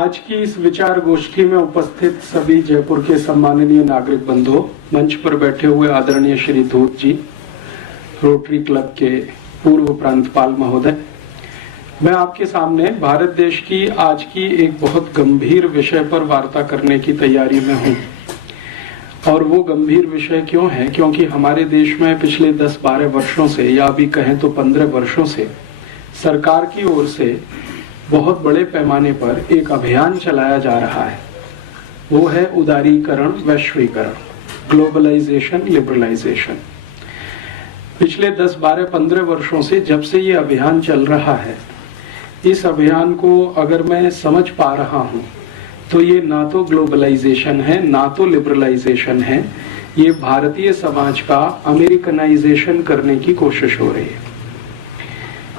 आज की इस विचार गोष्ठी में उपस्थित सभी जयपुर के सम्माननीय नागरिक बंधुओं, मंच पर बैठे हुए आदरणीय श्री धूत जी, रोटरी क्लब के पूर्व प्रांतपाल महोदय, मैं आपके सामने भारत देश की आज की एक बहुत गंभीर विषय पर वार्ता करने की तैयारी में हूँ। और वो गंभीर विषय क्यों है? क्योंकि हमारे देश में पिछले 10-12 वर्षों से, या अभी कहें तो 15 वर्षों से, सरकार की ओर से बहुत बड़े पैमाने पर एक अभियान चलाया जा रहा है। वो है उदारीकरण, वैश्वीकरण, ग्लोबलाइजेशन, लिबरलाइजेशन। पिछले 10-12-15 वर्षों से जब से ये अभियान चल रहा है, इस अभियान को अगर मैं समझ पा रहा हूँ तो ये ना तो ग्लोबलाइजेशन है, ना तो लिबरलाइजेशन है, ये भारतीय समाज का अमेरिकनाइजेशन करने की कोशिश हो रही है।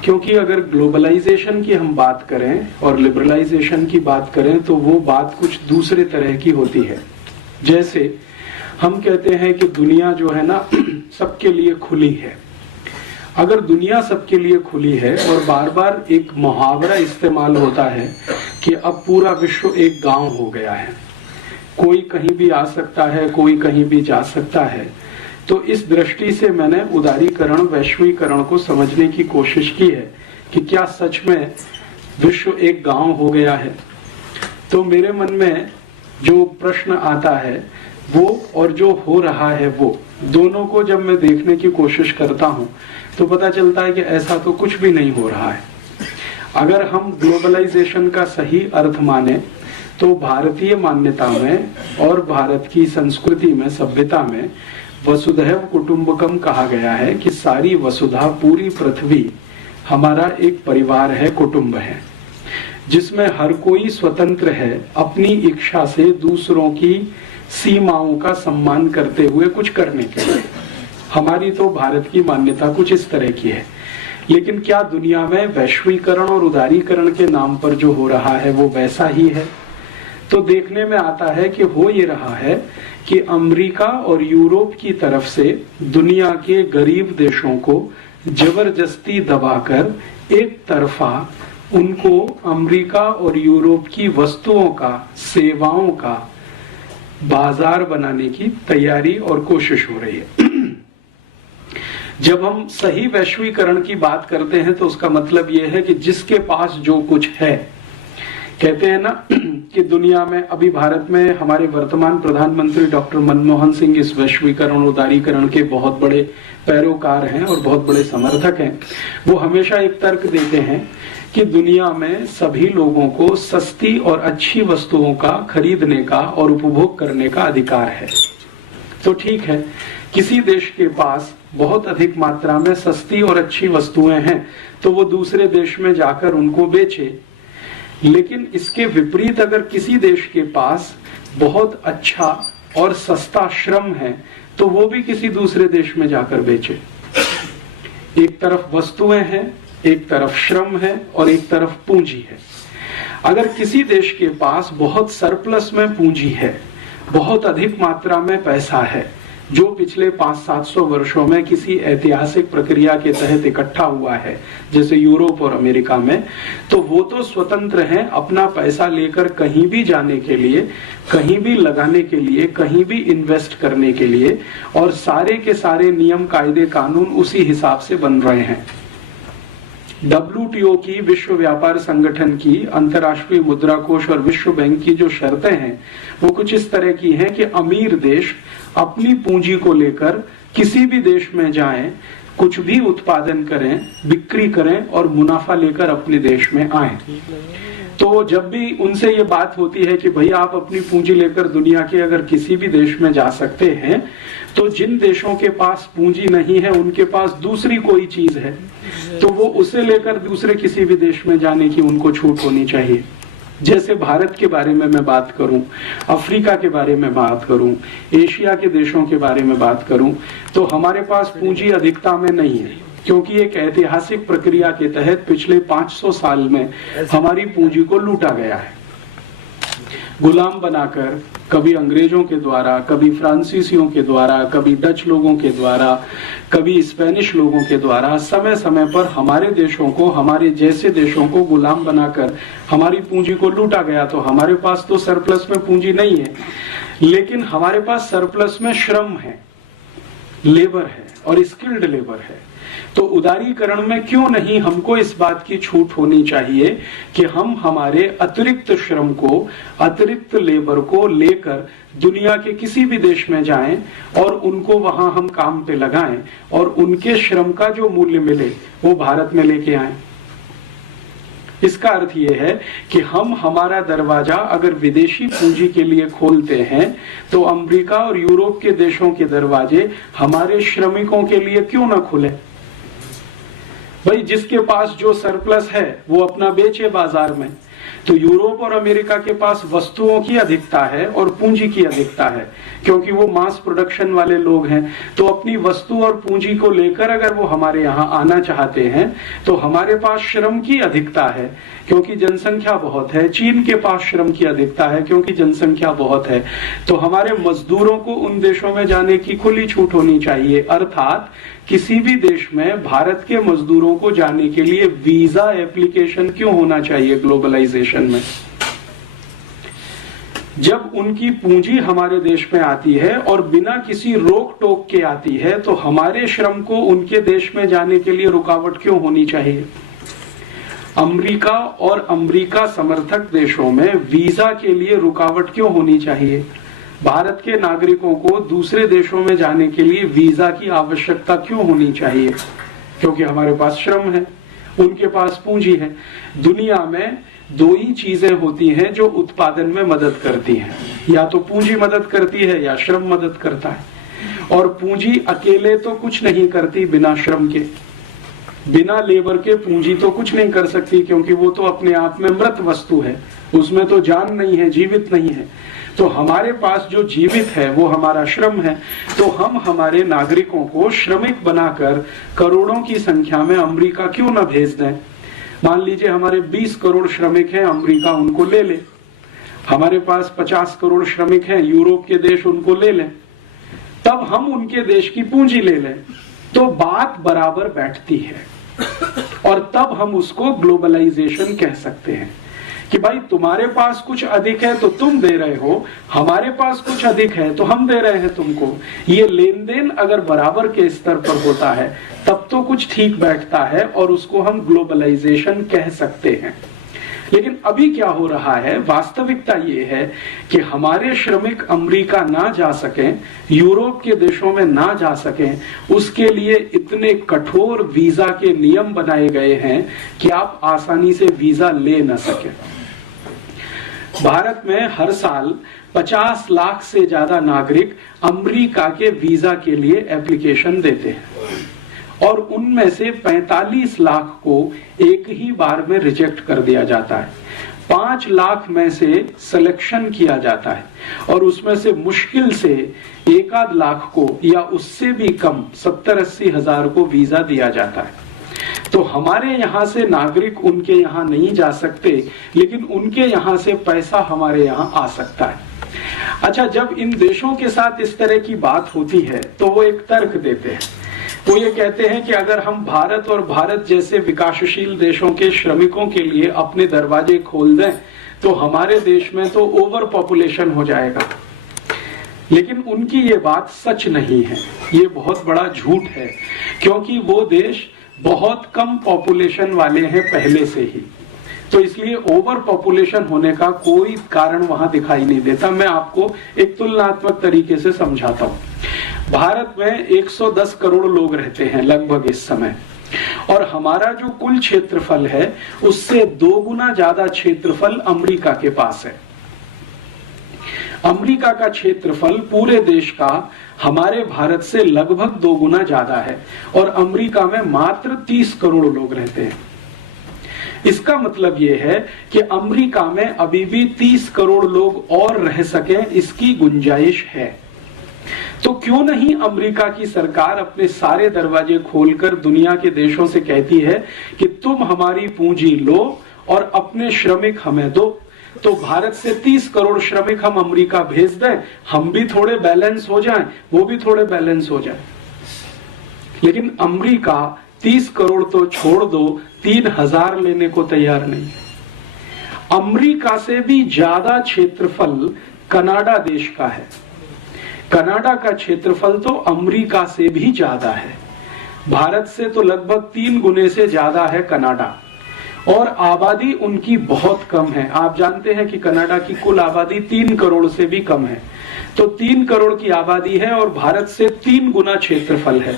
क्योंकि अगर ग्लोबलाइजेशन की हम बात करें और लिबरलाइजेशन की बात करें तो वो बात कुछ दूसरे तरह की होती है। जैसे हम कहते हैं कि दुनिया जो है ना सबके लिए खुली है। अगर दुनिया सबके लिए खुली है और बार बार एक मुहावरा इस्तेमाल होता है कि अब पूरा विश्व एक गांव हो गया है, कोई कहीं भी आ सकता है, कोई कहीं भी जा सकता है, तो इस दृष्टि से मैंने उदारीकरण, वैश्वीकरण को समझने की कोशिश की है कि क्या सच में विश्व एक गांव हो गया है। तो मेरे मन में जो प्रश्न आता है वो और जो हो रहा है वो दोनों को जब मैं देखने की कोशिश करता हूं तो पता चलता है कि ऐसा तो कुछ भी नहीं हो रहा है। अगर हम ग्लोबलाइजेशन का सही अर्थ माने तो भारतीय मान्यता में और भारत की संस्कृति में, सभ्यता में वसुधैव कुटुंबकम कहा गया है कि सारी वसुधा, पूरी पृथ्वी हमारा एक परिवार है, कुटुंब है, जिसमें हर कोई स्वतंत्र है अपनी इच्छा से दूसरों की सीमाओं का सम्मान करते हुए कुछ करने के लिए। हमारी तो भारत की मान्यता कुछ इस तरह की है। लेकिन क्या दुनिया में वैश्वीकरण और उदारीकरण के नाम पर जो हो रहा है वो वैसा ही है? तो देखने में आता है कि हो ये रहा है कि अमेरिका और यूरोप की तरफ से दुनिया के गरीब देशों को जबरदस्ती दबाकर एक तरफा उनको अमेरिका और यूरोप की वस्तुओं का, सेवाओं का बाजार बनाने की तैयारी और कोशिश हो रही है। जब हम सही वैश्वीकरण की बात करते हैं तो उसका मतलब यह है कि जिसके पास जो कुछ है, कहते हैं ना कि दुनिया में अभी भारत में हमारे वर्तमान प्रधानमंत्री डॉक्टर मनमोहन सिंह इस वैश्वीकरण, उदारीकरण के बहुत बड़े पैरोकार हैं और बहुत बड़े समर्थक हैं। वो हमेशा एक तर्क देते हैं कि दुनिया में सभी लोगों को सस्ती और अच्छी वस्तुओं का खरीदने का और उपभोग करने का अधिकार है। तो ठीक है, किसी देश के पास बहुत अधिक मात्रा में सस्ती और अच्छी वस्तुएं हैं तो वो दूसरे देश में जाकर उनको बेचे। लेकिन इसके विपरीत अगर किसी देश के पास बहुत अच्छा और सस्ता श्रम है तो वो भी किसी दूसरे देश में जाकर बेचे। एक तरफ वस्तुएं हैं, एक तरफ श्रम है और एक तरफ पूंजी है। अगर किसी देश के पास बहुत सरप्लस में पूंजी है, बहुत अधिक मात्रा में पैसा है, जो पिछले 500-700 वर्षों में किसी ऐतिहासिक प्रक्रिया के तहत इकट्ठा हुआ है, जैसे यूरोप और अमेरिका में, तो वो तो स्वतंत्र हैं अपना पैसा लेकर कहीं भी जाने के लिए, कहीं भी लगाने के लिए, कहीं भी इन्वेस्ट करने के लिए, और सारे के सारे नियम, कायदे, कानून उसी हिसाब से बन रहे हैं। WTO की, विश्व व्यापार संगठन की, अंतर्राष्ट्रीय मुद्रा कोष और विश्व बैंक की जो शर्तें हैं वो कुछ इस तरह की हैं कि अमीर देश अपनी पूंजी को लेकर किसी भी देश में जाएं, कुछ भी उत्पादन करें, बिक्री करें और मुनाफा लेकर अपने देश में आएं। तो जब भी उनसे ये बात होती है कि भैया आप अपनी पूंजी लेकर दुनिया के अगर किसी भी देश में जा सकते हैं, तो जिन देशों के पास पूंजी नहीं है उनके पास दूसरी कोई चीज है तो वो उसे लेकर दूसरे किसी भी देश में जाने की उनको छूट होनी चाहिए। जैसे भारत के बारे में मैं बात करूं, अफ्रीका के बारे में बात करूं, एशिया के देशों के बारे में बात करूं, तो हमारे पास पूंजी अधिकता में नहीं है, क्योंकि एक ऐतिहासिक प्रक्रिया के तहत पिछले 500 साल में हमारी पूंजी को लूटा गया है। गुलाम बनाकर, कभी अंग्रेजों के द्वारा, कभी फ्रांसीसियों के द्वारा, कभी डच लोगों के द्वारा, कभी स्पेनिश लोगों के द्वारा समय समय पर हमारे देशों को, हमारे जैसे देशों को गुलाम बनाकर हमारी पूंजी को लूटा गया। तो हमारे पास तो सरप्लस में पूंजी नहीं है, लेकिन हमारे पास सरप्लस में श्रम है, लेबर है और स्किल्ड लेबर है। तो उदारीकरण में क्यों नहीं हमको इस बात की छूट होनी चाहिए कि हम हमारे अतिरिक्त श्रम को, अतिरिक्त लेबर को लेकर दुनिया के किसी भी देश में जाएं और उनको वहां हम काम पे लगाएं और उनके श्रम का जो मूल्य मिले वो भारत में लेके आएं। इसका अर्थ ये है कि हम हमारा दरवाजा अगर विदेशी पूंजी के लिए खोलते हैं तो अमेरिका और यूरोप के देशों के दरवाजे हमारे श्रमिकों के लिए क्यों ना खुले। भाई जिसके पास जो सरप्लस है वो अपना बेचे बाजार में। तो यूरोप और अमेरिका के पास वस्तुओं की अधिकता है और पूंजी की अधिकता है, क्योंकि वो मास प्रोडक्शन वाले लोग हैं। तो अपनी वस्तु और पूंजी को लेकर अगर वो हमारे यहाँ आना चाहते हैं तो हमारे पास श्रम की अधिकता है क्योंकि जनसंख्या बहुत है। चीन के पास श्रम की अधिकता है क्योंकि जनसंख्या बहुत है। तो हमारे मजदूरों को उन देशों में जाने की खुली छूट होनी चाहिए। अर्थात किसी भी देश में भारत के मजदूरों को जाने के लिए वीजा एप्लीकेशन क्यों होना चाहिए ग्लोबलाइजेशन में। जब उनकी पूंजी हमारे देश में आती है और बिना किसी रोक टोक के आती है तो हमारे श्रम को उनके देश में जाने के लिए रुकावट क्यों होनी चाहिए। अमेरिका और अमेरिका समर्थक देशों में वीजा के लिए रुकावट क्यों होनी चाहिए। भारत के नागरिकों को दूसरे देशों में जाने के लिए वीजा की आवश्यकता क्यों होनी चाहिए, क्योंकि हमारे पास श्रम है, उनके पास पूंजी है। दुनिया में दो ही चीजें होती हैं जो उत्पादन में मदद करती हैं, या तो पूंजी मदद करती है या श्रम मदद करता है। और पूंजी अकेले तो कुछ नहीं करती बिना श्रम के, बिना लेबर के पूंजी तो कुछ नहीं कर सकती, क्योंकि वो तो अपने आप में मृत वस्तु है, उसमें तो जान नहीं है, जीवित नहीं है। तो हमारे पास जो जीवित है वो हमारा श्रम है। तो हम हमारे नागरिकों को श्रमिक बनाकर करोड़ों की संख्या में अमेरिका क्यों ना भेज दें। मान लीजिए हमारे 20 करोड़ श्रमिक हैं, अमेरिका उनको ले ले। हमारे पास 50 करोड़ श्रमिक हैं, यूरोप के देश उनको ले लें। तब हम उनके देश की पूंजी ले लें तो बात बराबर बैठती है और तब हम उसको ग्लोबलाइजेशन कह सकते हैं कि भाई तुम्हारे पास कुछ अधिक है तो तुम दे रहे हो, हमारे पास कुछ अधिक है तो हम दे रहे हैं तुमको। ये लेन देन अगर बराबर के स्तर पर होता है तब तो कुछ ठीक बैठता है और उसको हम ग्लोबलाइजेशन कह सकते हैं। लेकिन अभी क्या हो रहा है, वास्तविकता ये है कि हमारे श्रमिक अमेरिका ना जा सकें, यूरोप के देशों में ना जा सकें, उसके लिए इतने कठोर वीजा के नियम बनाए गए हैं कि आप आसानी से वीजा ले ना सकें। भारत में हर साल 50 लाख से ज्यादा नागरिक अमेरिका के वीजा के लिए एप्लीकेशन देते हैं और उनमें से 45 लाख को एक ही बार में रिजेक्ट कर दिया जाता है। 5 लाख में से सिलेक्शन किया जाता है और उसमें से मुश्किल से 1-8 लाख को या उससे भी कम 70-80 हजार को वीजा दिया जाता है। तो हमारे यहाँ से नागरिक उनके यहाँ नहीं जा सकते, लेकिन उनके यहाँ से पैसा हमारे यहाँ आ सकता है। अच्छा, जब इन देशों के साथ इस तरह की बात होती है तो वो एक तर्क देते हैं। वो ये कहते हैं कि अगर हम भारत और भारत जैसे विकासशील देशों के श्रमिकों के लिए अपने दरवाजे खोल दें तो हमारे देश में तो ओवर पॉपुलेशन हो जाएगा। लेकिन उनकी ये बात सच नहीं है, ये बहुत बड़ा झूठ है, क्योंकि वो देश बहुत कम पॉपुलेशन वाले हैं पहले से ही। तो इसलिए ओवर पॉपुलेशन होने का कोई कारण वहां दिखाई नहीं देता। मैं आपको एक तुलनात्मक तरीके से समझाता हूं। भारत में 110 करोड़ लोग रहते हैं लगभग इस समय, और हमारा जो कुल क्षेत्रफल है उससे 2 गुना ज्यादा क्षेत्रफल अमेरिका के पास है। अमेरिका का क्षेत्रफल पूरे देश का हमारे भारत से लगभग 2 गुना ज्यादा है और अमेरिका में मात्र 30 करोड़ लोग रहते हैं। इसका मतलब यह है कि अमेरिका में अभी भी 30 करोड़ लोग और रह सकें, इसकी गुंजाइश है। तो क्यों नहीं अमेरिका की सरकार अपने सारे दरवाजे खोलकर दुनिया के देशों से कहती है कि तुम हमारी पूंजी लो और अपने श्रमिक हमें दो, तो भारत से 30 करोड़ श्रमिक हम अमेरिका भेज दें, हम भी थोड़े बैलेंस हो जाएं, वो भी थोड़े बैलेंस हो जाएं। लेकिन अमेरिका 30 करोड़ तो छोड़ दो, 3000 लेने को तैयार नहीं है। अमेरिका से भी ज्यादा क्षेत्रफल कनाडा देश का है। कनाडा का क्षेत्रफल तो अमेरिका से भी ज्यादा है। भारत से तो लगभग 3 गुने से ज्यादा है कनाडा, और आबादी उनकी बहुत कम है। आप जानते हैं कि कनाडा की कुल आबादी 3 करोड़ से भी कम है। तो 3 करोड़ की आबादी है और भारत से 3 गुना क्षेत्रफल है।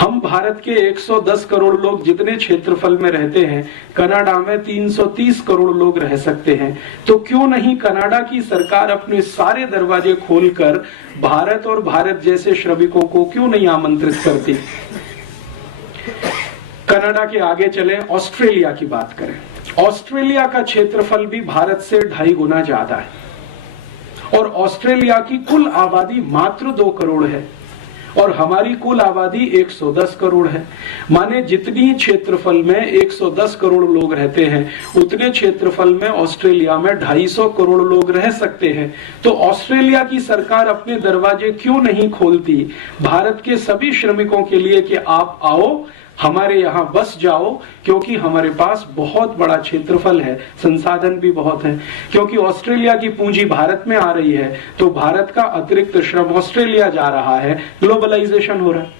हम भारत के 110 करोड़ लोग जितने क्षेत्रफल में रहते हैं, कनाडा में 330 करोड़ लोग रह सकते हैं। तो क्यों नहीं कनाडा की सरकार अपने सारे दरवाजे खोलकर भारत और भारत जैसे श्रमिकों को क्यों नहीं आमंत्रित करती। कनाडा के आगे चलें, ऑस्ट्रेलिया की बात करें। ऑस्ट्रेलिया का क्षेत्रफल भी भारत से 2.5 गुना ज्यादा है और ऑस्ट्रेलिया की कुल आबादी मात्र 2 करोड़ है और हमारी कुल आबादी 110 करोड़ है। माने जितनी क्षेत्रफल में 110 करोड़ लोग रहते हैं, उतने क्षेत्रफल में ऑस्ट्रेलिया में 250 करोड़ लोग रह सकते हैं। तो ऑस्ट्रेलिया की सरकार अपने दरवाजे क्यों नहीं खोलती भारत के सभी श्रमिकों के लिए कि आप आओ, हमारे यहाँ बस जाओ, क्योंकि हमारे पास बहुत बड़ा क्षेत्रफल है, संसाधन भी बहुत है। क्योंकि ऑस्ट्रेलिया की पूंजी भारत में आ रही है, तो भारत का अतिरिक्त श्रम ऑस्ट्रेलिया जा रहा है, ग्लोबलाइजेशन हो रहा है।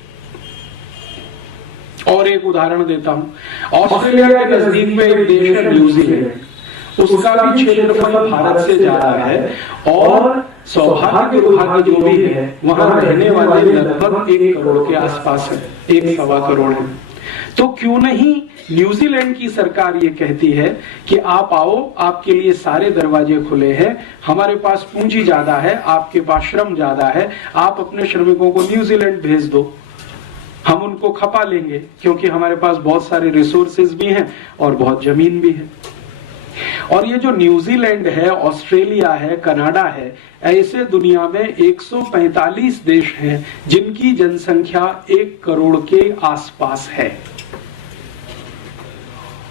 और एक उदाहरण देता हूं, ऑस्ट्रेलिया के नजदीक में एक देश है न्यूजीलैंड, उसका भी क्षेत्रफल भारत से ज्यादा है और सौभाग्य दुर्भाग्य जो भी है, वहां रहने वाले लगभग 1 करोड़ के आसपास है, 1.25 करोड़ है। तो क्यों नहीं न्यूजीलैंड की सरकार ये कहती है कि आप आओ, आपके लिए सारे दरवाजे खुले हैं, हमारे पास पूंजी ज्यादा है, आपके पास श्रम ज्यादा है, आप अपने श्रमिकों को न्यूजीलैंड भेज दो, हम उनको खपा लेंगे, क्योंकि हमारे पास बहुत सारे रिसोर्सेज भी हैं और बहुत जमीन भी है। और ये जो न्यूजीलैंड है, ऑस्ट्रेलिया है, कनाडा है, ऐसे दुनिया में 145 देश हैं जिनकी जनसंख्या 1 करोड़ के आसपास है।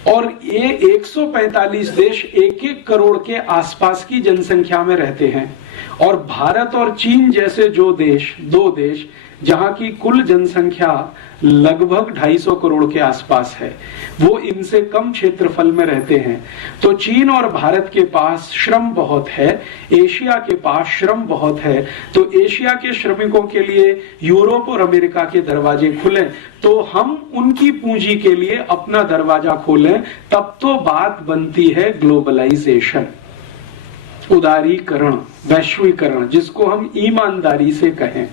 और ये 145 देश 1-1 करोड़ के आसपास की जनसंख्या में रहते हैं। और भारत और चीन जैसे जो देश, 2 देश जहां की कुल जनसंख्या लगभग 250 करोड़ के आसपास है, वो इनसे कम क्षेत्रफल में रहते हैं। तो चीन और भारत के पास श्रम बहुत है, एशिया के पास श्रम बहुत है। तो एशिया के श्रमिकों के लिए यूरोप और अमेरिका के दरवाजे खुलें, तो हम उनकी पूंजी के लिए अपना दरवाजा खोलें, तब तो बात बनती है ग्लोबलाइजेशन, उदारीकरण, वैश्वीकरण, जिसको हम ईमानदारी से कहें।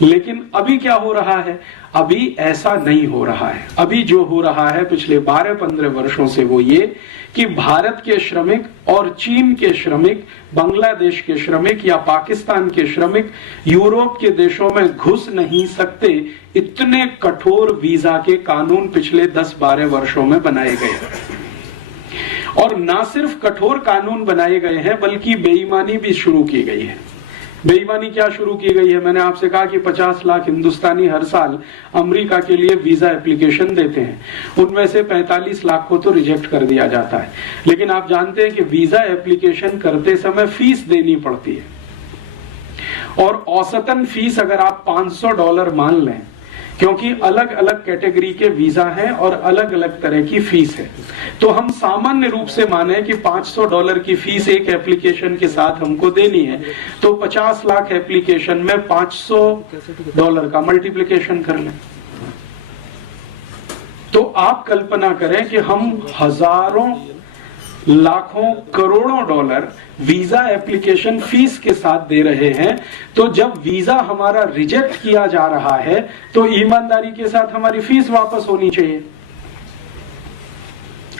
लेकिन अभी क्या हो रहा है? अभी ऐसा नहीं हो रहा है। अभी जो हो रहा है पिछले 12-15 वर्षों से वो ये कि भारत के श्रमिक और चीन के श्रमिक, बांग्लादेश के श्रमिक या पाकिस्तान के श्रमिक यूरोप के देशों में घुस नहीं सकते। इतने कठोर वीजा के कानून पिछले 10-12 वर्षों में बनाए गए। और ना सिर्फ कठोर कानून बनाए गए हैं, बल्कि बेईमानी भी शुरू की गई है। बेईमानी क्या शुरू की गई है? मैंने आपसे कहा कि 50 लाख हिंदुस्तानी हर साल अमेरिका के लिए वीजा एप्लीकेशन देते हैं, उनमें से 45 लाख को तो रिजेक्ट कर दिया जाता है। लेकिन आप जानते हैं कि वीजा एप्लीकेशन करते समय फीस देनी पड़ती है, और औसतन फीस अगर आप $500 मान लें, क्योंकि अलग अलग कैटेगरी के वीजा हैं और अलग अलग तरह की फीस है, तो हम सामान्य रूप से माने कि $500 की फीस एक एप्लीकेशन के साथ हमको देनी है, तो 50 लाख एप्लीकेशन में $500 का मल्टीप्लिकेशन कर लें। तो आप कल्पना करें कि हम हजारों, लाखों, करोड़ों डॉलर वीजा एप्लीकेशन फीस के साथ दे रहे हैं। तो जब वीजा हमारा रिजेक्ट किया जा रहा है, तो ईमानदारी के साथ हमारी फीस वापस होनी चाहिए।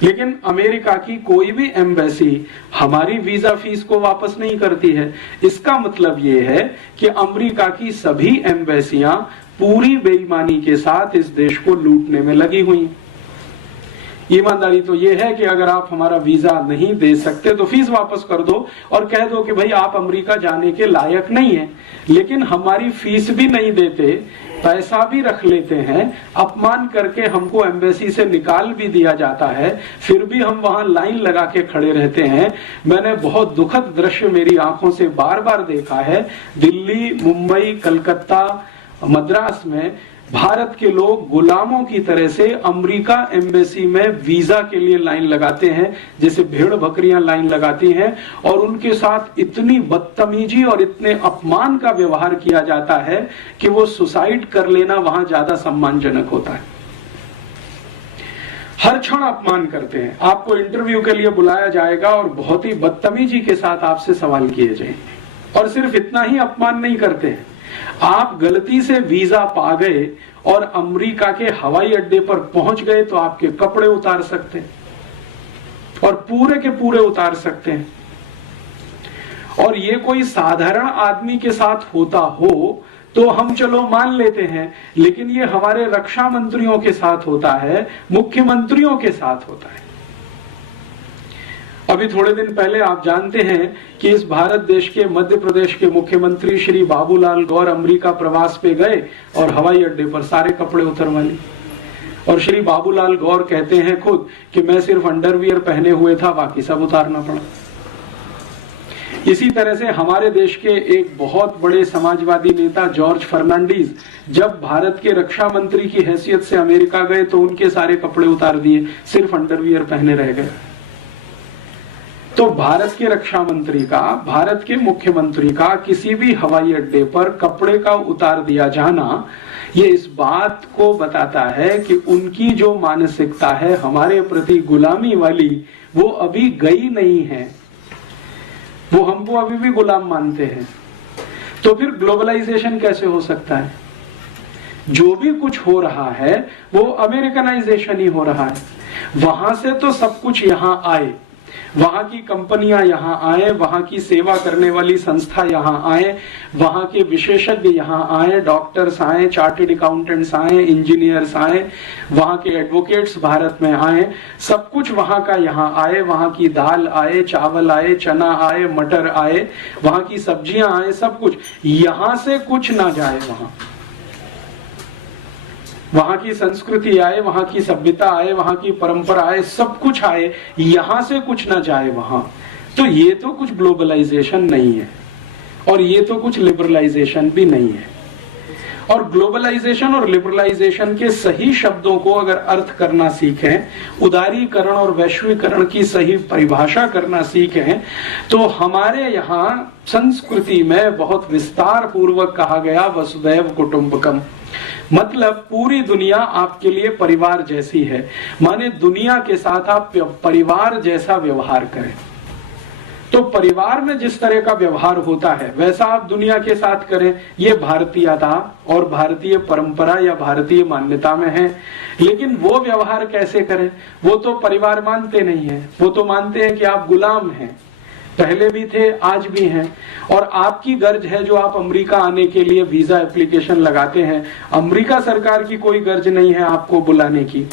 लेकिन अमेरिका की कोई भी एम्बेसी हमारी वीजा फीस को वापस नहीं करती है। इसका मतलब यह है कि अमेरिका की सभी एम्बेसियां पूरी बेईमानी के साथ इस देश को लूटने में लगी हुई। ईमानदारी तो यह है कि अगर आप हमारा वीजा नहीं दे सकते तो फीस वापस कर दो और कह दो कि भाई आप अमेरिका जाने के लायक नहीं है। लेकिन हमारी फीस भी नहीं देते, पैसा भी रख लेते हैं, अपमान करके हमको एम्बेसी से निकाल भी दिया जाता है, फिर भी हम वहां लाइन लगा के खड़े रहते हैं। मैंने बहुत दुखद दृश्य मेरी आंखों से बार बार देखा है। दिल्ली, मुंबई, कलकत्ता, मद्रास में भारत के लोग गुलामों की तरह से अमेरिका एम्बेसी में वीजा के लिए लाइन लगाते हैं, जैसे भेड़ बकरियां लाइन लगाती हैं, और उनके साथ इतनी बदतमीजी और इतने अपमान का व्यवहार किया जाता है कि वो सुसाइड कर लेना वहां ज्यादा सम्मानजनक होता है। हर क्षण अपमान करते हैं। आपको इंटरव्यू के लिए बुलाया जाएगा और बहुत ही बदतमीजी के साथ आपसे सवाल किए जाएंगे। और सिर्फ इतना ही अपमान नहीं करते हैं, आप गलती से वीजा पा गए और अमेरिका के हवाई अड्डे पर पहुंच गए तो आपके कपड़े उतार सकते हैं, और पूरे के पूरे उतार सकते हैं। और ये कोई साधारण आदमी के साथ होता हो तो हम चलो मान लेते हैं, लेकिन ये हमारे रक्षा मंत्रियों के साथ होता है, मुख्यमंत्रियों के साथ होता है। अभी थोड़े दिन पहले आप जानते हैं कि इस भारत देश के मध्य प्रदेश के मुख्यमंत्री श्री बाबूलाल गौर अमेरिका प्रवास पे गए और हवाई अड्डे पर सारे कपड़े उतरवा लिए। और श्री बाबूलाल गौर कहते हैं खुद कि मैं सिर्फ अंडरवियर पहने हुए था, बाकी सब उतारना पड़ा। इसी तरह से हमारे देश के एक बहुत बड़े समाजवादी नेता जॉर्ज फर्नांडीज जब भारत के रक्षा मंत्री की हैसियत से अमेरिका गए तो उनके सारे कपड़े उतार दिए, सिर्फ अंडरवियर पहने रह गए। तो भारत के रक्षा मंत्री का, भारत के मुख्यमंत्री का किसी भी हवाई अड्डे पर कपड़े का उतार दिया जाना, ये इस बात को बताता है कि उनकी जो मानसिकता है हमारे प्रति गुलामी वाली, वो अभी गई नहीं है। वो हमको अभी भी गुलाम मानते हैं। तो फिर ग्लोबलाइजेशन कैसे हो सकता है? जो भी कुछ हो रहा है वो अमेरिकनाइजेशन ही हो रहा है। वहां से तो सब कुछ यहां आए, वहां की कंपनियां यहां आए, वहां की सेवा करने वाली संस्था यहां आए, वहां के विशेषज्ञ यहां आए, डॉक्टर्स आए, चार्टर्ड अकाउंटेंट्स आए, इंजीनियर्स आए, वहां के एडवोकेट्स भारत में आए, सब कुछ वहां का यहां आए। वहां की दाल आए, चावल आए, चना आए, मटर आए, वहां की सब्जियां आए, सब कुछ यहां से कुछ ना जाए। वहां की संस्कृति आए, वहां की सभ्यता आए, वहां की परंपरा आए, सब कुछ आए, यहां से कुछ ना जाए वहां। तो ये तो कुछ ग्लोबलाइजेशन नहीं है, और ये तो कुछ लिबरलाइजेशन भी नहीं है। और ग्लोबलाइजेशन और लिबरलाइजेशन के सही शब्दों को अगर अर्थ करना सीखें, उदारीकरण और वैश्वीकरण की सही परिभाषा करना सीखें, तो हमारे यहाँ संस्कृति में बहुत विस्तार पूर्वक कहा गया वसुदैव कुटुंबकम, मतलब पूरी दुनिया आपके लिए परिवार जैसी है। माने दुनिया के साथ आप परिवार जैसा व्यवहार करें। तो परिवार में जिस तरह का व्यवहार होता है वैसा आप दुनिया के साथ करें। ये भारतीयता और भारतीय परंपरा या भारतीय मान्यता में है। लेकिन वो व्यवहार कैसे करें? वो तो परिवार मानते नहीं है। वो तो मानते हैं कि आप गुलाम हैं, पहले भी थे, आज भी हैं, और आपकी गर्ज है जो आप अमेरिका आने के लिए वीजा एप्लीकेशन लगाते हैं। अमेरिका सरकार की कोई गर्ज नहीं है आपको बुलाने की।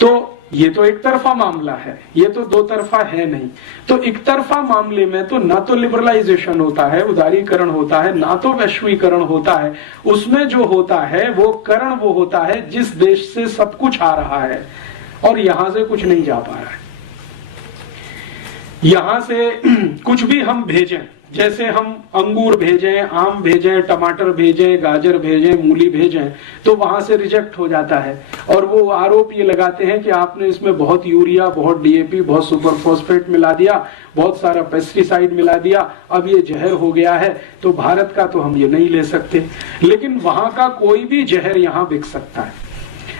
तो ये तो एक तरफा मामला है, ये तो दो तरफा है नहीं। तो एक तरफा मामले में तो ना तो लिबरलाइजेशन होता है, उदारीकरण होता है, ना तो वैश्वीकरण होता है। उसमें जो होता है वो करण वो होता है जिस देश से सब कुछ आ रहा है और यहां से कुछ नहीं जा पा रहा है। यहां से कुछ भी हम भेजें, जैसे हम अंगूर भेजें, आम भेजें, टमाटर भेजें, गाजर भेजें, मूली भेजें, तो वहां से रिजेक्ट हो जाता है। और वो आरोप ये लगाते हैं कि आपने इसमें बहुत यूरिया, बहुत डीएपी, बहुत सुपर फॉस्फेट मिला दिया, बहुत सारा पेस्टिसाइड मिला दिया, अब ये जहर हो गया है, तो भारत का तो हम ये नहीं ले सकते। लेकिन वहां का कोई भी जहर यहाँ बिक सकता है।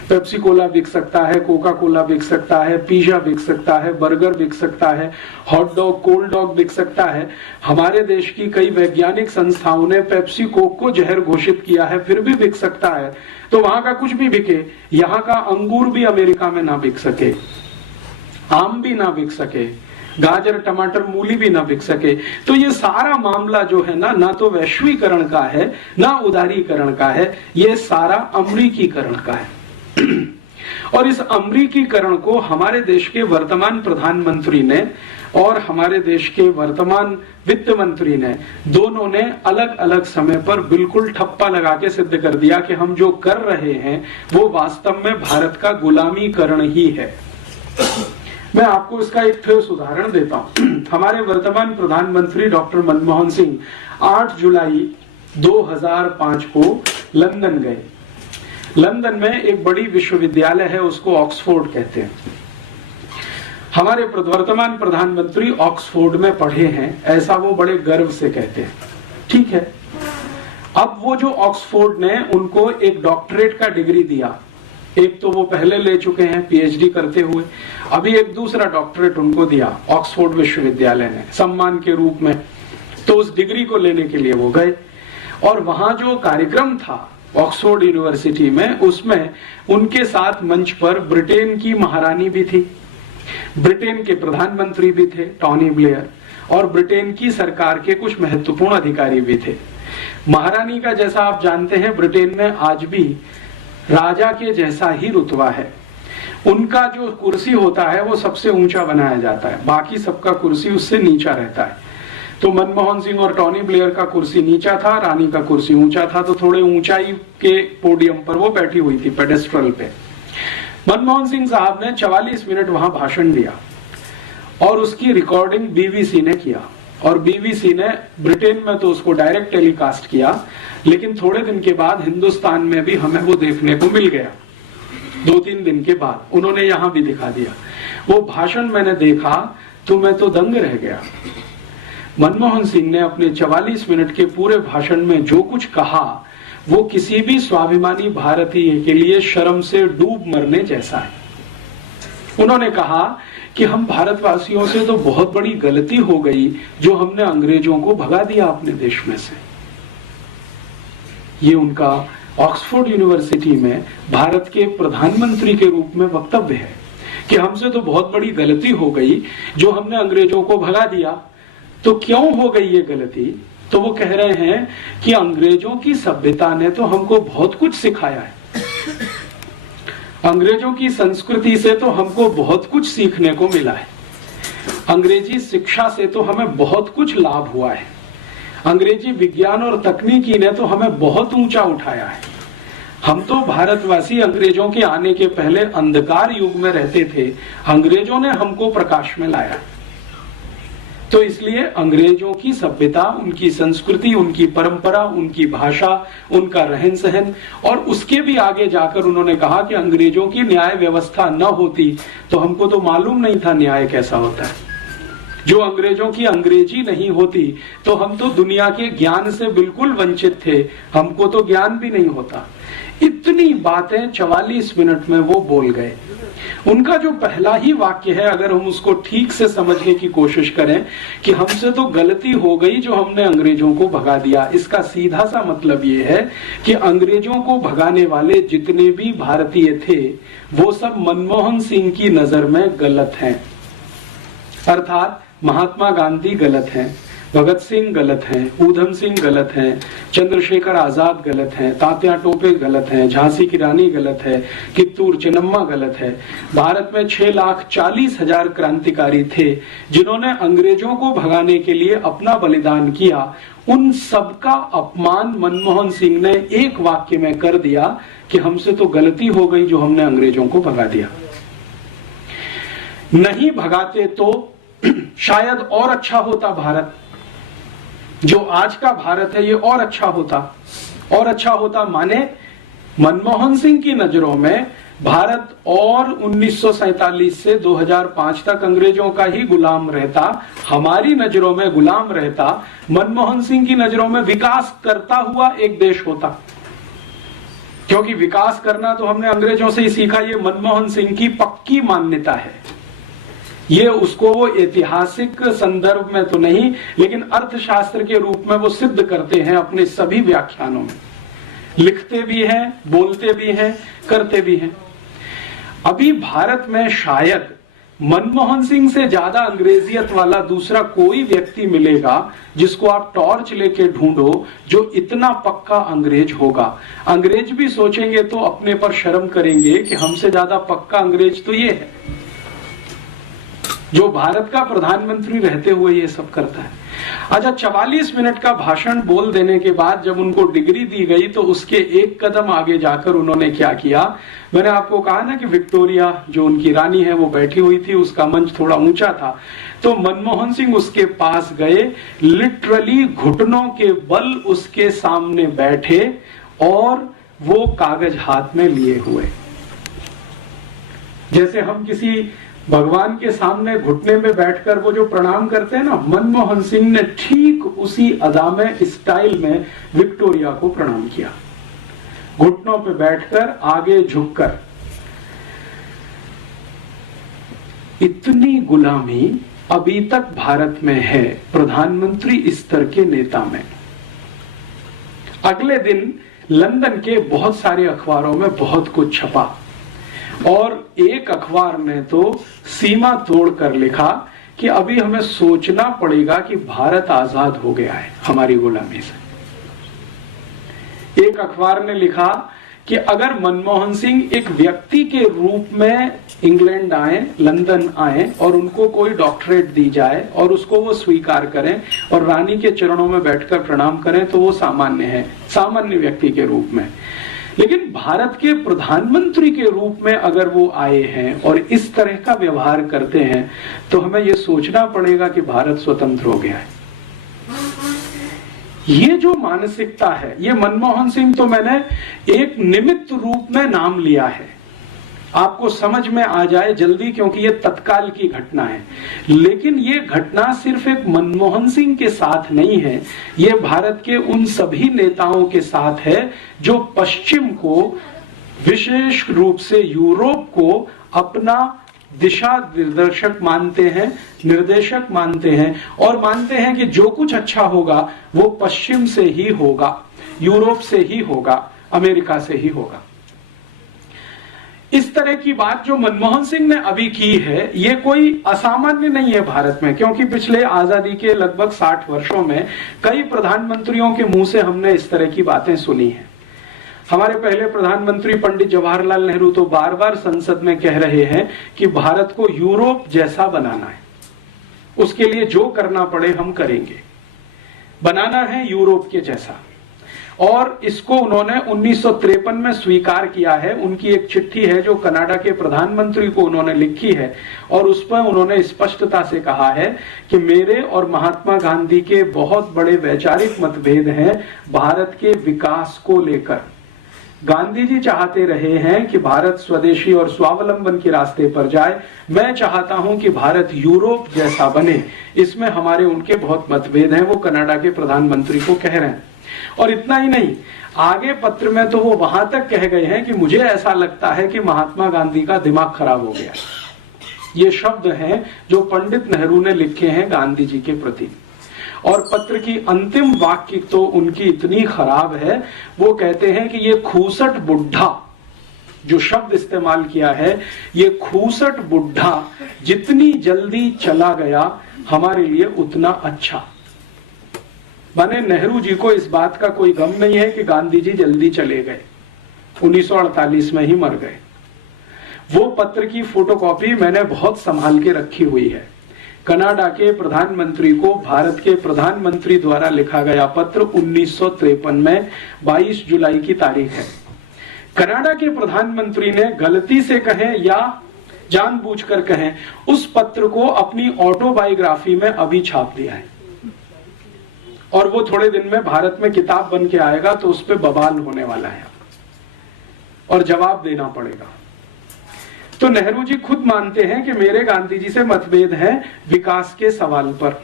पेप्सी कोला बिक सकता है, कोका कोला बिक सकता है, पिज्जा बिक सकता है, बर्गर बिक सकता है, हॉट डॉग, कोल्ड डॉग बिक सकता है। हमारे देश की कई वैज्ञानिक संस्थाओं ने पेप्सी कोक को जहर घोषित किया है, फिर भी बिक सकता है। तो वहां का कुछ भी बिके, यहाँ का अंगूर भी अमेरिका में ना बिक सके, आम भी ना बिक सके, गाजर, टमाटर, मूली भी ना बिक सके। तो ये सारा मामला जो है ना तो वैश्वीकरण का है, ना उदारीकरण का है, ये सारा अमरीकीकरण का है। और इस अमरीकीकरण को हमारे देश के वर्तमान प्रधानमंत्री ने और हमारे देश के वर्तमान वित्त मंत्री ने, दोनों ने अलग अलग समय पर बिल्कुल ठप्पा लगा के सिद्ध कर दिया कि हम जो कर रहे हैं वो वास्तव में भारत का गुलामीकरण ही है। मैं आपको इसका एक ठोस उदाहरण देता हूं। हमारे वर्तमान प्रधानमंत्री डॉक्टर मनमोहन सिंह 8 जुलाई 2005 को लंदन गए। लंदन में एक बड़ी विश्वविद्यालय है, उसको ऑक्सफोर्ड कहते हैं। हमारे वर्तमान प्रधानमंत्री ऑक्सफोर्ड में पढ़े हैं, ऐसा वो बड़े गर्व से कहते हैं। ठीक है, अब वो जो ऑक्सफोर्ड ने उनको एक डॉक्टरेट का डिग्री दिया, एक तो वो पहले ले चुके हैं पीएचडी करते हुए, अभी एक दूसरा डॉक्टरेट उनको दिया ऑक्सफोर्ड विश्वविद्यालय ने सम्मान के रूप में। तो उस डिग्री को लेने के लिए वो गए और वहां जो कार्यक्रम था ऑक्सफोर्ड यूनिवर्सिटी में, उसमें उनके साथ मंच पर ब्रिटेन की महारानी भी थी, ब्रिटेन के प्रधानमंत्री भी थे टोनी ब्लेयर, और ब्रिटेन की सरकार के कुछ महत्वपूर्ण अधिकारी भी थे। महारानी का, जैसा आप जानते हैं, ब्रिटेन में आज भी राजा के जैसा ही रुतबा है। उनका जो कुर्सी होता है वो सबसे ऊंचा बनाया जाता है, बाकी सबका कुर्सी उससे नीचा रहता है। तो मनमोहन सिंह और टोनी ब्लेयर का कुर्सी नीचा था, रानी का कुर्सी ऊंचा था, तो थोड़े ऊंचाई के पोडियम पर वो बैठी हुई थी, पेडेस्ट्रल पे। मनमोहन सिंह साहब ने 44 मिनट वहां भाषण दिया और उसकी रिकॉर्डिंग बीबीसी ने किया, और बीबीसी ने ब्रिटेन में तो उसको डायरेक्ट टेलीकास्ट किया, लेकिन थोड़े दिन के बाद हिंदुस्तान में भी हमें वो देखने को मिल गया। 2-3 दिन के बाद उन्होंने यहां भी दिखा दिया। वो भाषण मैंने देखा तो मैं तो दंग रह गया। मनमोहन सिंह ने अपने 44 मिनट के पूरे भाषण में जो कुछ कहा वो किसी भी स्वाभिमानी भारतीय के लिए शर्म से डूब मरने जैसा है। उन्होंने कहा कि हम भारतवासियों से तो बहुत बड़ी गलती हो गई जो हमने अंग्रेजों को भगा दिया अपने देश में से। ये उनका ऑक्सफोर्ड यूनिवर्सिटी में भारत के प्रधानमंत्री के रूप में वक्तव्य है कि हमसे तो बहुत बड़ी गलती हो गई जो हमने अंग्रेजों को भगा दिया। तो क्यों हो गई ये गलती? तो वो कह रहे हैं कि अंग्रेजों की सभ्यता ने तो हमको बहुत कुछ सिखाया है, अंग्रेजों की संस्कृति से तो हमको बहुत कुछ सीखने को मिला है, अंग्रेजी शिक्षा से तो हमें बहुत कुछ लाभ हुआ है, अंग्रेजी विज्ञान और तकनीकी ने तो हमें बहुत ऊंचा उठाया है। हम तो भारतवासी अंग्रेजों के आने के पहले अंधकार युग में रहते थे, अंग्रेजों ने हमको प्रकाश में लाया। तो इसलिए अंग्रेजों की सभ्यता, उनकी संस्कृति, उनकी परंपरा, उनकी भाषा, उनका रहन सहन, और उसके भी आगे जाकर उन्होंने कहा कि अंग्रेजों की न्याय व्यवस्था न होती तो हमको तो मालूम नहीं था न्याय कैसा होता है। जो अंग्रेजों की अंग्रेजी नहीं होती तो हम तो दुनिया के ज्ञान से बिल्कुल वंचित थे, हमको तो ज्ञान भी नहीं होता। इतनी बातें 44 मिनट में वो बोल गए। उनका जो पहला ही वाक्य है, अगर हम उसको ठीक से समझने की कोशिश करें कि हमसे तो गलती हो गई जो हमने अंग्रेजों को भगा दिया, इसका सीधा सा मतलब ये है कि अंग्रेजों को भगाने वाले जितने भी भारतीय थे वो सब मनमोहन सिंह की नजर में गलत हैं। अर्थात महात्मा गांधी गलत हैं, भगत सिंह गलत हैं, ऊधम सिंह गलत हैं, चंद्रशेखर आजाद गलत हैं, तात्या टोपे गलत हैं, झांसी की रानी गलत है, कित्तूर चिन्नम्मा गलत है। भारत में 6,40,000 क्रांतिकारी थे जिन्होंने अंग्रेजों को भगाने के लिए अपना बलिदान किया। उन सबका अपमान मनमोहन सिंह ने एक वाक्य में कर दिया कि हमसे तो गलती हो गई जो हमने अंग्रेजों को भगा दिया। नहीं भगाते तो शायद और अच्छा होता भारत, जो आज का भारत है ये और अच्छा होता। और अच्छा होता माने मनमोहन सिंह की नजरों में भारत और 1947 से 2005 तक अंग्रेजों का ही गुलाम रहता, हमारी नजरों में गुलाम रहता, मनमोहन सिंह की नजरों में विकास करता हुआ एक देश होता। क्योंकि विकास करना तो हमने अंग्रेजों से ही सीखा, ये मनमोहन सिंह की पक्की मान्यता है। ये उसको वो ऐतिहासिक संदर्भ में तो नहीं, लेकिन अर्थशास्त्र के रूप में वो सिद्ध करते हैं अपने सभी व्याख्यानों में, लिखते भी हैं, बोलते भी हैं, करते भी हैं। अभी भारत में शायद मनमोहन सिंह से ज्यादा अंग्रेजियत वाला दूसरा कोई व्यक्ति मिलेगा जिसको आप टॉर्च लेके ढूंढो जो इतना पक्का अंग्रेज होगा। अंग्रेज भी सोचेंगे तो अपने पर शर्म करेंगे कि हमसे ज्यादा पक्का अंग्रेज तो ये है जो भारत का प्रधानमंत्री रहते हुए ये सब करता है। अच्छा, 44 मिनट का भाषण बोल देने के बाद जब उनको डिग्री दी गई तो उसके एक कदम आगे जाकर उन्होंने क्या किया, मैंने आपको कहा ना कि विक्टोरिया जो उनकी रानी है वो बैठी हुई थी, उसका मंच थोड़ा ऊंचा था, तो मनमोहन सिंह उसके पास गए, लिटरली घुटनों के बल उसके सामने बैठे और वो कागज हाथ में लिए हुए। जैसे हम किसी भगवान के सामने घुटने में बैठकर वो जो प्रणाम करते हैं ना, मनमोहन सिंह ने ठीक उसी अदा में, स्टाइल में विक्टोरिया को प्रणाम किया, घुटनों पे बैठकर, आगे झुककर। इतनी गुलामी अभी तक भारत में है प्रधानमंत्री स्तर के नेता में। अगले दिन लंदन के बहुत सारे अखबारों में बहुत कुछ छपा और एक अखबार ने तो सीमा तोड़कर लिखा कि अभी हमें सोचना पड़ेगा कि भारत आजाद हो गया है हमारी गुलामी से। एक अखबार ने लिखा कि अगर मनमोहन सिंह एक व्यक्ति के रूप में इंग्लैंड आए, लंदन आए और उनको कोई डॉक्टरेट दी जाए और उसको वो स्वीकार करें और रानी के चरणों में बैठकर प्रणाम करें तो वो सामान्य है, सामान्य व्यक्ति के रूप में। लेकिन भारत के प्रधानमंत्री के रूप में अगर वो आए हैं और इस तरह का व्यवहार करते हैं तो हमें ये सोचना पड़ेगा कि भारत स्वतंत्र हो गया है। ये जो मानसिकता है, ये मनमोहन सिंह तो मैंने एक निमित्त रूप में नाम लिया है, आपको समझ में आ जाए जल्दी, क्योंकि ये तत्काल की घटना है। लेकिन ये घटना सिर्फ एक मनमोहन सिंह के साथ नहीं है, ये भारत के उन सभी नेताओं के साथ है जो पश्चिम को, विशेष रूप से यूरोप को अपना दिशा निर्देशक मानते हैं, निर्देशक मानते हैं और मानते हैं कि जो कुछ अच्छा होगा वो पश्चिम से ही होगा, यूरोप से ही होगा, अमेरिका से ही होगा। इस तरह की बात जो मनमोहन सिंह ने अभी की है, ये कोई असामान्य नहीं है भारत में, क्योंकि पिछले आजादी के लगभग 60 वर्षों में कई प्रधानमंत्रियों के मुंह से हमने इस तरह की बातें सुनी हैं। हमारे पहले प्रधानमंत्री पंडित जवाहरलाल नेहरू तो बार बार संसद में कह रहे हैं कि भारत को यूरोप जैसा बनाना है, उसके लिए जो करना पड़े हम करेंगे, बनाना है यूरोप के जैसा। और इसको उन्होंने 1953 में स्वीकार किया है। उनकी एक चिट्ठी है जो कनाडा के प्रधानमंत्री को उन्होंने लिखी है और उस पर उन्होंने स्पष्टता से कहा है कि मेरे और महात्मा गांधी के बहुत बड़े वैचारिक मतभेद हैं भारत के विकास को लेकर। गांधी जी चाहते रहे हैं कि भारत स्वदेशी और स्वावलंबन के रास्ते पर जाए, मैं चाहता हूं कि भारत यूरोप जैसा बने। इसमें हमारे उनके बहुत मतभेद हैं, वो कनाडा के प्रधानमंत्री को कह रहे हैं। और इतना ही नहीं, आगे पत्र में तो वो वहां तक कह गए हैं कि मुझे ऐसा लगता है कि महात्मा गांधी का दिमाग खराब हो गया। ये शब्द हैं जो पंडित नेहरू ने लिखे हैं गांधी जी के प्रति। और पत्र की अंतिम वाक्य तो उनकी इतनी खराब है, वो कहते हैं कि ये खूसट बुढ़ा, जो शब्द इस्तेमाल किया है, ये खूसट बुढ़ा जितनी जल्दी चला गया हमारे लिए उतना अच्छा। माने नेहरू जी को इस बात का कोई गम नहीं है कि गांधी जी जल्दी चले गए, 1948 में ही मर गए। वो पत्र की फोटोकॉपी मैंने बहुत संभाल के रखी हुई है। कनाडा के प्रधानमंत्री को भारत के प्रधानमंत्री द्वारा लिखा गया पत्र 1953 में 22 जुलाई की तारीख है। कनाडा के प्रधानमंत्री ने गलती से कहें या जानबूझकर कहें, उस पत्र को अपनी ऑटोबायोग्राफी में अभी छाप दिया है और वो थोड़े दिन में भारत में किताब बन के आएगा तो उस पर बवाल होने वाला है और जवाब देना पड़ेगा। तो नेहरू जी खुद मानते हैं कि मेरे गांधी जी से मतभेद है विकास के सवाल पर।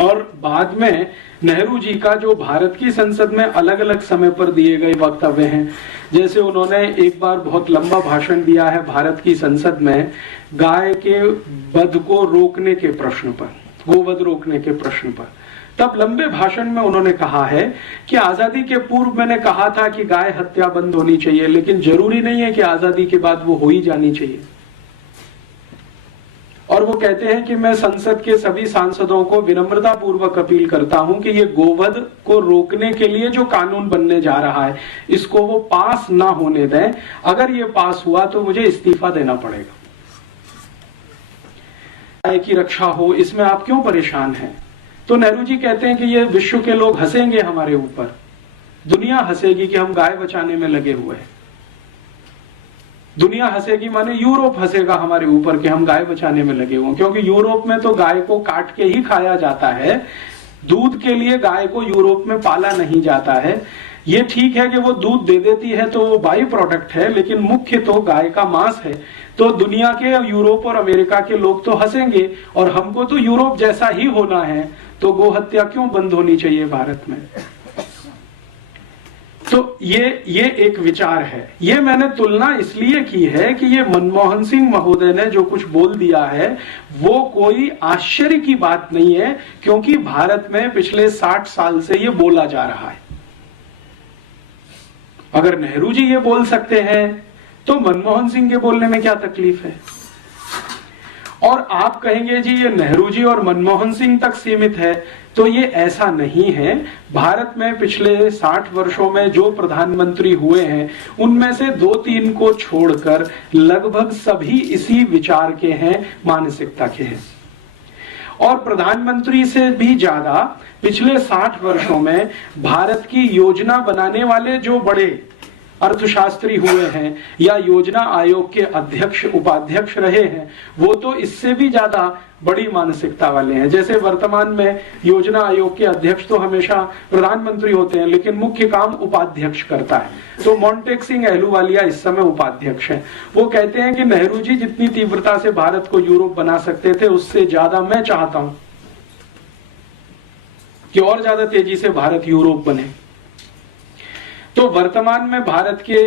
और बाद में नेहरू जी का जो भारत की संसद में अलग अलग समय पर दिए गए वक्तव्य हैं, जैसे उन्होंने एक बार बहुत लंबा भाषण दिया है भारत की संसद में गाय के वध को रोकने के प्रश्न पर, गोवध रोकने के प्रश्न पर। तब लंबे भाषण में उन्होंने कहा है कि आजादी के पूर्व मैंने कहा था कि गाय हत्या बंद होनी चाहिए, लेकिन जरूरी नहीं है कि आजादी के बाद वो हो ही जानी चाहिए। और वो कहते हैं कि मैं संसद के सभी सांसदों को विनम्रता पूर्वक अपील करता हूं कि ये गोवध को रोकने के लिए जो कानून बनने जा रहा है इसको वो पास ना होने दें। अगर ये पास हुआ तो मुझे इस्तीफा देना पड़ेगा। की रक्षा हो, इसमें आप क्यों परेशान हैं? तो नेहरू जी कहते हैं कि ये विश्व के लोग हंसेंगे हमारे ऊपर, दुनिया हंसेगी कि हम गाय बचाने में लगे हुए हैं। दुनिया हंसेगी माने यूरोप हंसेगा हमारे ऊपर कि हम गाय बचाने में लगे हुए, क्योंकि यूरोप में तो गाय को काट के ही खाया जाता है। दूध के लिए गाय को यूरोप में पाला नहीं जाता है। ये ठीक है कि वो दूध दे देती है तो वो बाई प्रोडक्ट है, लेकिन मुख्य तो गाय का मांस है। तो दुनिया के यूरोप और अमेरिका के लोग तो हंसेंगे और हमको तो यूरोप जैसा ही होना है, तो गोहत्या क्यों बंद होनी चाहिए भारत में? तो ये एक विचार है। ये मैंने तुलना इसलिए की है कि ये मनमोहन सिंह महोदय ने जो कुछ बोल दिया है वो कोई आश्चर्य की बात नहीं है, क्योंकि भारत में पिछले 60 साल से ये बोला जा रहा है। अगर नेहरू जी ये बोल सकते हैं तो मनमोहन सिंह के बोलने में क्या तकलीफ है? और आप कहेंगे जी ये नेहरू जी और मनमोहन सिंह तक सीमित है, तो ये ऐसा नहीं है। भारत में पिछले 60 वर्षों में जो प्रधानमंत्री हुए हैं उनमें से 2-3 को छोड़कर लगभग सभी इसी विचार के हैं, मानसिकता के हैं। और प्रधानमंत्री से भी ज्यादा पिछले 60 वर्षों में भारत की योजना बनाने वाले जो बड़े अर्थशास्त्री हुए हैं या योजना आयोग के अध्यक्ष उपाध्यक्ष रहे हैं, वो तो इससे भी ज्यादा बड़ी मानसिकता वाले हैं। जैसे वर्तमान में योजना आयोग के अध्यक्ष तो हमेशा प्रधानमंत्री होते हैं, लेकिन मुख्य काम उपाध्यक्ष करता है। तो मोंटेक सिंह अहलूवालिया इस समय उपाध्यक्ष हैं। वो कहते हैं कि नेहरू जी जितनी तीव्रता से भारत को यूरोप बना सकते थे, उससे ज्यादा मैं चाहता हूं कि और ज्यादा तेजी से भारत यूरोप बने। तो वर्तमान में भारत के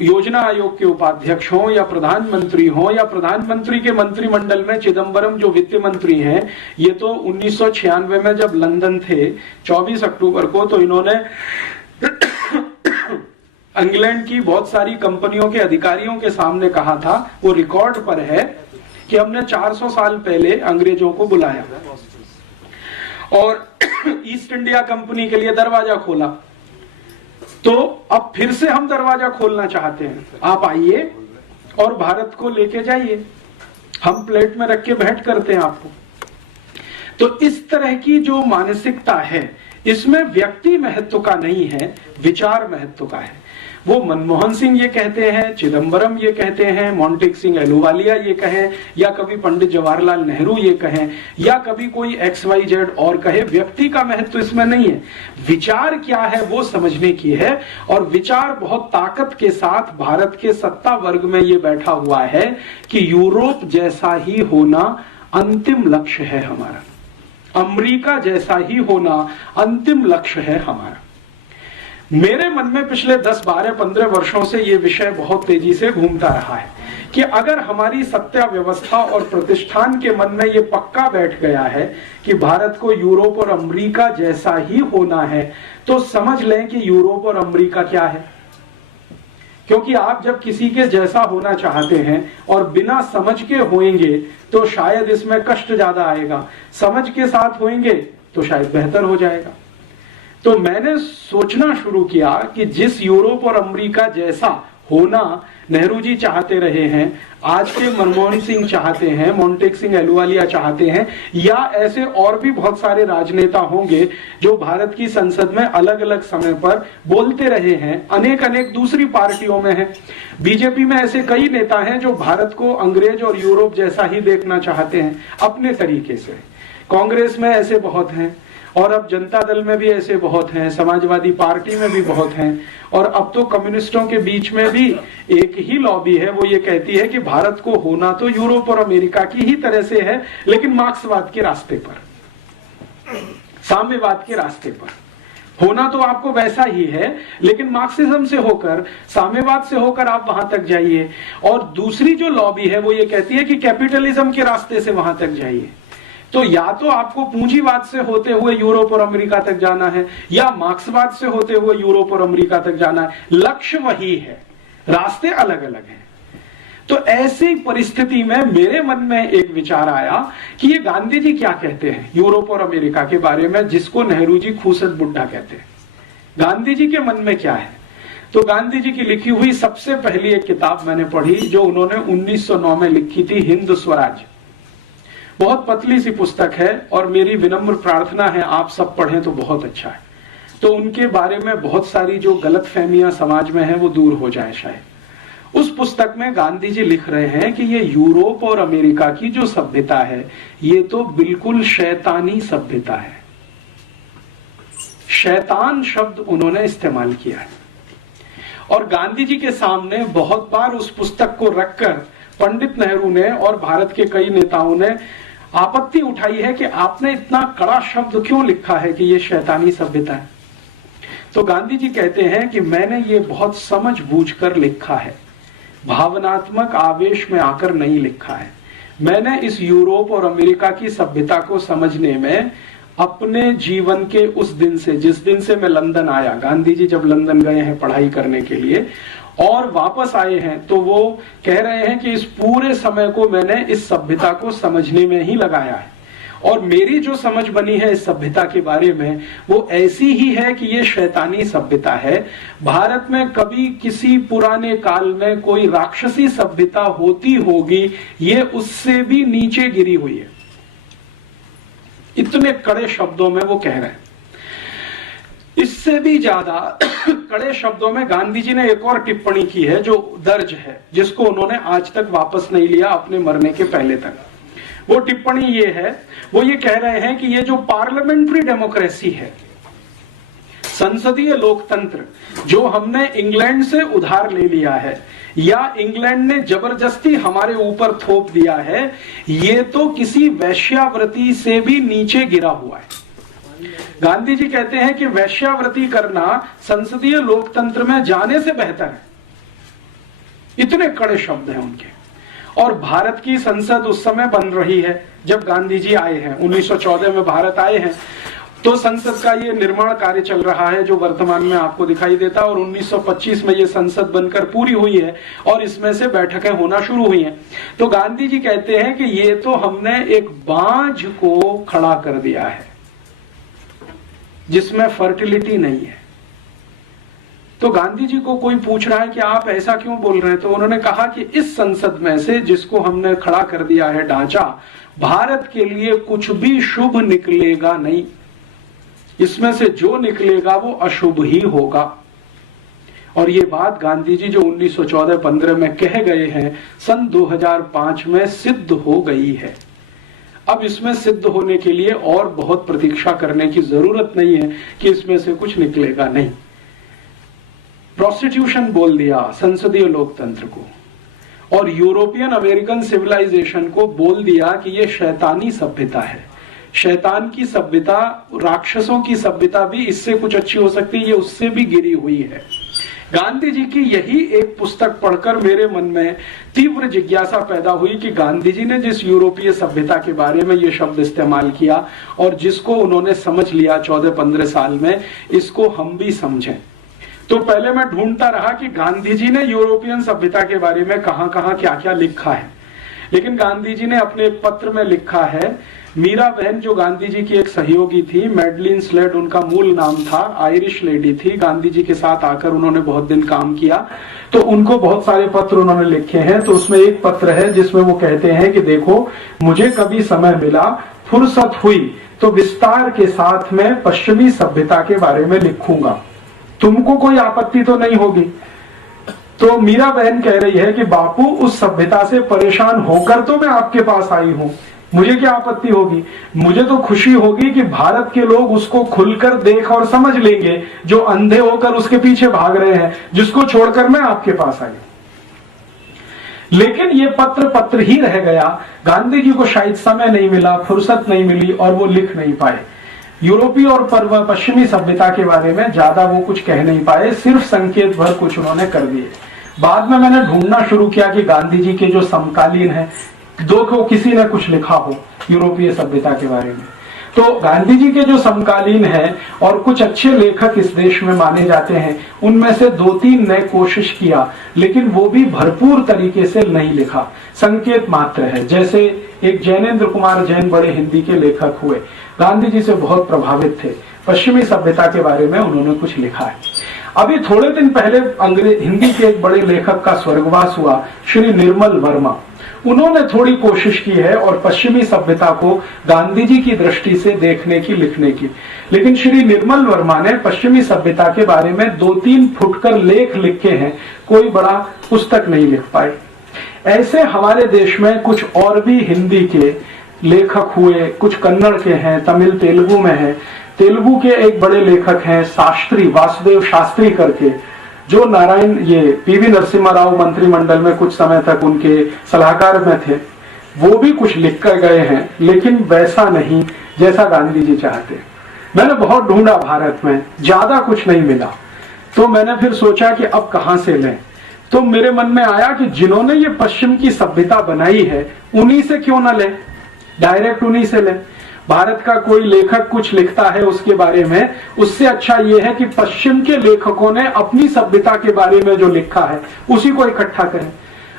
योजना आयोग के उपाध्यक्ष हों या प्रधानमंत्री हों या प्रधानमंत्री के मंत्रिमंडल में चिदम्बरम जो वित्त मंत्री हैं, ये तो 1996 में जब लंदन थे 24 अक्टूबर को, तो इन्होंने इंग्लैंड की बहुत सारी कंपनियों के अधिकारियों के सामने कहा था, वो रिकॉर्ड पर है, कि हमने 400 साल पहले अंग्रेजों को बुलाया और ईस्ट इंडिया कंपनी के लिए दरवाजा खोला। तो अब फिर से हम दरवाजा खोलना चाहते हैं, आप आइए और भारत को लेके जाइए, हम प्लेट में रख के भेंट करते हैं आपको। तो इस तरह की जो मानसिकता है, इसमें व्यक्ति महत्व का नहीं है, विचार महत्व का है। वो मनमोहन सिंह ये कहते हैं, चिदम्बरम ये कहते हैं, मोंटेक सिंह अहलूवालिया ये कहें, या कभी पंडित जवाहरलाल नेहरू ये कहें, या कभी कोई XYZ और कहे, व्यक्ति का महत्व इसमें नहीं है। विचार क्या है वो समझने की है। और विचार बहुत ताकत के साथ भारत के सत्ता वर्ग में ये बैठा हुआ है कि यूरोप जैसा ही होना अंतिम लक्ष्य है हमारा, अमेरिका जैसा ही होना अंतिम लक्ष्य है हमारा। मेरे मन में पिछले 10, 12, 15 वर्षों से ये विषय बहुत तेजी से घूमता रहा है कि अगर हमारी सत्ता व्यवस्था और प्रतिष्ठान के मन में ये पक्का बैठ गया है कि भारत को यूरोप और अमेरिका जैसा ही होना है, तो समझ लें कि यूरोप और अमेरिका क्या है। क्योंकि आप जब किसी के जैसा होना चाहते हैं और बिना समझ के होएंगे तो शायद इसमें कष्ट ज्यादा आएगा, समझ के साथ होएंगे तो शायद बेहतर हो जाएगा। तो मैंने सोचना शुरू किया कि जिस यूरोप और अमेरिका जैसा होना नेहरू जी चाहते रहे हैं, आज के मनमोहन सिंह चाहते हैं, मोंटेक सिंह अहलूवालिया चाहते हैं, या ऐसे और भी बहुत सारे राजनेता होंगे जो भारत की संसद में अलग अलग समय पर बोलते रहे हैं, अनेक दूसरी पार्टियों में हैं। बीजेपी में ऐसे कई नेता हैं जो भारत को अंग्रेज और यूरोप जैसा ही देखना चाहते हैं अपने तरीके से। कांग्रेस में ऐसे बहुत हैं, और अब जनता दल में भी ऐसे बहुत हैं, समाजवादी पार्टी में भी बहुत हैं, और अब तो कम्युनिस्टों के बीच में भी एक ही लॉबी है, वो ये कहती है कि भारत को होना तो यूरोप और अमेरिका की ही तरह से है, लेकिन मार्क्सवाद के रास्ते पर, साम्यवाद के रास्ते पर। होना तो आपको वैसा ही है, लेकिन मार्क्सिज्म से होकर, साम्यवाद से होकर आप वहां तक जाइए। और दूसरी जो लॉबी है वो ये कहती है कि कैपिटलिज्म के रास्ते से वहां तक जाइए। तो या तो आपको पूंजीवाद से होते हुए यूरोप और अमेरिका तक जाना है, या मार्क्सवाद से होते हुए यूरोप और अमेरिका तक जाना है। लक्ष्य वही है, रास्ते अलग अलग हैं। तो ऐसी परिस्थिति में मेरे मन में एक विचार आया कि ये गांधी जी क्या कहते हैं यूरोप और अमेरिका के बारे में, जिसको नेहरू जी खूसट बुड्ढा कहते हैं। गांधी जी के मन में क्या है? तो गांधी जी की लिखी हुई सबसे पहली एक किताब मैंने पढ़ी जो उन्होंने 1909 में लिखी थी, हिंद स्वराज। बहुत पतली सी पुस्तक है और मेरी विनम्र प्रार्थना है आप सब पढ़ें तो बहुत अच्छा है, तो उनके बारे में बहुत सारी जो गलतफहमियां समाज में है वो दूर हो जाए शायद। उस पुस्तक में गांधी जी लिख रहे हैं कि ये यूरोप और अमेरिका की जो सभ्यता है ये तो बिल्कुल शैतानी सभ्यता है। शैतान शब्द उन्होंने इस्तेमाल किया है और गांधी जी के सामने बहुत बार उस पुस्तक को रखकर पंडित नेहरू ने और भारत के कई नेताओं ने आपत्ति उठाई है कि आपने इतना कड़ा शब्द क्यों लिखा है कि ये शैतानी सभ्यता है। तो गांधी जी कहते हैं कि मैंने ये बहुत समझ बूझकर लिखा है, भावनात्मक आवेश में आकर नहीं लिखा है। मैंने इस यूरोप और अमेरिका की सभ्यता को समझने में अपने जीवन के उस दिन से, जिस दिन से मैं लंदन आया, गांधी जी जब लंदन गए हैं पढ़ाई करने के लिए और वापस आए हैं, तो वो कह रहे हैं कि इस पूरे समय को मैंने इस सभ्यता को समझने में ही लगाया है और मेरी जो समझ बनी है इस सभ्यता के बारे में वो ऐसी ही है कि ये शैतानी सभ्यता है। भारत में कभी किसी पुराने काल में कोई राक्षसी सभ्यता होती होगी, ये उससे भी नीचे गिरी हुई है। इतने कड़े शब्दों में वो कह रहे हैं। इससे भी ज्यादा कड़े शब्दों में गांधी जी ने एक और टिप्पणी की है जो दर्ज है, जिसको उन्होंने आज तक वापस नहीं लिया अपने मरने के पहले तक। वो टिप्पणी ये है, वो ये कह रहे हैं कि ये जो पार्लियामेंट्री डेमोक्रेसी है, संसदीय लोकतंत्र जो हमने इंग्लैंड से उधार ले लिया है या इंग्लैंड ने जबरदस्ती हमारे ऊपर थोप दिया है, ये तो किसी वैश्यावृत्ति से भी नीचे गिरा हुआ है। गांधी जी कहते हैं कि वैश्यावृत्ति करना संसदीय लोकतंत्र में जाने से बेहतर है। इतने कड़े शब्द हैं उनके। और भारत की संसद उस समय बन रही है जब गांधी जी आए हैं, 1914 में भारत आए हैं, तो संसद का ये निर्माण कार्य चल रहा है जो वर्तमान में आपको दिखाई देता है और 1925 में ये संसद बनकर पूरी हुई है और इसमें से बैठकें होना शुरू हुई हैं। तो गांधी जी कहते हैं कि ये तो हमने एक बांझ को खड़ा कर दिया है जिसमें फर्टिलिटी नहीं है। तो गांधी जी को कोई पूछ रहा है कि आप ऐसा क्यों बोल रहे हैं, तो उन्होंने कहा कि इस संसद में से जिसको हमने खड़ा कर दिया है ढांचा, भारत के लिए कुछ भी शुभ निकलेगा नहीं, इसमें से जो निकलेगा वो अशुभ ही होगा। और ये बात गांधी जी जो 1914-15 में कह गए हैं, सन 2005 में सिद्ध हो गई है। अब इसमें सिद्ध होने के लिए और बहुत प्रतीक्षा करने की जरूरत नहीं है कि इसमें से कुछ निकलेगा नहीं। प्रोस्टिट्यूशन बोल दिया संसदीय लोकतंत्र को और यूरोपियन अमेरिकन सिविलाइजेशन को बोल दिया कि ये शैतानी सभ्यता है। शैतान की सभ्यता, राक्षसों की सभ्यता भी इससे कुछ अच्छी हो सकती है, ये उससे भी गिरी हुई है। गांधी जी की यही एक पुस्तक पढ़कर मेरे मन में तीव्र जिज्ञासा पैदा हुई कि गांधी जी ने जिस यूरोपीय सभ्यता के बारे में ये शब्द इस्तेमाल किया और जिसको उन्होंने समझ लिया 14-15 साल में, इसको हम भी समझें। तो पहले मैं ढूंढता रहा कि गांधी जी ने यूरोपियन सभ्यता के बारे में कहां कहां क्या क्या लिखा है, लेकिन गांधी जी ने अपने एक पत्र में लिखा है। मीरा बहन जो गांधी जी की एक सहयोगी थी, मैडलिन स्लेड उनका मूल नाम था, आयरिश लेडी थी, गांधी जी के साथ आकर उन्होंने बहुत दिन काम किया, तो उनको बहुत सारे पत्र उन्होंने लिखे हैं। तो उसमें एक पत्र है जिसमें वो कहते हैं कि देखो, मुझे कभी समय मिला, फुर्सत हुई तो विस्तार के साथ में पश्चिमी सभ्यता के बारे में लिखूंगा, तुमको कोई आपत्ति तो नहीं होगी। तो मीरा बहन कह रही है कि बापू, उस सभ्यता से परेशान होकर तो मैं आपके पास आई हूं, मुझे क्या आपत्ति होगी। मुझे तो खुशी होगी कि भारत के लोग उसको खुलकर देख और समझ लेंगे, जो अंधे होकर उसके पीछे भाग रहे हैं, जिसको छोड़कर मैं आपके पास आई। लेकिन ये पत्र ही रह गया। गांधी जी को शायद समय नहीं मिला, फुर्सत नहीं मिली और वो लिख नहीं पाए। यूरोपीय और पश्चिमी सभ्यता के बारे में ज्यादा वो कुछ कह नहीं पाए, सिर्फ संकेत भर कुछ उन्होंने कर दिए। बाद में मैंने ढूंढना शुरू किया कि गांधी जी के जो समकालीन है, दो को किसी ने कुछ लिखा हो यूरोपीय सभ्यता के बारे में। तो गांधी जी के जो समकालीन हैं और कुछ अच्छे लेखक इस देश में माने जाते हैं, उनमें से 2-3 ने कोशिश किया, लेकिन वो भी भरपूर तरीके से नहीं लिखा, संकेत मात्र है। जैसे एक जैनेन्द्र कुमार जैन बड़े हिंदी के लेखक हुए, गांधी जी से बहुत प्रभावित थे, पश्चिमी सभ्यता के बारे में उन्होंने कुछ लिखा है। अभी थोड़े दिन पहले हिंदी के एक बड़े लेखक का स्वर्गवास हुआ, श्री निर्मल वर्मा। उन्होंने थोड़ी कोशिश की है और पश्चिमी सभ्यता को गांधी जी की दृष्टि से देखने की, लिखने की, लेकिन श्री निर्मल वर्मा ने पश्चिमी सभ्यता के बारे में 2-3 फुटकर लेख लिखे हैं, कोई बड़ा पुस्तक नहीं लिख पाए। ऐसे हमारे देश में कुछ और भी हिंदी के लेखक हुए, कुछ कन्नड़ के हैं, तमिल तेलुगु में हैं। तेलुगु के एक बड़े लेखक हैं शास्त्री, वासुदेव शास्त्री करके, जो नारायण ये पीवी नरसिम्हा राव मंत्रिमंडल में कुछ समय तक उनके सलाहकार में थे। वो भी कुछ लिख कर गए हैं, लेकिन वैसा नहीं जैसा गांधी जी चाहते। मैंने बहुत ढूंढा भारत में, ज्यादा कुछ नहीं मिला। तो मैंने फिर सोचा कि अब कहां से लें। तो मेरे मन में आया कि जिन्होंने ये पश्चिम की सभ्यता बनाई है, उन्हीं से क्यों ना लें, डायरेक्ट उन्हीं से लें। भारत का कोई लेखक कुछ लिखता है उसके बारे में, उससे अच्छा यह है कि पश्चिम के लेखकों ने अपनी सभ्यता के बारे में जो लिखा है उसी को इकट्ठा करें।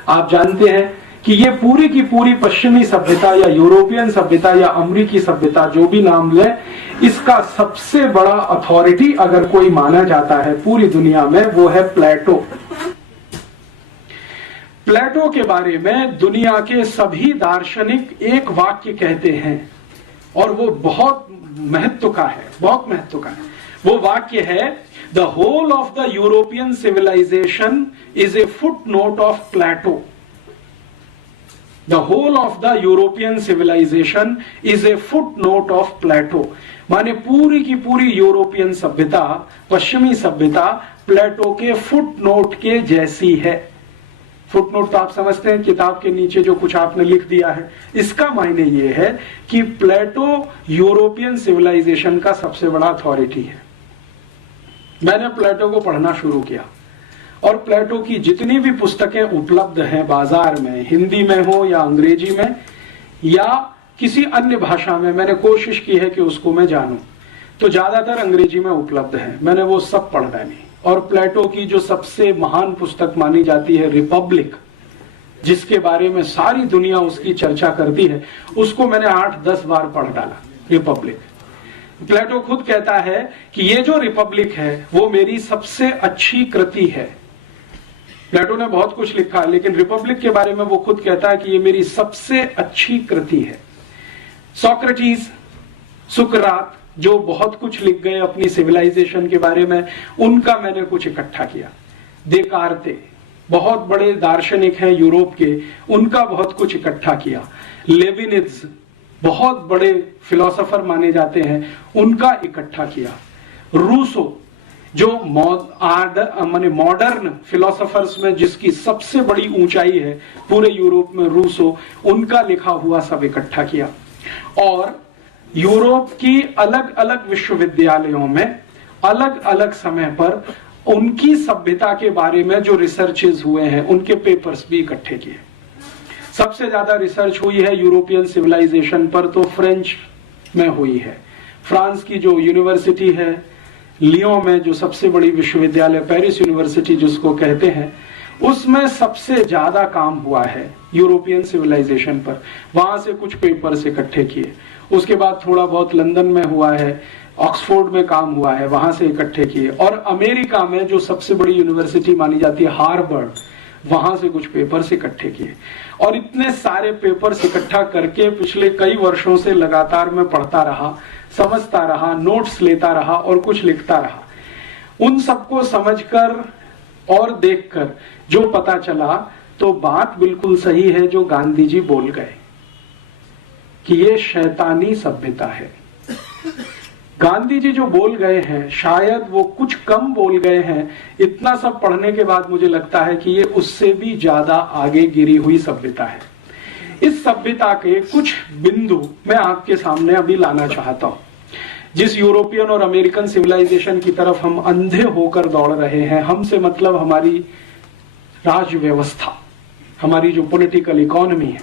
आप जानते हैं कि ये पूरी की पूरी पश्चिमी सभ्यता या यूरोपियन सभ्यता या अमेरिकी सभ्यता, जो भी नाम ले, इसका सबसे बड़ा अथॉरिटी अगर कोई माना जाता है पूरी दुनिया में, वो है प्लेटो। प्लेटो के बारे में दुनिया के सभी दार्शनिक एक वाक्य कहते हैं और वो बहुत महत्व का है, बहुत महत्व का है। वो वाक्य है, the whole of the European civilisation is a footnote of Plato. The whole of the European civilisation is a footnote of Plato. माने पूरी की पूरी यूरोपियन सभ्यता, पश्चिमी सभ्यता प्लेटो के फुट नोट के जैसी है। फुटनोट तो आप समझते हैं, किताब के नीचे जो कुछ आपने लिख दिया है। इसका मायने ये है कि प्लेटो यूरोपियन सिविलाइजेशन का सबसे बड़ा अथॉरिटी है। मैंने प्लेटो को पढ़ना शुरू किया और प्लेटो की जितनी भी पुस्तकें उपलब्ध हैं बाजार में, हिंदी में हो या अंग्रेजी में या किसी अन्य भाषा में, मैंने कोशिश की है कि उसको मैं जानूं। तो ज्यादातर अंग्रेजी में उपलब्ध है, मैंने वो सब पढ़ डाली। और प्लेटो की जो सबसे महान पुस्तक मानी जाती है, रिपब्लिक, जिसके बारे में सारी दुनिया उसकी चर्चा करती है, उसको मैंने 8-10 बार पढ़ डाला। रिपब्लिक, प्लेटो खुद कहता है कि ये जो रिपब्लिक है वो मेरी सबसे अच्छी कृति है। प्लेटो ने बहुत कुछ लिखा, लेकिन रिपब्लिक के बारे में वो खुद कहता है कि ये मेरी सबसे अच्छी कृति है। सोक्रेटिस, सुकरात, जो बहुत कुछ लिख गए अपनी सिविलाइजेशन के बारे में, उनका मैंने कुछ इकट्ठा किया। देकार्ते, बहुत बड़े दार्शनिक हैं यूरोप के, उनका बहुत कुछ इकट्ठा किया। लेविनिज, बहुत बड़े फिलोसोफर माने जाते हैं, उनका इकट्ठा किया। रूसो, जो मॉडर्न फिलोसोफर्स में जिसकी सबसे बड़ी ऊंचाई है पूरे यूरोप में, रूसो, उनका लिखा हुआ सब इकट्ठा किया। और यूरोप की अलग अलग विश्वविद्यालयों में अलग अलग समय पर उनकी सभ्यता के बारे में जो रिसर्चेस हुए हैं, उनके पेपर्स भी इकट्ठे किए। सबसे ज्यादा रिसर्च हुई है यूरोपियन सिविलाइजेशन पर, तो फ्रेंच में हुई है। फ्रांस की जो यूनिवर्सिटी है लियों में, जो सबसे बड़ी विश्वविद्यालय, पेरिस यूनिवर्सिटी जिसको कहते हैं, उसमें सबसे ज्यादा काम हुआ है यूरोपियन सिविलाइजेशन पर। वहां से कुछ पेपर्स इकट्ठे किए। उसके बाद थोड़ा बहुत लंदन में हुआ है, ऑक्सफोर्ड में काम हुआ है, वहां से इकट्ठे किए। और अमेरिका में जो सबसे बड़ी यूनिवर्सिटी मानी जाती है हार्वर्ड, वहां से कुछ पेपर्स इकट्ठे किए। और इतने सारे पेपर्स इकट्ठा करके पिछले कई वर्षों से लगातार मैं पढ़ता रहा, समझता रहा, नोट्स लेता रहा और कुछ लिखता रहा। उन सबको समझकर और देखकर जो पता चला, तो बात बिल्कुल सही है जो गांधी जी बोल गए कि ये शैतानी सभ्यता है। गांधी जी जो बोल गए हैं, शायद वो कुछ कम बोल गए हैं। इतना सब पढ़ने के बाद मुझे लगता है कि ये उससे भी ज्यादा आगे गिरी हुई सभ्यता है। इस सभ्यता के कुछ बिंदु मैं आपके सामने अभी लाना चाहता हूं। जिस यूरोपियन और अमेरिकन सिविलाइजेशन की तरफ हम अंधे होकर दौड़ रहे हैं, हमसे मतलब हमारी राज व्यवस्था, हमारी जो पॉलिटिकल इकोनॉमी है,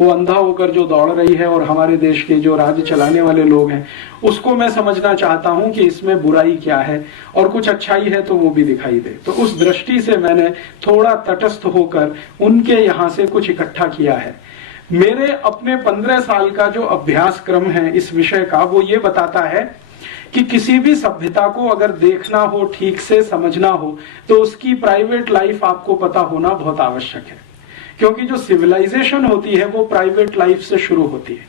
वो अंधा होकर जो दौड़ रही है और हमारे देश के जो राज्य चलाने वाले लोग हैं उसको मैं समझना चाहता हूं कि इसमें बुराई क्या है और कुछ अच्छाई है तो वो भी दिखाई दे। तो उस दृष्टि से मैंने थोड़ा तटस्थ होकर उनके यहाँ से कुछ इकट्ठा किया है। मेरे अपने 15 साल का जो अभ्यास क्रम है इस विषय का, वो ये बताता है कि किसी भी सभ्यता को अगर देखना हो, ठीक से समझना हो, तो उसकी प्राइवेट लाइफ आपको पता होना बहुत आवश्यक है। क्योंकि जो सिविलाइजेशन होती है वो प्राइवेट लाइफ से शुरू होती है।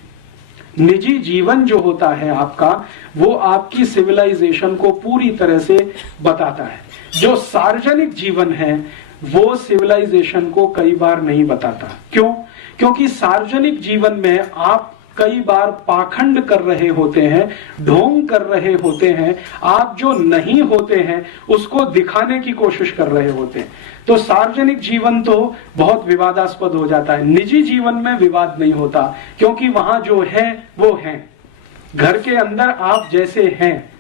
निजी जीवन जो होता है आपका, वो आपकी सिविलाइजेशन को पूरी तरह से बताता है। जो सार्वजनिक जीवन है वो सिविलाइजेशन को कई बार नहीं बताता। क्यों? क्योंकि सार्वजनिक जीवन में आप कई बार पाखंड कर रहे होते हैं, ढोंग कर रहे होते हैं, आप जो नहीं होते हैं उसको दिखाने की कोशिश कर रहे होते हैं। तो सार्वजनिक जीवन तो बहुत विवादास्पद हो जाता है। निजी जीवन में विवाद नहीं होता क्योंकि वहां जो है वो है। घर के अंदर आप जैसे हैं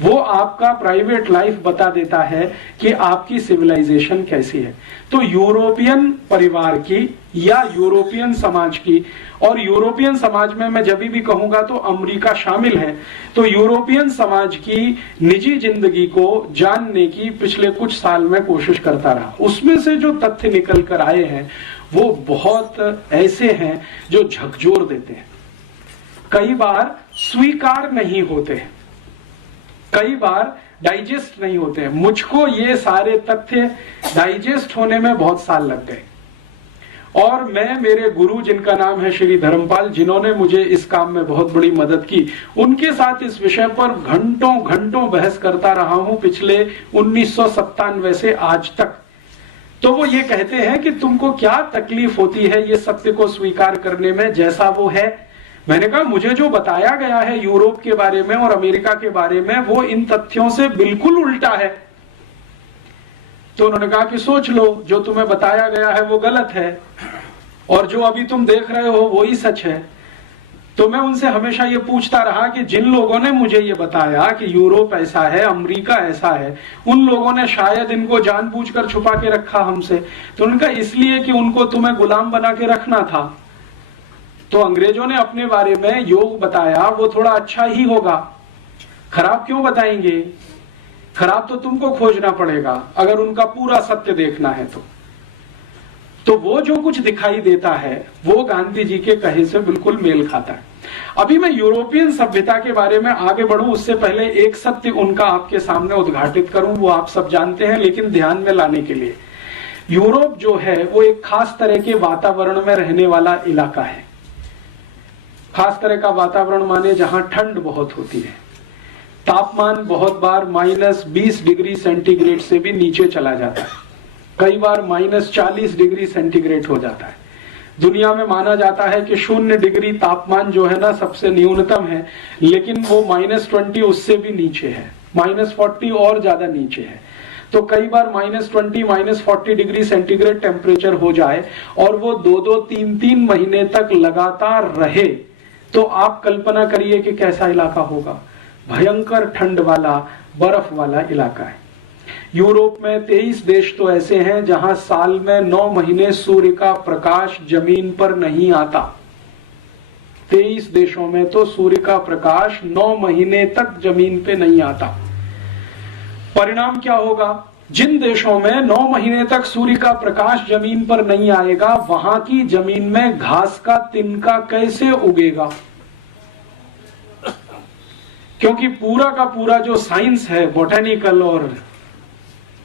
वो आपका प्राइवेट लाइफ बता देता है कि आपकी सिविलाइजेशन कैसी है। तो यूरोपियन परिवार की या यूरोपियन समाज की, और यूरोपियन समाज में मैं जब भी कहूंगा तो अमेरिका शामिल है, तो यूरोपियन समाज की निजी जिंदगी को जानने की पिछले कुछ साल में कोशिश करता रहा। उसमें से जो तथ्य निकल कर आए हैं वो बहुत ऐसे हैं जो झकझोर देते हैं, कई बार स्वीकार नहीं होते हैं, कई बार डाइजेस्ट नहीं होते हैं। मुझको ये सारे तथ्य डाइजेस्ट होने में बहुत साल लग गए और मैं, मेरे गुरु जिनका नाम है श्री धर्मपाल, जिन्होंने मुझे इस काम में बहुत बड़ी मदद की, उनके साथ इस विषय पर घंटों घंटों बहस करता रहा हूं पिछले 1997 से आज तक। तो वो ये कहते हैं कि तुमको क्या तकलीफ होती है ये सत्य को स्वीकार करने में जैसा वो है। मैंने कहा मुझे जो बताया गया है यूरोप के बारे में और अमेरिका के बारे में वो इन तथ्यों से बिल्कुल उल्टा है। तो उन्होंने कहा कि सोच लो, जो तुम्हें बताया गया है वो गलत है और जो अभी तुम देख रहे हो वो ही सच है। तो मैं उनसे हमेशा ये पूछता रहा कि जिन लोगों ने मुझे ये बताया कि यूरोप ऐसा है, अमेरिका ऐसा है, उन लोगों ने शायद इनको जानबूझकर छुपा के रखा हमसे। तो उनका इसलिए कि उनको तुम्हें गुलाम बना के रखना था। तो अंग्रेजों ने अपने बारे में योग बताया, वो थोड़ा अच्छा ही होगा, खराब क्यों बताएंगे? खराब तो तुमको खोजना पड़ेगा अगर उनका पूरा सत्य देखना है तो वो जो कुछ दिखाई देता है वो गांधी जी के कहे से बिल्कुल मेल खाता है। अभी मैं यूरोपियन सभ्यता के बारे में आगे बढ़ूं उससे पहले एक सत्य उनका आपके सामने उद्घाटित करूं। वो आप सब जानते हैं, लेकिन ध्यान में लाने के लिए, यूरोप जो है वो एक खास तरह के वातावरण में रहने वाला इलाका है। खास तरह का वातावरण माने जहां ठंड बहुत होती है, तापमान बहुत बार -20 डिग्री सेंटीग्रेड से भी नीचे चला जाता है, कई बार -40 डिग्री सेंटीग्रेड हो जाता है। दुनिया में माना जाता है कि 0 डिग्री तापमान जो है ना सबसे न्यूनतम है, लेकिन वो -20 उससे भी नीचे है, -40 और ज्यादा नीचे है। तो कई बार -20 -40 डिग्री सेंटीग्रेड टेम्परेचर हो जाए और वो 2-2 3-3 महीने तक लगातार रहे, तो आप कल्पना करिए कि कैसा इलाका होगा। भयंकर ठंड वाला, बर्फ वाला इलाका है। यूरोप में 23 देश तो ऐसे हैं जहां साल में 9 महीने सूर्य का प्रकाश जमीन पर नहीं आता। 23 देशों में तो सूर्य का प्रकाश 9 महीने तक जमीन पे नहीं आता। परिणाम क्या होगा? जिन देशों में 9 महीने तक सूर्य का प्रकाश जमीन पर नहीं आएगा, वहां की जमीन में घास का तिनका कैसे उगेगा? क्योंकि पूरा का पूरा जो साइंस है, बोटेनिकल और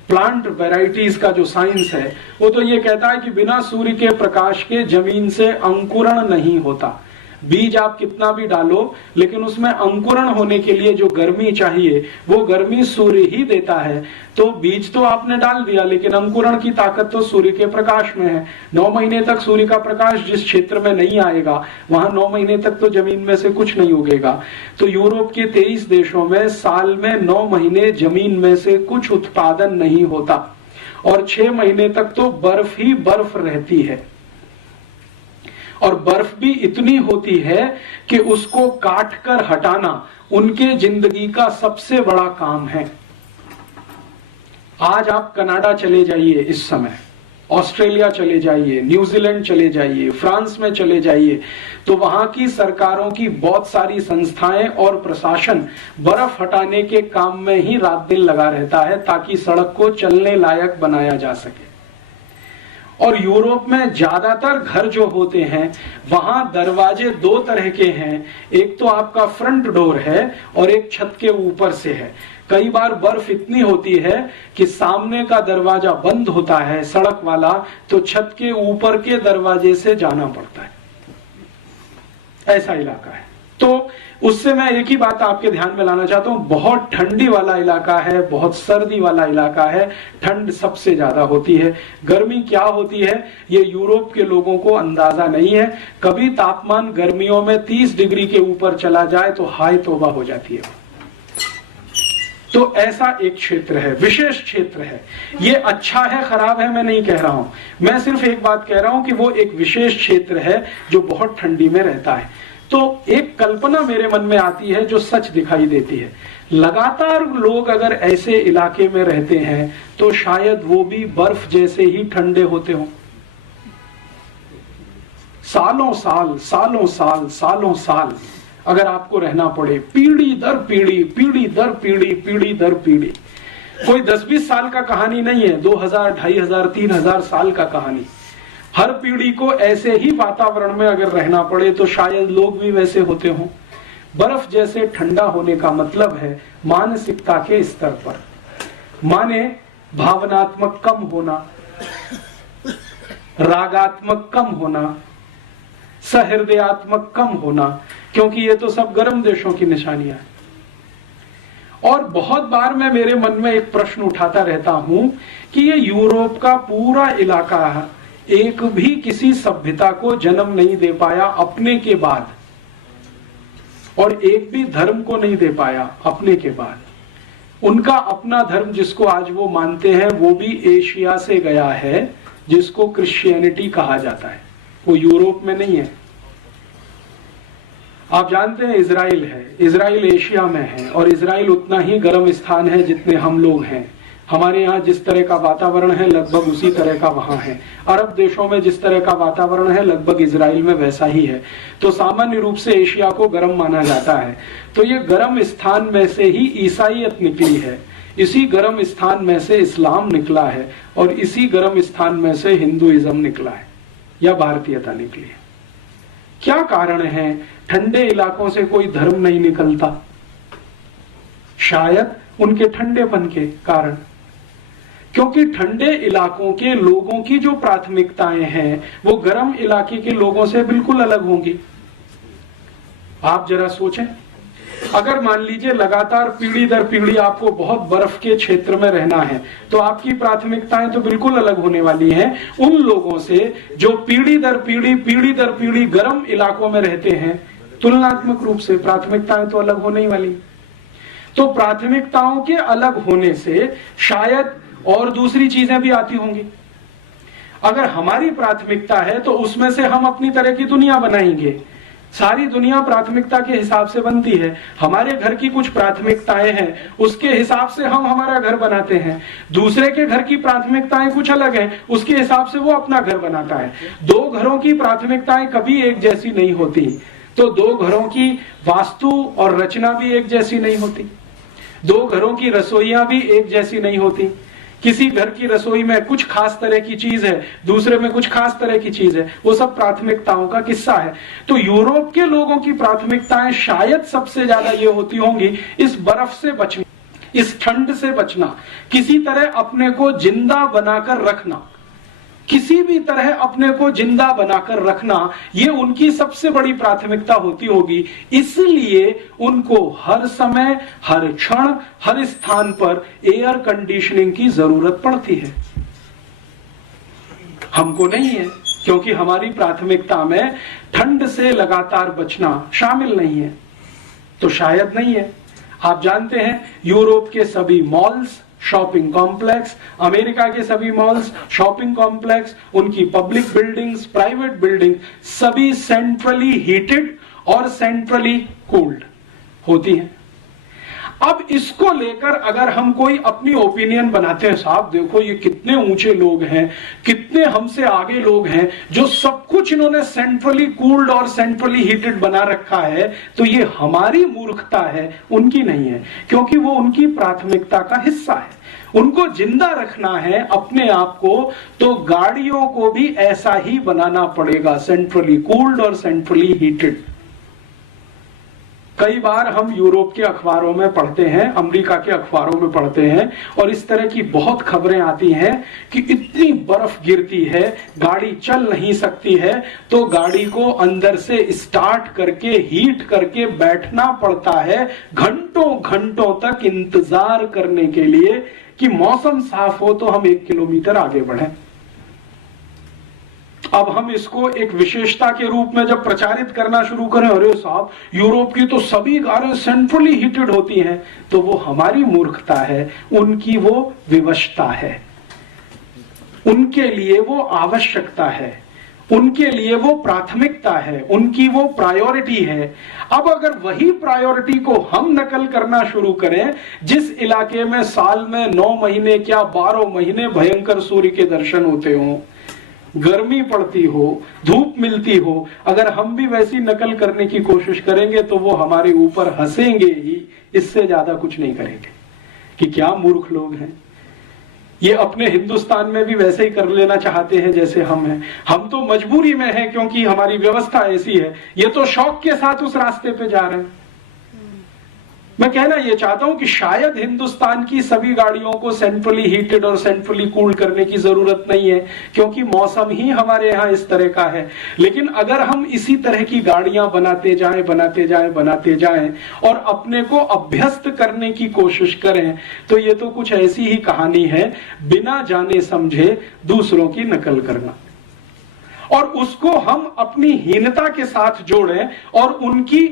प्लांट वैरायटीज का जो साइंस है, वो तो ये कहता है कि बिना सूर्य के प्रकाश के जमीन से अंकुरण नहीं होता। बीज आप कितना भी डालो, लेकिन उसमें अंकुरण होने के लिए जो गर्मी चाहिए वो गर्मी सूर्य ही देता है। तो बीज तो आपने डाल दिया, लेकिन अंकुरण की ताकत तो सूर्य के प्रकाश में है। 9 महीने तक सूर्य का प्रकाश जिस क्षेत्र में नहीं आएगा, वहां 9 महीने तक तो जमीन में से कुछ नहीं उगेगा। तो यूरोप के 23 देशों में साल में 9 महीने जमीन में से कुछ उत्पादन नहीं होता और 6 महीने तक तो बर्फ ही बर्फ रहती है। और बर्फ भी इतनी होती है कि उसको काट कर हटाना उनके जिंदगी का सबसे बड़ा काम है। आज आप कनाडा चले जाइए इस समय, ऑस्ट्रेलिया चले जाइए, न्यूजीलैंड चले जाइए, फ्रांस में चले जाइए, तो वहां की सरकारों की बहुत सारी संस्थाएं और प्रशासन बर्फ हटाने के काम में ही रात दिन लगा रहता है ताकि सड़क को चलने लायक बनाया जा सके। और यूरोप में ज्यादातर घर जो होते हैं वहां दरवाजे दो तरह के हैं, एक तो आपका फ्रंट डोर है और एक छत के ऊपर से है। कई बार बर्फ इतनी होती है कि सामने का दरवाजा बंद होता है सड़क वाला, तो छत के ऊपर के दरवाजे से जाना पड़ता है। ऐसा इलाका है। तो उससे मैं एक ही बात आपके ध्यान में लाना चाहता हूं, बहुत ठंडी वाला इलाका है, बहुत सर्दी वाला इलाका है, ठंड सबसे ज्यादा होती है। गर्मी क्या होती है ये यूरोप के लोगों को अंदाजा नहीं है। कभी तापमान गर्मियों में 30 डिग्री के ऊपर चला जाए तो हाय तौबा हो जाती है। तो ऐसा एक क्षेत्र है, विशेष क्षेत्र है। ये अच्छा है खराब है मैं नहीं कह रहा हूं, मैं सिर्फ एक बात कह रहा हूं कि वो एक विशेष क्षेत्र है जो बहुत ठंडी में रहता है। तो एक कल्पना मेरे मन में आती है जो सच दिखाई देती है। लगातार लोग अगर ऐसे इलाके में रहते हैं तो शायद वो भी बर्फ जैसे ही ठंडे होते हों। सालों साल सालों साल सालों साल अगर आपको रहना पड़े, पीढ़ी दर पीढ़ी, पीढ़ी दर पीढ़ी, पीढ़ी दर पीढ़ी, कोई 10-20 साल का कहानी नहीं है, 2000, 2500, 3000 साल का कहानी। हर पीढ़ी को ऐसे ही वातावरण में अगर रहना पड़े तो शायद लोग भी वैसे होते हों। बर्फ जैसे ठंडा होने का मतलब है मानसिकता के स्तर पर, माने भावनात्मक कम होना, रागात्मक कम होना, सहृदयात्मक कम होना, क्योंकि ये तो सब गर्म देशों की निशानियां हैं। और बहुत बार मैं मेरे मन में एक प्रश्न उठाता रहता हूं कि ये यूरोप का पूरा इलाका एक भी किसी सभ्यता को जन्म नहीं दे पाया अपने के बाद, और एक भी धर्म को नहीं दे पाया अपने के बाद। उनका अपना धर्म जिसको आज वो मानते हैं वो भी एशिया से गया है, जिसको क्रिश्चियनिटी कहा जाता है, वो यूरोप में नहीं है। आप जानते हैं इजराइल है, इजराइल एशिया में है और इजराइल उतना ही गर्म स्थान है जितने हम लोग हैं। हमारे यहाँ जिस तरह का वातावरण है लगभग उसी तरह का वहां है। अरब देशों में जिस तरह का वातावरण है लगभग इजराइल में वैसा ही है। तो सामान्य रूप से एशिया को गर्म माना जाता है। तो ये गर्म स्थान में से ही ईसाईयत निकली है, इसी गर्म स्थान में से इस्लाम निकला है और इसी गर्म स्थान में से हिंदुइज्म निकला है या भारतीयता निकली है। क्या कारण है ठंडे इलाकों से कोई धर्म नहीं निकलता? शायद उनके ठंडेपन के कारण, क्योंकि ठंडे इलाकों के लोगों की जो प्राथमिकताएं हैं वो गर्म इलाके के लोगों से बिल्कुल अलग होंगी। आप जरा सोचें, अगर मान लीजिए लगातार पीढ़ी दर पीढ़ी आपको बहुत बर्फ के क्षेत्र में रहना है तो आपकी प्राथमिकताएं तो बिल्कुल अलग होने वाली हैं उन लोगों से जो पीढ़ी दर पीढ़ी गर्म इलाकों में रहते हैं। तुलनात्मक रूप से प्राथमिकताएं तो अलग होने ही वाली। तो प्राथमिकताओं के अलग होने से शायद और दूसरी चीजें भी आती होंगी। अगर हमारी प्राथमिकता है तो उसमें से हम अपनी तरह की दुनिया बनाएंगे। सारी दुनिया प्राथमिकता के हिसाब से बनती है। हमारे घर की कुछ प्राथमिकताएं हैं, उसके हिसाब से हम हमारा घर बनाते हैं। दूसरे के घर की प्राथमिकताएं कुछ अलग हैं, उसके हिसाब से वो अपना घर बनाता है। दो घरों की प्राथमिकताएं कभी एक जैसी नहीं होती, तो दो घरों की वास्तु और रचना भी एक जैसी नहीं होती। दो घरों की रसोइयां भी एक जैसी नहीं होती। किसी घर की रसोई में कुछ खास तरह की चीज है, दूसरे में कुछ खास तरह की चीज है। वो सब प्राथमिकताओं का किस्सा है। तो यूरोप के लोगों की प्राथमिकताएं शायद सबसे ज्यादा ये होती होंगी, इस बर्फ से बचना, इस ठंड से बचना, किसी तरह अपने को जिंदा बनाकर रखना, किसी भी तरह अपने को जिंदा बनाकर रखना, ये उनकी सबसे बड़ी प्राथमिकता होती होगी। इसलिए उनको हर समय, हर क्षण, हर स्थान पर एयर कंडीशनिंग की जरूरत पड़ती है। हमको नहीं है, क्योंकि हमारी प्राथमिकता में ठंड से लगातार बचना शामिल नहीं है। तो शायद नहीं है। आप जानते हैं यूरोप के सभी मॉल्स, शॉपिंग कॉम्प्लेक्स, अमेरिका के सभी मॉल्स, शॉपिंग कॉम्प्लेक्स, उनकी पब्लिक बिल्डिंग्स, प्राइवेट बिल्डिंग, सभी सेंट्रली हीटेड और सेंट्रली कूल्ड होती हैं। अब इसको लेकर अगर हम कोई अपनी ओपिनियन बनाते हैं, साहब देखो ये कितने ऊंचे लोग हैं, कितने हमसे आगे लोग हैं, जो सब कुछ इन्होंने सेंट्रली कूल्ड और सेंट्रली हीटेड बना रखा है, तो ये हमारी मूर्खता है, उनकी नहीं है, क्योंकि वो उनकी प्राथमिकता का हिस्सा है। उनको जिंदा रखना है अपने आप को, तो गाड़ियों को भी ऐसा ही बनाना पड़ेगा, सेंट्रली कूल्ड और सेंट्रली हीटेड। कई बार हम यूरोप के अखबारों में पढ़ते हैं, अमेरिका के अखबारों में पढ़ते हैं, और इस तरह की बहुत खबरें आती हैं कि इतनी बर्फ गिरती है, गाड़ी चल नहीं सकती है, तो गाड़ी को अंदर से स्टार्ट करके हीट करके बैठना पड़ता है घंटों घंटों तक इंतजार करने के लिए कि मौसम साफ हो तो हम 1 किलोमीटर आगे बढ़ें। अब हम इसको एक विशेषता के रूप में जब प्रचारित करना शुरू करें, अरे साहब यूरोप की तो सभी कारें सेंट्रली हीटेड होती हैं, तो वो हमारी मूर्खता है, उनकी वो विवशता है, उनके लिए वो आवश्यकता है, उनके लिए वो प्राथमिकता है, उनकी वो प्रायोरिटी है। अब अगर वही प्रायोरिटी को हम नकल करना शुरू करें, जिस इलाके में साल में 9 महीने क्या 12 महीने भयंकर सूर्य के दर्शन होते हों, गर्मी पड़ती हो, धूप मिलती हो, अगर हम भी वैसी नकल करने की कोशिश करेंगे तो वो हमारे ऊपर हंसेंगे ही, इससे ज्यादा कुछ नहीं करेंगे कि क्या मूर्ख लोग हैं। ये अपने हिंदुस्तान में भी वैसे ही कर लेना चाहते हैं जैसे हम हैं। हम तो मजबूरी में हैं क्योंकि हमारी व्यवस्था ऐसी है, ये तो शौक के साथ उस रास्ते पे जा रहे हैं। मैं कहना यह चाहता हूं कि शायद हिंदुस्तान की सभी गाड़ियों को सेंट्रली हीटेड और सेंट्रली कूल्ड करने की जरूरत नहीं है, क्योंकि मौसम ही हमारे यहां इस तरह का है। लेकिन अगर हम इसी तरह की गाड़ियां बनाते जाएं और अपने को अभ्यस्त करने की कोशिश करें, तो ये तो कुछ ऐसी ही कहानी है, बिना जाने समझे दूसरों की नकल करना, और उसको हम अपनी हीनता के साथ जोड़ें और उनकी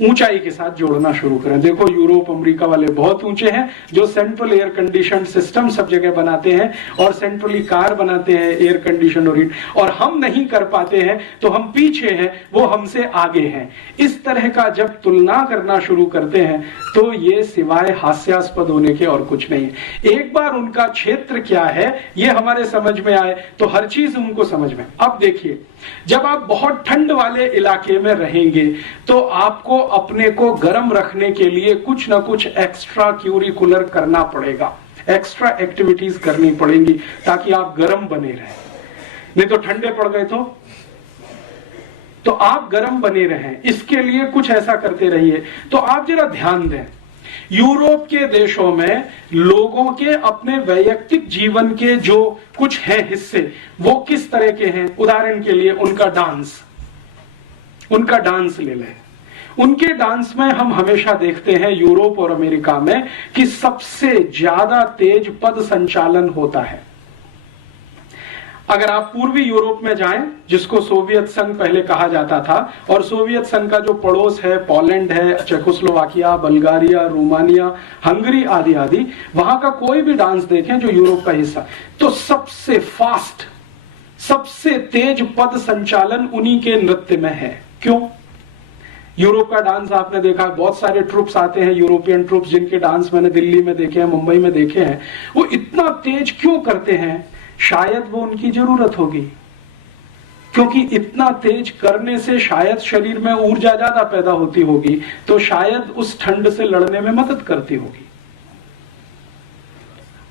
ऊंचाई के साथ जोड़ना शुरू करें। देखो यूरोप अमेरिका वाले बहुत ऊंचे हैं, जो सेंट्रल एयर कंडीशन सिस्टम सब जगह बनाते हैं और सेंट्रली कार बनाते हैं एयर कंडीशन और हीट, और हम नहीं कर पाते हैं, तो हम पीछे हैं, वो हमसे आगे हैं। इस तरह का जब तुलना करना शुरू करते हैं तो ये सिवाय हास्यास्पद होने के और कुछ नहीं है। एक बार उनका क्षेत्र क्या है ये हमारे समझ में आए तो हर चीज उनको समझ में। अब देखिए, जब आप बहुत ठंड वाले इलाके में रहेंगे तो आपको अपने को गर्म रखने के लिए कुछ ना कुछ एक्स्ट्रा क्यूरिकुलर करना पड़ेगा, एक्स्ट्रा एक्टिविटीज करनी पड़ेंगी ताकि आप गर्म बने रहें। नहीं तो ठंडे पड़ गए तो आप गर्म बने रहें, इसके लिए कुछ ऐसा करते रहिए। तो आप जरा ध्यान दें, यूरोप के देशों में लोगों के अपने वैयक्तिक जीवन के जो कुछ हैं हिस्से, वो किस तरह के हैं। उदाहरण के लिए उनका डांस ले लें। उनके डांस में हम हमेशा देखते हैं यूरोप और अमेरिका में कि सबसे ज्यादा तेज पद संचालन होता है। अगर आप पूर्वी यूरोप में जाएं, जिसको सोवियत संघ पहले कहा जाता था, और सोवियत संघ का जो पड़ोस है, पोलैंड है, चेकोस्लोवाकिया, बल्गारिया, रोमानिया, हंगरी आदि आदि, वहां का कोई भी डांस देखें जो यूरोप का हिस्सा, तो सबसे फास्ट, सबसे तेज पद संचालन उन्हीं के नृत्य में है। क्यों? यूरोप का डांस आपने देखा, बहुत सारे ट्रुप्स आते हैं, यूरोपियन ट्रुप्स, जिनके डांस मैंने दिल्ली में देखे हैं, मुंबई में देखे हैं। वो इतना तेज क्यों करते हैं? शायद वो उनकी जरूरत होगी, क्योंकि इतना तेज करने से शायद शरीर में ऊर्जा ज्यादा पैदा होती होगी, तो शायद उस ठंड से लड़ने में मदद करती होगी।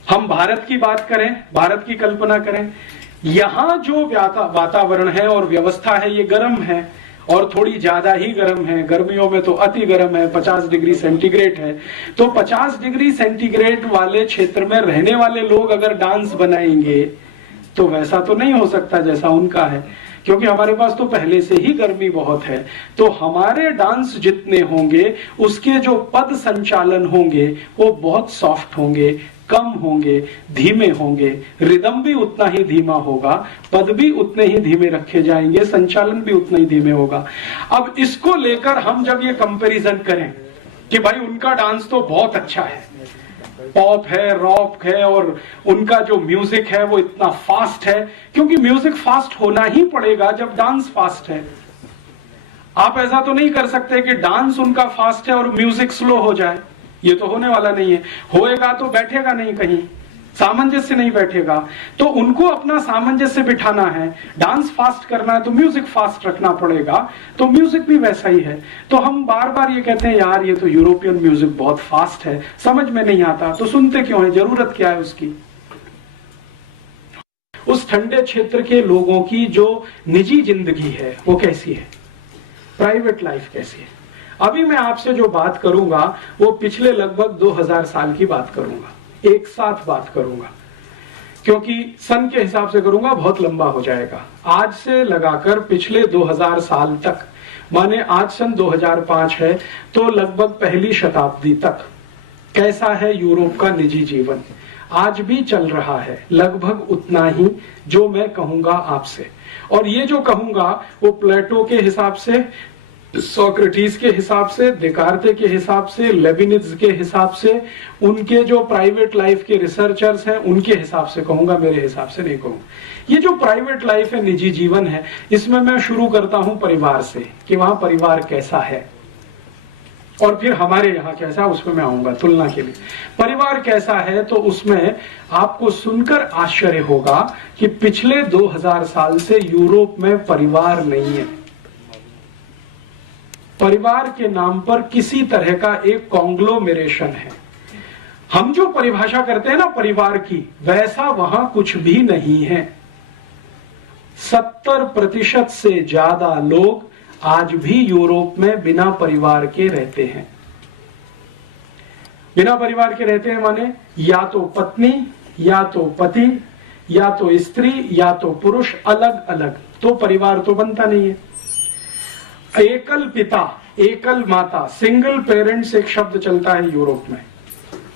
हम भारत की बात करें, भारत की कल्पना करें, यहां जो वातावरण है और व्यवस्था है ये गर्म है, और थोड़ी ज्यादा ही गर्म है। गर्मियों में तो अति गर्म है, 50 डिग्री सेंटीग्रेड है। तो 50 डिग्री सेंटीग्रेड वाले क्षेत्र में रहने वाले लोग अगर डांस बनाएंगे तो वैसा तो नहीं हो सकता जैसा उनका है, क्योंकि हमारे पास तो पहले से ही गर्मी बहुत है। तो हमारे डांस जितने होंगे उसके जो पद संचालन होंगे वो बहुत सॉफ्ट होंगे, कम होंगे, धीमे होंगे, रिदम भी उतना ही धीमा होगा, पद भी उतने ही धीमे रखे जाएंगे, संचालन भी उतना ही धीमे होगा। अब इसको लेकर हम जब ये कंपैरिजन करें कि भाई उनका डांस तो बहुत अच्छा है, पॉप है, रॉक है, और उनका जो म्यूजिक है वो इतना फास्ट है, क्योंकि म्यूजिक फास्ट होना ही पड़ेगा जब डांस फास्ट है। आप ऐसा तो नहीं कर सकते कि डांस उनका फास्ट है और म्यूजिक स्लो हो जाए, ये तो होने वाला नहीं है। होएगा तो बैठेगा नहीं कहीं, सामंजस्य नहीं बैठेगा। तो उनको अपना सामंजस्य बिठाना है। डांस फास्ट करना है तो म्यूजिक फास्ट रखना पड़ेगा, तो म्यूजिक भी वैसा ही है। तो हम बार बार ये कहते हैं यार ये तो यूरोपियन म्यूजिक बहुत फास्ट है, समझ में नहीं आता, तो सुनते क्यों है, जरूरत क्या है उसकी। उस ठंडे क्षेत्र के लोगों की जो निजी जिंदगी है वो कैसी है, प्राइवेट लाइफ कैसी है। अभी मैं आपसे जो बात करूंगा वो पिछले लगभग 2000 साल की बात करूंगा, एक साथ बात करूंगा, क्योंकि सन के हिसाब से करूंगा बहुत लंबा हो जाएगा। आज से लगाकर पिछले 2000 साल तक, माने आज सन 2005 है तो लगभग पहली शताब्दी तक कैसा है यूरोप का निजी जीवन, आज भी चल रहा है लगभग उतना ही जो मैं कहूंगा आपसे। और ये जो कहूंगा वो प्लेटो के हिसाब से, सोक्रेटिस के हिसाब से, देकार्ते के हिसाब से, लेबिनिज के हिसाब से, उनके जो प्राइवेट लाइफ के रिसर्चर्स हैं उनके हिसाब से कहूंगा, मेरे हिसाब से नहीं कहूंगा। ये जो प्राइवेट लाइफ है, निजी जीवन है, इसमें मैं शुरू करता हूं परिवार से कि वहां परिवार कैसा है, और फिर हमारे यहाँ कैसा, उसमें मैं आऊंगा तुलना के लिए। परिवार कैसा है तो उसमें आपको सुनकर आश्चर्य होगा कि पिछले 2000 साल से यूरोप में परिवार नहीं है। परिवार के नाम पर किसी तरह का एक कॉन्ग्लोमेरेशन है। हम जो परिभाषा करते हैं ना परिवार की, वैसा वहां कुछ भी नहीं है। 70% से ज्यादा लोग आज भी यूरोप में बिना परिवार के रहते हैं। बिना परिवार के रहते हैं माने या तो पत्नी, या तो पति, या तो स्त्री, या तो पुरुष, अलग अलग, तो परिवार तो बनता नहीं है। एकल पिता, एकल माता, सिंगल पेरेंट्स एक शब्द चलता है यूरोप में,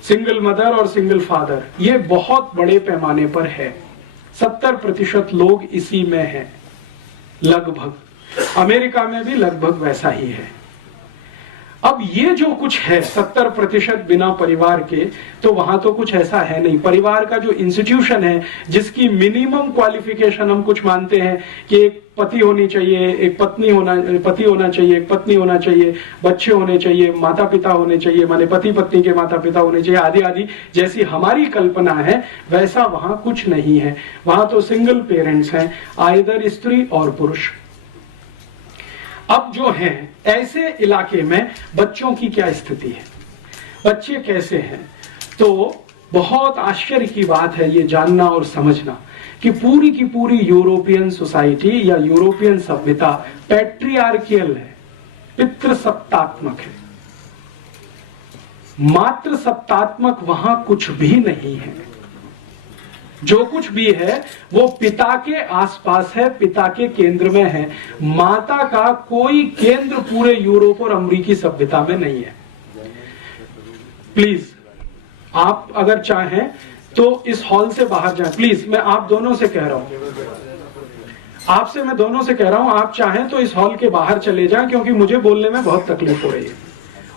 सिंगल मदर और सिंगल फादर, ये बहुत बड़े पैमाने पर है। 70% लोग इसी में हैं लगभग। अमेरिका में भी लगभग वैसा ही है। अब ये जो कुछ है 70% बिना परिवार के, तो वहां तो कुछ ऐसा है नहीं। परिवार का जो इंस्टीट्यूशन है, जिसकी मिनिमम क्वालिफिकेशन हम कुछ मानते हैं कि एक पति होनी चाहिए, एक पत्नी होना, पति होना चाहिए, एक पत्नी होना चाहिए, बच्चे होने चाहिए, माता पिता होने चाहिए, माने पति पत्नी के माता पिता होने चाहिए, आदि आदि, जैसी हमारी कल्पना है वैसा वहां कुछ नहीं है। वहां तो सिंगल पेरेंट्स हैं, आइदर स्त्री और पुरुष। अब जो है ऐसे इलाके में बच्चों की क्या स्थिति है, बच्चे कैसे हैं, तो बहुत आश्चर्य की बात है ये जानना और समझना कि पूरी की पूरी यूरोपियन सोसाइटी या यूरोपियन सभ्यता पैट्रियार्कियल है, पितृसत्तात्मक है। मात्र सत्तात्मक वहां कुछ भी नहीं है। जो कुछ भी है वो पिता के आसपास है, पिता के केंद्र में है। माता का कोई केंद्र पूरे यूरोप और अमेरिकी सभ्यता में नहीं है। प्लीज आप अगर चाहें तो इस हॉल से बाहर जाएं, प्लीज। मैं आप दोनों से कह रहा हूं, आपसे मैं दोनों से कह रहा हूं, आप चाहें तो इस हॉल के बाहर चले जाएं, क्योंकि मुझे बोलने में बहुत तकलीफ हो रही है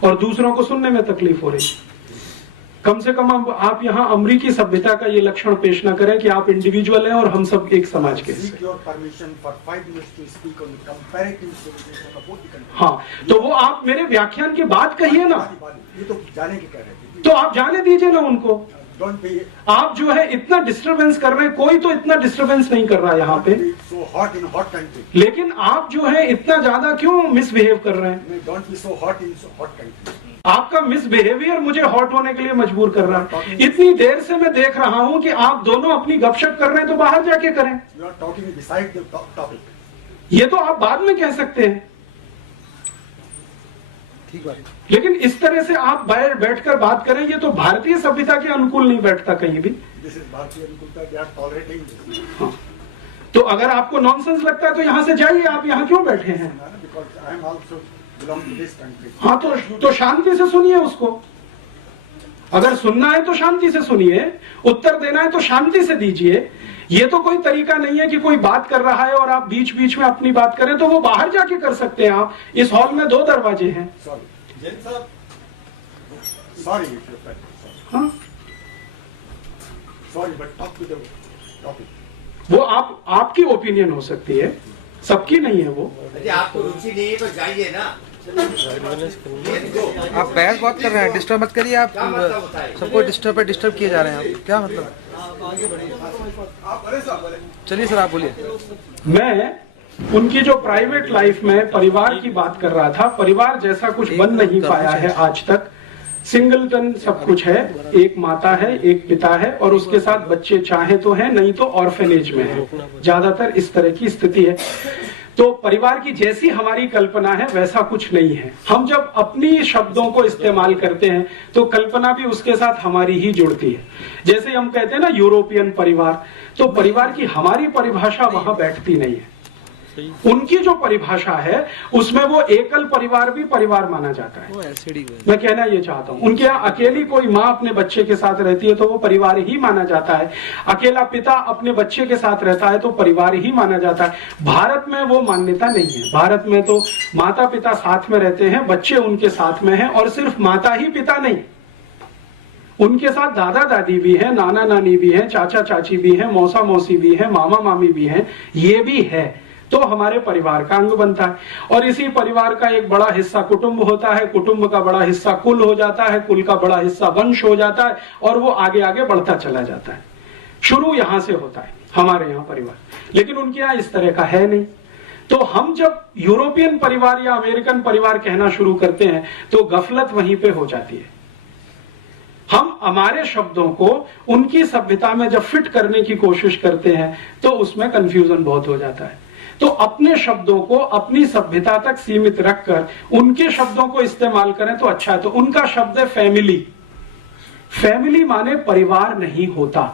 और दूसरों को सुनने में तकलीफ हो रही है। कम से कम आप यहाँ अमेरिकी सभ्यता का ये लक्षण पेश न करें कि आप इंडिविजुअल हैं और हम सब एक समाज के। हाँ, तो वो आप मेरे व्याख्यान के बाद कहिए ना, ये तो जाने की कह रहे थे, तो आप जाने दीजिए ना उनको। आप जो है इतना डिस्टरबेंस कर रहे हैं, कोई तो इतना डिस्टरबेंस नहीं कर रहा यहाँ पे, लेकिन आप जो है इतना ज्यादा क्यों मिसबिहेव कर रहे हैं। आपका मिसबिहेवियर मुझे हॉट होने के लिए मजबूर कर रहा है। इतनी देर से मैं देख रहा हूं कि आप दोनों अपनी गपशप कर रहे हैं, तो बाहर जाके करें। ये तो आप बाद में कह सकते हैं, लेकिन इस तरह से आप बाहर बैठकर बात करें, ये तो भारतीय सभ्यता के अनुकूल नहीं बैठता कहीं भी। हाँ, तो अगर आपको नॉनसेंस लगता है तो यहां से जाइए, आप यहां क्यों बैठे हैं। हाँ, तो शांति से सुनिए उसको। अगर सुनना है तो शांति से सुनिए, उत्तर देना है तो शांति से दीजिए। ये तो कोई तरीका नहीं है कि कोई बात कर रहा है और आप बीच बीच में अपनी बात करें, तो वो बाहर जाके कर सकते हैं। आप इस हॉल में 2 दरवाजे हैं। हाँ, वो आपकी ओपिनियन हो सकती है, सबकी नहीं है वो। आपको रुचि नहीं है तो जाइए ना। आप बहस बहुत कर रहे हैं, डिस्टर्ब मत करिए आप। सबको डिस्टर्ब किए जा रहे हैं आप, क्या मतलब? चलिए सर, आप बोलिए। मैं उनकी जो प्राइवेट लाइफ में परिवार की बात कर रहा था। परिवार जैसा कुछ बन नहीं पाया है आज तक। सिंगलटन सब कुछ है, एक माता है, एक पिता है और उसके साथ बच्चे चाहे तो हैं, नहीं तो ऑर्फेनेज में है। ज्यादातर इस तरह की स्थिति है। तो परिवार की जैसी हमारी कल्पना है वैसा कुछ नहीं है। हम जब अपनी शब्दों को इस्तेमाल करते हैं तो कल्पना भी उसके साथ हमारी ही जुड़ती है। जैसे हम कहते हैं ना यूरोपियन परिवार, तो परिवार की हमारी परिभाषा वहां बैठती नहीं है। उनकी जो परिभाषा है उसमें वो एकल परिवार भी परिवार माना जाता है। मैं कहना ये चाहता हूं, उनके यहाँ अकेली कोई माँ अपने बच्चे के साथ रहती है तो वो परिवार ही माना जाता है। अकेला पिता अपने बच्चे के साथ रहता है तो परिवार ही माना जाता है। भारत में वो मान्यता नहीं है। भारत में तो माता पिता साथ में रहते हैं, बच्चे उनके साथ में हैं, और सिर्फ माता ही पिता नहीं, उनके साथ दादा दादी भी है, नाना नानी भी है, चाचा चाची भी है, मौसा मौसी भी है, मामा मामी भी है। ये भी है तो हमारे परिवार का अंग बनता है। और इसी परिवार का एक बड़ा हिस्सा कुटुंब होता है, कुटुंब का बड़ा हिस्सा कुल हो जाता है, कुल का बड़ा हिस्सा वंश हो जाता है, और वो आगे आगे बढ़ता चला जाता है। शुरू यहां से होता है हमारे यहाँ परिवार, लेकिन उनके यहाँ इस तरह का है नहीं। तो हम जब यूरोपियन परिवार या अमेरिकन परिवार कहना शुरू करते हैं तो गफलत वहीं पे हो जाती है। हम हमारे शब्दों को उनकी सभ्यता में जब फिट करने की कोशिश करते हैं तो उसमें कंफ्यूजन बहुत हो जाता है। तो अपने शब्दों को अपनी सभ्यता तक सीमित रखकर उनके शब्दों को इस्तेमाल करें तो अच्छा है। तो उनका शब्द है फैमिली। फैमिली माने परिवार नहीं होता।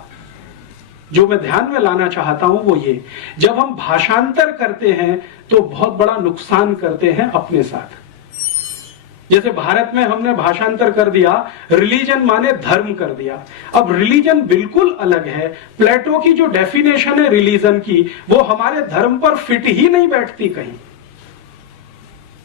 जो मैं ध्यान में लाना चाहता हूं वो ये, जब हम भाषांतर करते हैं तो बहुत बड़ा नुकसान करते हैं अपने साथ। जैसे भारत में हमने भाषांतर कर दिया, रिलीजन माने धर्म कर दिया। अब रिलीजन बिल्कुल अलग है। प्लेटो की जो डेफिनेशन है रिलीजन की, वो हमारे धर्म पर फिट ही नहीं बैठती कहीं।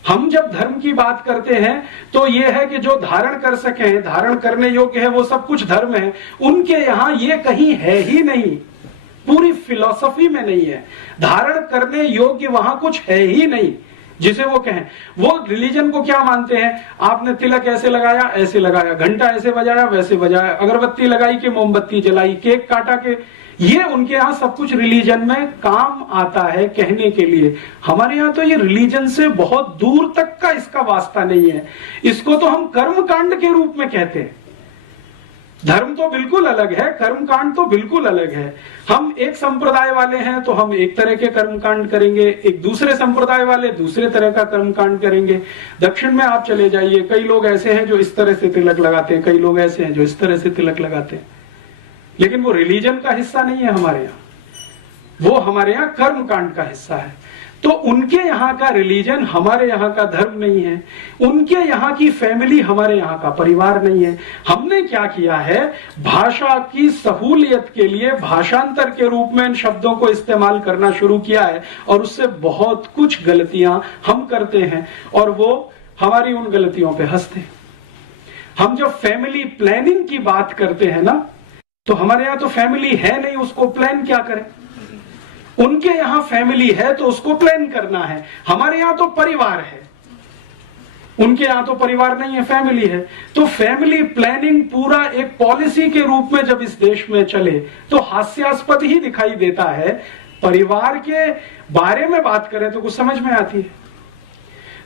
हम जब धर्म की बात करते हैं तो ये है कि जो धारण कर सके, धारण करने योग्य है, वो सब कुछ धर्म है। उनके यहां ये कहीं है ही नहीं, पूरी फिलॉसफी में नहीं है। धारण करने योग्य वहां कुछ है ही नहीं जिसे वो कहें। वो रिलीजन को क्या मानते हैं? आपने तिलक ऐसे लगाया, ऐसे लगाया, घंटा ऐसे बजाया, वैसे बजाया, अगरबत्ती लगाई कि मोमबत्ती जलाई, केक काटा के, ये उनके यहाँ सब कुछ रिलीजन में काम आता है कहने के लिए। हमारे यहाँ तो ये रिलीजन से बहुत दूर तक का इसका वास्ता नहीं है। इसको तो हम कर्मकांड के रूप में कहते हैं। धर्म तो बिल्कुल अलग है, कर्मकांड तो बिल्कुल अलग है। हम एक संप्रदाय वाले हैं तो हम एक तरह के कर्मकांड करेंगे, एक दूसरे संप्रदाय वाले दूसरे तरह का कर्मकांड करेंगे। दक्षिण में आप चले जाइए, कई लोग ऐसे हैं जो इस तरह से तिलक लगाते हैं, कई लोग ऐसे हैं जो इस तरह से तिलक लगाते हैं, लेकिन वो रिलीजन का हिस्सा नहीं है हमारे यहाँ, वो हमारे यहाँ कर्मकांड का हिस्सा है। तो उनके यहाँ का रिलीजन हमारे यहाँ का धर्म नहीं है, उनके यहाँ की फैमिली हमारे यहाँ का परिवार नहीं है। हमने क्या किया है, भाषा की सहूलियत के लिए भाषांतर के रूप में इन शब्दों को इस्तेमाल करना शुरू किया है, और उससे बहुत कुछ गलतियां हम करते हैं और वो हमारी उन गलतियों पे हंसते हैं। हम जब फैमिली प्लानिंग की बात करते हैं ना, तो हमारे यहाँ तो फैमिली है नहीं, उसको प्लान क्या करें। उनके यहां फैमिली है तो उसको प्लान करना है, हमारे यहां तो परिवार है, उनके यहां तो परिवार नहीं है, फैमिली है। तो फैमिली प्लानिंग पूरा एक पॉलिसी के रूप में जब इस देश में चले तो हास्यास्पद ही दिखाई देता है। परिवार के बारे में बात करें तो कुछ समझ में आती है।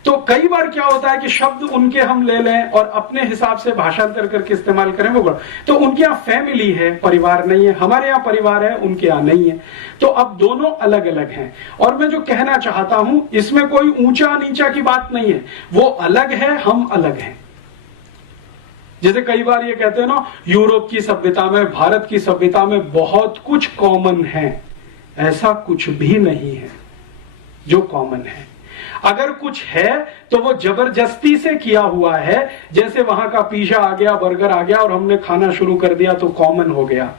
तो कई बार क्या होता है कि शब्द उनके हम ले लें और अपने हिसाब से भाषांतर करके इस्तेमाल करें, वो तो उनके यहाँ फैमिली है, परिवार नहीं है। हमारे यहाँ परिवार है, उनके यहाँ नहीं है। तो अब दोनों अलग अलग हैं। और मैं जो कहना चाहता हूं, इसमें कोई ऊंचा नीचा की बात नहीं है, वो अलग है, हम अलग हैं। जैसे कई बार ये कहते हैं ना, यूरोप की सभ्यता में, भारत की सभ्यता में बहुत कुछ कॉमन है। ऐसा कुछ भी नहीं है जो कॉमन है। अगर कुछ है तो वो जबरदस्ती से किया हुआ है। जैसे वहां का पिज्जा आ गया, बर्गर आ गया और हमने खाना शुरू कर दिया तो कॉमन हो गया,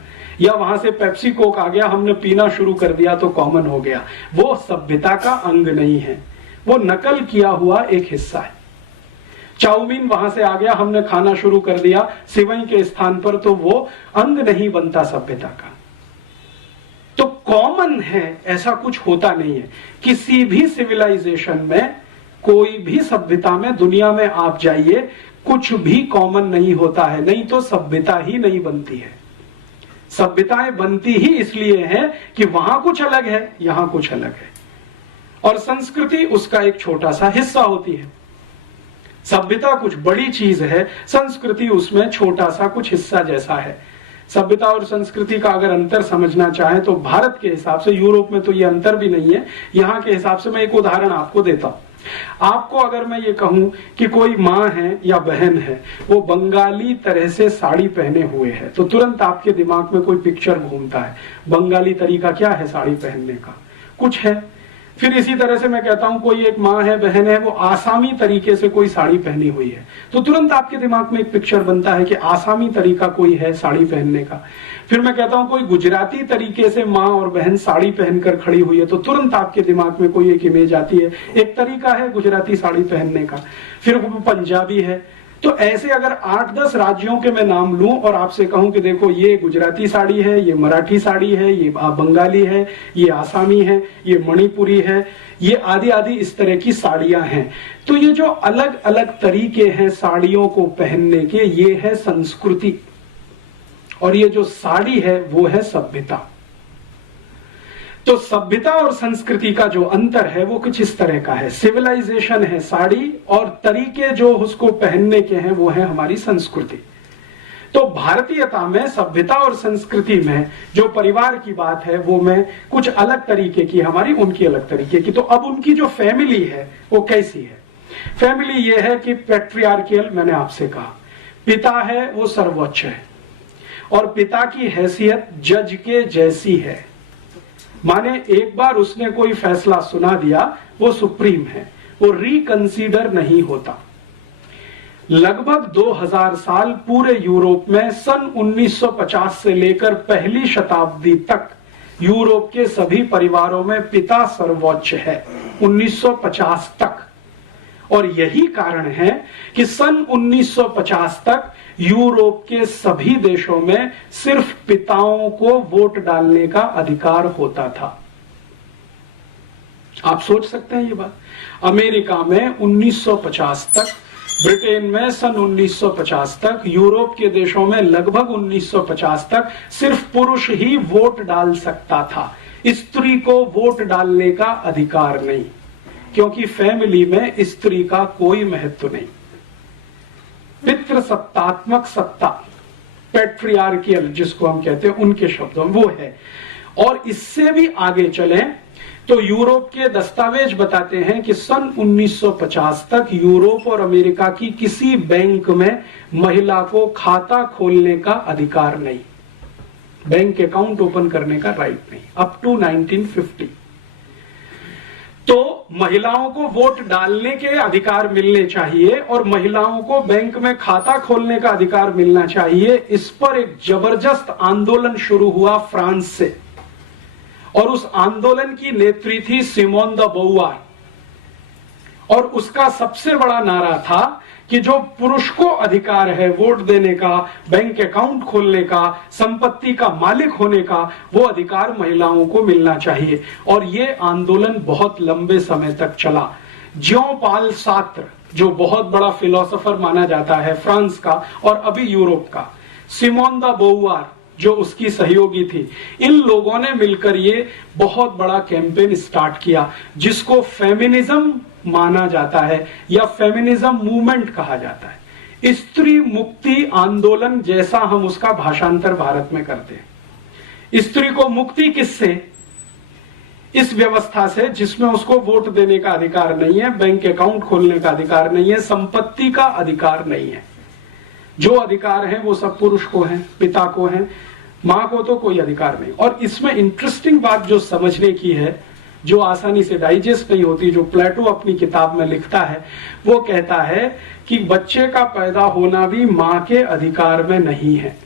या वहां से पेप्सी कोक आ गया, हमने पीना शुरू कर दिया तो कॉमन हो गया। वो सभ्यता का अंग नहीं है, वो नकल किया हुआ एक हिस्सा है। चाउमीन वहां से आ गया, हमने खाना शुरू कर दिया सिवई के स्थान पर, तो वो अंग नहीं बनता सभ्यता का। तो कॉमन है ऐसा कुछ होता नहीं है। किसी भी सिविलाइजेशन में कोई भी सभ्यता में दुनिया में आप जाइए, कुछ भी कॉमन नहीं होता है, नहीं तो सभ्यता ही नहीं बनती है। सभ्यताएं बनती ही इसलिए है कि वहां कुछ अलग है, यहां कुछ अलग है, और संस्कृति उसका एक छोटा सा हिस्सा होती है। सभ्यता कुछ बड़ी चीज है, संस्कृति उसमें छोटा सा कुछ हिस्सा जैसा है। सभ्यता और संस्कृति का अगर अंतर समझना चाहें तो भारत के हिसाब से, यूरोप में तो ये अंतर भी नहीं है, यहां के हिसाब से मैं एक उदाहरण आपको देता हूं। आपको अगर मैं ये कहूं कि कोई माँ है या बहन है, वो बंगाली तरह से साड़ी पहने हुए है, तो तुरंत आपके दिमाग में कोई पिक्चर घूमता है। बंगाली तरीका क्या है साड़ी पहनने का? कुछ है। फिर इसी तरह से मैं कहता हूं कोई एक माँ है, बहन है, वो आसामी तरीके से कोई साड़ी पहनी हुई है, तो तुरंत आपके दिमाग में एक पिक्चर बनता है कि आसामी तरीका कोई है साड़ी पहनने का। फिर मैं कहता हूं कोई गुजराती तरीके से माँ और बहन साड़ी पहनकर खड़ी हुई है, तो तुरंत आपके दिमाग में कोई एक इमेज आती है, एक तरीका है गुजराती साड़ी पहनने का। फिर वो पंजाबी है। तो ऐसे अगर 8-10 राज्यों के मैं नाम लूं और आपसे कहूं कि देखो ये गुजराती साड़ी है, ये मराठी साड़ी है, ये बंगाली है, ये आसामी है, ये मणिपुरी है, ये आदि आदि इस तरह की साड़ियां हैं, तो ये जो अलग अलग तरीके हैं साड़ियों को पहनने के, ये है संस्कृति, और ये जो साड़ी है वो है सभ्यता। तो सभ्यता और संस्कृति का जो अंतर है वो कुछ इस तरह का है। सिविलाइजेशन है साड़ी, और तरीके जो उसको पहनने के हैं वो है हमारी संस्कृति। तो भारतीयता में, सभ्यता और संस्कृति में जो परिवार की बात है वो में कुछ अलग तरीके की, हमारी उनकी अलग तरीके की। तो अब उनकी जो फैमिली है वो कैसी है? फैमिली ये है कि पैट्रियार्कियल, मैंने आपसे कहा, पिता है वो सर्वोच्च है, और पिता की हैसियत जज के जैसी है। माने एक बार उसने कोई फैसला सुना दिया, वो सुप्रीम है, वो रिकंसीडर नहीं होता। लगभग 2000 साल पूरे यूरोप में सन 1950 से लेकर पहली शताब्दी तक यूरोप के सभी परिवारों में पिता सर्वोच्च है, 1950 तक। और यही कारण है कि सन 1950 तक यूरोप के सभी देशों में सिर्फ पिताओं को वोट डालने का अधिकार होता था। आप सोच सकते हैं ये बात? अमेरिका में 1950 तक, ब्रिटेन में सन 1950 तक, यूरोप के देशों में लगभग 1950 तक सिर्फ पुरुष ही वोट डाल सकता था, स्त्री को वोट डालने का अधिकार नहीं, क्योंकि फैमिली में स्त्री का कोई महत्व नहीं। पितृसत्तात्मक सत्ता, पैट्रियार्कियल जिसको हम कहते हैं, उनके शब्दों में वो है। और इससे भी आगे चलें तो यूरोप के दस्तावेज बताते हैं कि सन 1950 तक यूरोप और अमेरिका की किसी बैंक में महिला को खाता खोलने का अधिकार नहीं, बैंक अकाउंट ओपन करने का राइट नहीं, अप टू 1950। तो महिलाओं को वोट डालने के अधिकार मिलने चाहिए और महिलाओं को बैंक में खाता खोलने का अधिकार मिलना चाहिए। इस पर एक जबरदस्त आंदोलन शुरू हुआ फ्रांस से, और उस आंदोलन की नेत्री थी सिमोन द बोवार। और उसका सबसे बड़ा नारा था कि जो पुरुष को अधिकार है वोट देने का, बैंक अकाउंट खोलने का, संपत्ति का मालिक होने का, वो अधिकार महिलाओं को मिलना चाहिए। और ये आंदोलन बहुत लंबे समय तक चला। ज्यों पाल सार्त्र, जो बहुत बड़ा फिलोसोफर माना जाता है फ्रांस का और अभी यूरोप का, सिमोन द बोवार जो उसकी सहयोगी थी, इन लोगों ने मिलकर ये बहुत बड़ा कैंपेन स्टार्ट किया, जिसको फेमिनिज्म माना जाता है या फेमिनिज्म मूवमेंट कहा जाता है। स्त्री मुक्ति आंदोलन जैसा हम उसका भाषांतर भारत में करते हैं। स्त्री को मुक्ति किससे? इस व्यवस्था से जिसमें उसको वोट देने का अधिकार नहीं है, बैंक अकाउंट खोलने का अधिकार नहीं है, संपत्ति का अधिकार नहीं है। जो अधिकार है वो सब पुरुष को है, पिता को है, मां को तो कोई अधिकार नहीं। और इसमें इंटरेस्टिंग बात जो समझने की है, जो आसानी से डाइजेस्ट नहीं होती, जो प्लेटो अपनी किताब में लिखता है, वो कहता है कि बच्चे का पैदा होना भी मां के अधिकार में नहीं है,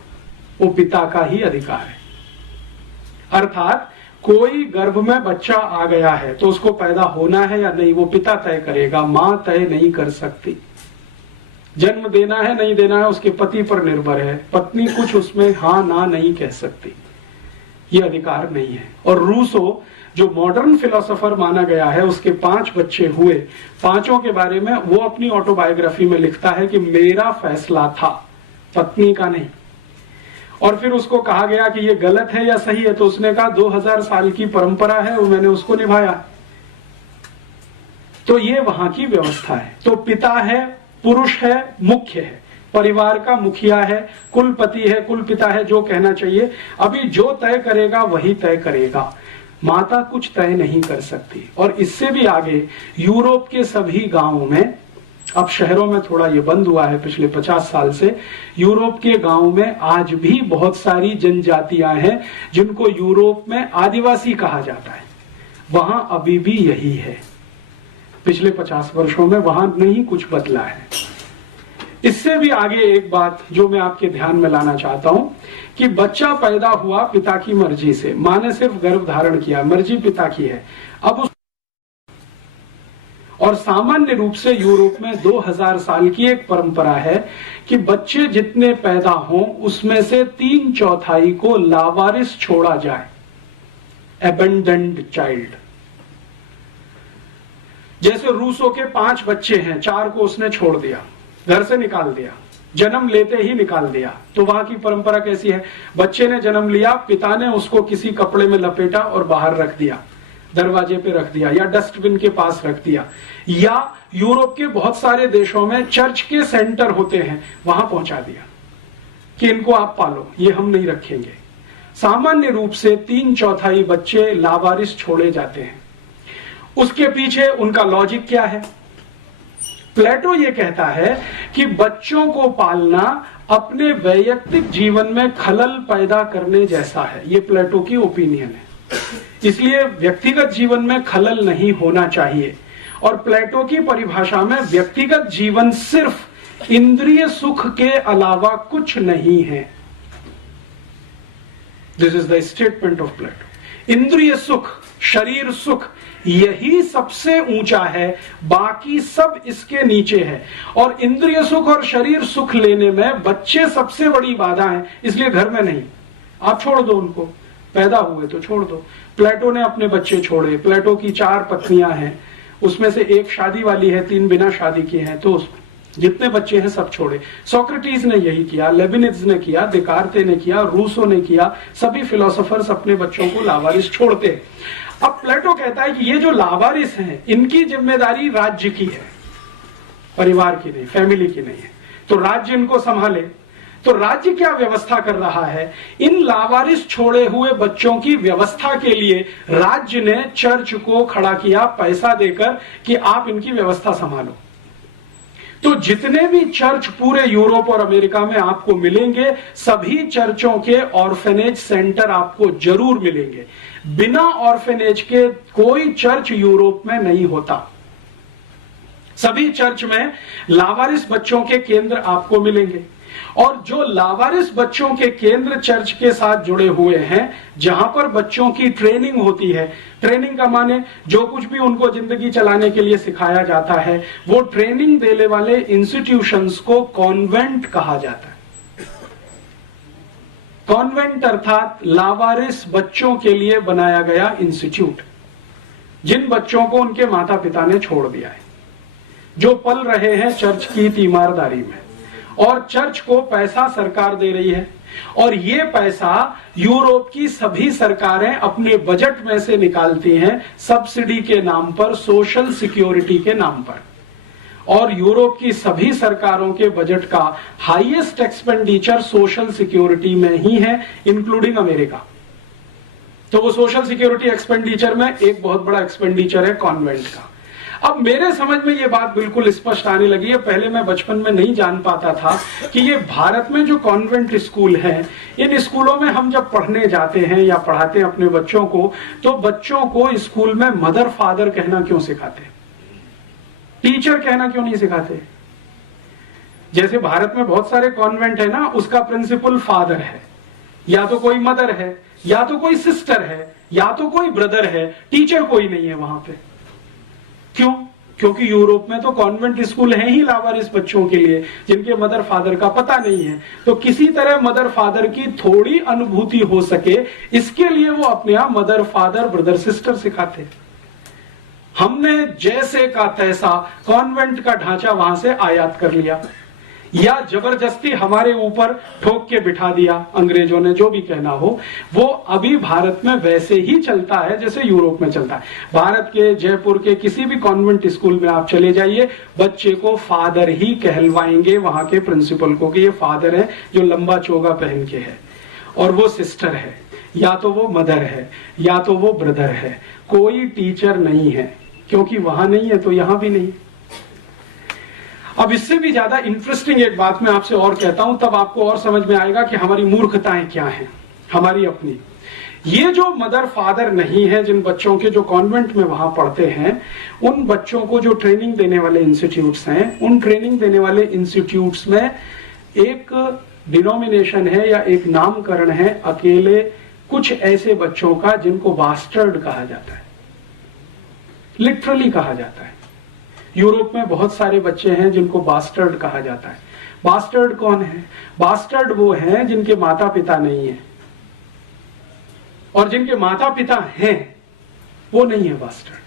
वो पिता का ही अधिकार है। अर्थात कोई गर्भ में बच्चा आ गया है तो उसको पैदा होना है या नहीं वो पिता तय करेगा, मां तय नहीं कर सकती। जन्म देना है नहीं देना है उसके पति पर निर्भर है, पत्नी कुछ उसमें हाँ ना नहीं कह सकती। ये अधिकार नहीं है। और रूसो जो मॉडर्न फिलोसोफर माना गया है, उसके 5 बच्चे हुए, पांचों के बारे में वो अपनी ऑटोबायोग्राफी में लिखता है कि मेरा फैसला था, पत्नी का नहीं। और फिर उसको कहा गया कि ये गलत है या सही है, तो उसने कहा 2000 साल की परंपरा है और मैंने उसको निभाया। तो ये वहां की व्यवस्था है। तो पिता है, पुरुष है, मुख्य है, परिवार का मुखिया है, कुलपति है, कुलपिता है, जो कहना चाहिए। अभी जो तय करेगा वही तय करेगा, माता कुछ तय नहीं कर सकती। और इससे भी आगे यूरोप के सभी गांवों में, अब शहरों में थोड़ा ये बंद हुआ है पिछले 50 साल से, यूरोप के गांवों में आज भी बहुत सारी जनजातियां हैं जिनको यूरोप में आदिवासी कहा जाता है। वहां अभी भी यही है। पिछले 50 वर्षों में वहां नहीं कुछ बदला है। इससे भी आगे एक बात जो मैं आपके ध्यान में लाना चाहता हूं कि बच्चा पैदा हुआ पिता की मर्जी से, मां ने सिर्फ गर्भ धारण किया, मर्जी पिता की है। अब उस और सामान्य रूप से यूरोप में 2000 साल की एक परंपरा है कि बच्चे जितने पैदा हों उसमें से 3/4 को लावारिस छोड़ा जाए, एबेंडन्ड चाइल्ड। जैसे रूसो के 5 बच्चे हैं, 4 को उसने छोड़ दिया, घर से निकाल दिया, जन्म लेते ही निकाल दिया। तो वहां की परंपरा कैसी है? बच्चे ने जन्म लिया, पिता ने उसको किसी कपड़े में लपेटा और बाहर रख दिया, दरवाजे पे रख दिया या डस्टबिन के पास रख दिया। या यूरोप के बहुत सारे देशों में चर्च के सेंटर होते हैं, वहां पहुंचा दिया कि इनको आप पालो, ये हम नहीं रखेंगे। सामान्य रूप से 3/4 बच्चे लावारिस छोड़े जाते हैं। उसके पीछे उनका लॉजिक क्या है? प्लेटो ये कहता है कि बच्चों को पालना अपने वैयक्तिक जीवन में खलल पैदा करने जैसा है। ये प्लेटो की ओपिनियन है। इसलिए व्यक्तिगत जीवन में खलल नहीं होना चाहिए। और प्लेटो की परिभाषा में व्यक्तिगत जीवन सिर्फ इंद्रिय सुख के अलावा कुछ नहीं है। This is the statement of Plato. इंद्रिय सुख, शरीर सुख, यही सबसे ऊंचा है, बाकी सब इसके नीचे है। और इंद्रिय सुख और शरीर सुख लेने में बच्चे सबसे बड़ी बाधा है, इसलिए घर में नहीं। आप छोड़ दो उनको, पैदा हुए तो छोड़ दो। प्लेटो ने अपने बच्चे छोड़े। प्लेटो की 4 पत्नियां हैं, उसमें से एक शादी वाली है, 3 बिना शादी किए हैं। तो जितने बच्चे हैं सब छोड़े। सोक्रेटिस ने यही किया, लेबिनिज ने किया, देकार्ते ने किया, रूसो ने किया। सभी फिलोसोफर्स अपने बच्चों को लावारिस छोड़ते। अब प्लेटो कहता है कि ये जो लावारिस हैं, इनकी जिम्मेदारी राज्य की है, परिवार की नहीं, फैमिली की नहीं है। तो राज्य इनको संभाले। तो राज्य क्या व्यवस्था कर रहा है? इन लावारिस छोड़े हुए बच्चों की व्यवस्था के लिए राज्य ने चर्च को खड़ा किया पैसा देकर कि आप इनकी व्यवस्था संभालो। तो जितने भी चर्च पूरे यूरोप और अमेरिका में आपको मिलेंगे, सभी चर्चों के ऑर्फेनेज सेंटर आपको जरूर मिलेंगे। बिना ऑर्फेनेज के कोई चर्च यूरोप में नहीं होता। सभी चर्च में लावारिस बच्चों के केंद्र आपको मिलेंगे। और जो लावारिस बच्चों के केंद्र चर्च के साथ जुड़े हुए हैं, जहां पर बच्चों की ट्रेनिंग होती है, ट्रेनिंग का माने जो कुछ भी उनको जिंदगी चलाने के लिए सिखाया जाता है, वो ट्रेनिंग देने वाले इंस्टीट्यूशंस को कॉन्वेंट कहा जाता है। कॉन्वेंट अर्थात लावारिस बच्चों के लिए बनाया गया इंस्टीट्यूट, जिन बच्चों को उनके माता पिता ने छोड़ दिया है, जो पल रहे हैं चर्च की तीमारदारी में। और चर्च को पैसा सरकार दे रही है, और ये पैसा यूरोप की सभी सरकारें अपने बजट में से निकालती हैं, सब्सिडी के नाम पर, सोशल सिक्योरिटी के नाम पर। और यूरोप की सभी सरकारों के बजट का हाईएस्ट एक्सपेंडिचर सोशल सिक्योरिटी में ही है, इंक्लूडिंग अमेरिका। तो वो सोशल सिक्योरिटी एक्सपेंडिचर में एक बहुत बड़ा एक्सपेंडिचर है कॉन्वेंट का। अब मेरे समझ में ये बात बिल्कुल स्पष्ट आने लगी है। पहले मैं बचपन में नहीं जान पाता था कि ये भारत में जो कॉन्वेंट स्कूल हैं, इन स्कूलों में हम जब पढ़ने जाते हैं या पढ़ाते हैं अपने बच्चों को, तो बच्चों को स्कूल में मदर फादर कहना क्यों सिखाते, टीचर कहना क्यों नहीं सिखाते? जैसे भारत में बहुत सारे कॉन्वेंट है ना, उसका प्रिंसिपल फादर है, या तो कोई मदर है, या तो कोई सिस्टर है, या तो कोई ब्रदर है, टीचर कोई नहीं है वहां पे। क्यों? क्योंकि यूरोप में तो कॉन्वेंट स्कूल है ही लावारिस बच्चों के लिए जिनके मदर फादर का पता नहीं है। तो किसी तरह मदर फादर की थोड़ी अनुभूति हो सके इसके लिए वो अपने यहां मदर फादर ब्रदर सिस्टर सिखाते हैं। हमने जैसे का तैसा कॉन्वेंट का ढांचा वहां से आयात कर लिया या जबरदस्ती हमारे ऊपर ठोक के बिठा दिया अंग्रेजों ने, जो भी कहना हो। वो अभी भारत में वैसे ही चलता है जैसे यूरोप में चलता है। भारत के जयपुर के किसी भी कॉन्वेंट स्कूल में आप चले जाइए, बच्चे को फादर ही कहलवाएंगे वहां के प्रिंसिपल को कि ये फादर है जो लंबा चोगा पहन के है, और वो सिस्टर है, या तो वो मदर है, या तो वो ब्रदर है। कोई टीचर नहीं है, क्योंकि वहां नहीं है तो यहां भी नहीं। अब इससे भी ज्यादा इंटरेस्टिंग एक बात मैं आपसे और कहता हूं, तब आपको और समझ में आएगा कि हमारी मूर्खताएं क्या हैं, हमारी अपनी। ये जो मदर फादर नहीं है जिन बच्चों के जो कॉन्वेंट में वहां पढ़ते हैं, उन बच्चों को जो ट्रेनिंग देने वाले इंस्टीट्यूट्स हैं, उन ट्रेनिंग देने वाले इंस्टीट्यूट्स में एक डिनोमिनेशन है या एक नामकरण है अकेले कुछ ऐसे बच्चों का जिनको बास्टर्ड कहा जाता है, लिटरली कहा जाता है। यूरोप में बहुत सारे बच्चे हैं जिनको बास्टर्ड कहा जाता है। बास्टर्ड कौन है? बास्टर्ड वो हैं जिनके माता पिता नहीं है, और जिनके माता पिता हैं वो नहीं है बास्टर्ड।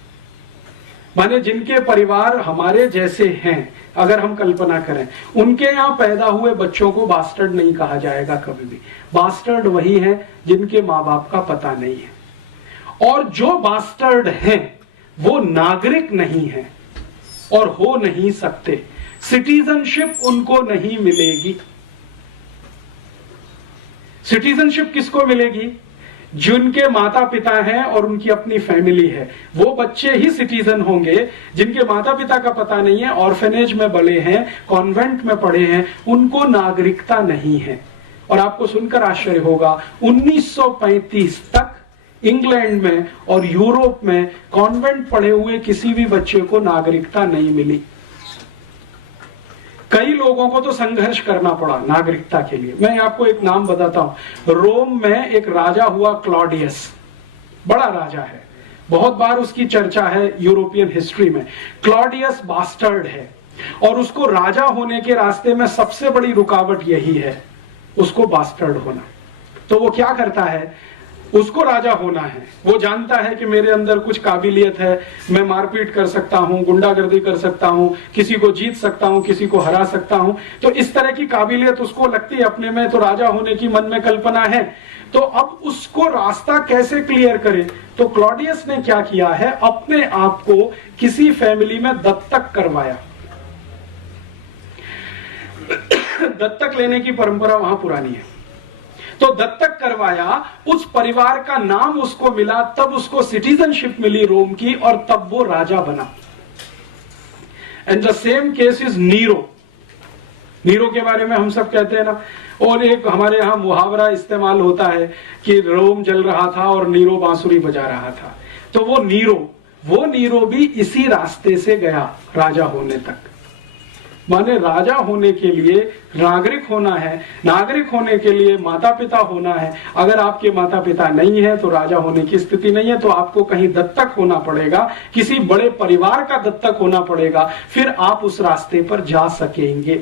माने जिनके परिवार हमारे जैसे हैं, अगर हम कल्पना करें, उनके यहां पैदा हुए बच्चों को बास्टर्ड नहीं कहा जाएगा कभी भी। बास्टर्ड वही है जिनके माँ बाप का पता नहीं है, और जो बास्टर्ड हैं वो नागरिक नहीं है और हो नहीं सकते। सिटीजनशिप उनको नहीं मिलेगी। सिटीजनशिप किसको मिलेगी? जिनके माता पिता हैं और उनकी अपनी फैमिली है, वो बच्चे ही सिटीजन होंगे। जिनके माता पिता का पता नहीं है, ऑर्फेनेज में बड़े हैं, कॉन्वेंट में पढ़े हैं, उनको नागरिकता नहीं है। और आपको सुनकर आश्चर्य होगा, 1935 तक इंग्लैंड में और यूरोप में कॉन्वेंट पढ़े हुए किसी भी बच्चे को नागरिकता नहीं मिली। कई लोगों को तो संघर्ष करना पड़ा नागरिकता के लिए। मैं आपको एक नाम बताता हूं। रोम में एक राजा हुआ क्लॉडियस, बड़ा राजा है, बहुत बार उसकी चर्चा है यूरोपियन हिस्ट्री में। क्लॉडियस बास्टर्ड है, और उसको राजा होने के रास्ते में सबसे बड़ी रुकावट यही है, उसको बास्टर्ड होना। तो वो क्या करता है? उसको राजा होना है, वो जानता है कि मेरे अंदर कुछ काबिलियत है, मैं मारपीट कर सकता हूं, गुंडागर्दी कर सकता हूं, किसी को जीत सकता हूं, किसी को हरा सकता हूं। तो इस तरह की काबिलियत उसको लगती है अपने में, तो राजा होने की मन में कल्पना है। तो अब उसको रास्ता कैसे क्लियर करे? तो क्लॉडियस ने क्या किया है, अपने आप को किसी फैमिली में दत्तक करवाया। दत्तक लेने की परंपरा वहां पुरानी है, तो दत्तक करवाया, उस परिवार का नाम उसको मिला, तब उसको सिटीजनशिप मिली रोम की, और तब वो राजा बना। And the same case is Nero. Nero के बारे में हम सब कहते हैं ना, और एक हमारे यहां मुहावरा इस्तेमाल होता है कि रोम जल रहा था और नीरो बांसुरी बजा रहा था। तो वो नीरो भी इसी रास्ते से गया राजा होने तक। माने राजा होने के लिए नागरिक होना है, नागरिक होने के लिए माता पिता होना है। अगर आपके माता पिता नहीं है तो राजा होने की स्थिति नहीं है, तो आपको कहीं दत्तक होना पड़ेगा, किसी बड़े परिवार का दत्तक होना पड़ेगा, फिर आप उस रास्ते पर जा सकेंगे।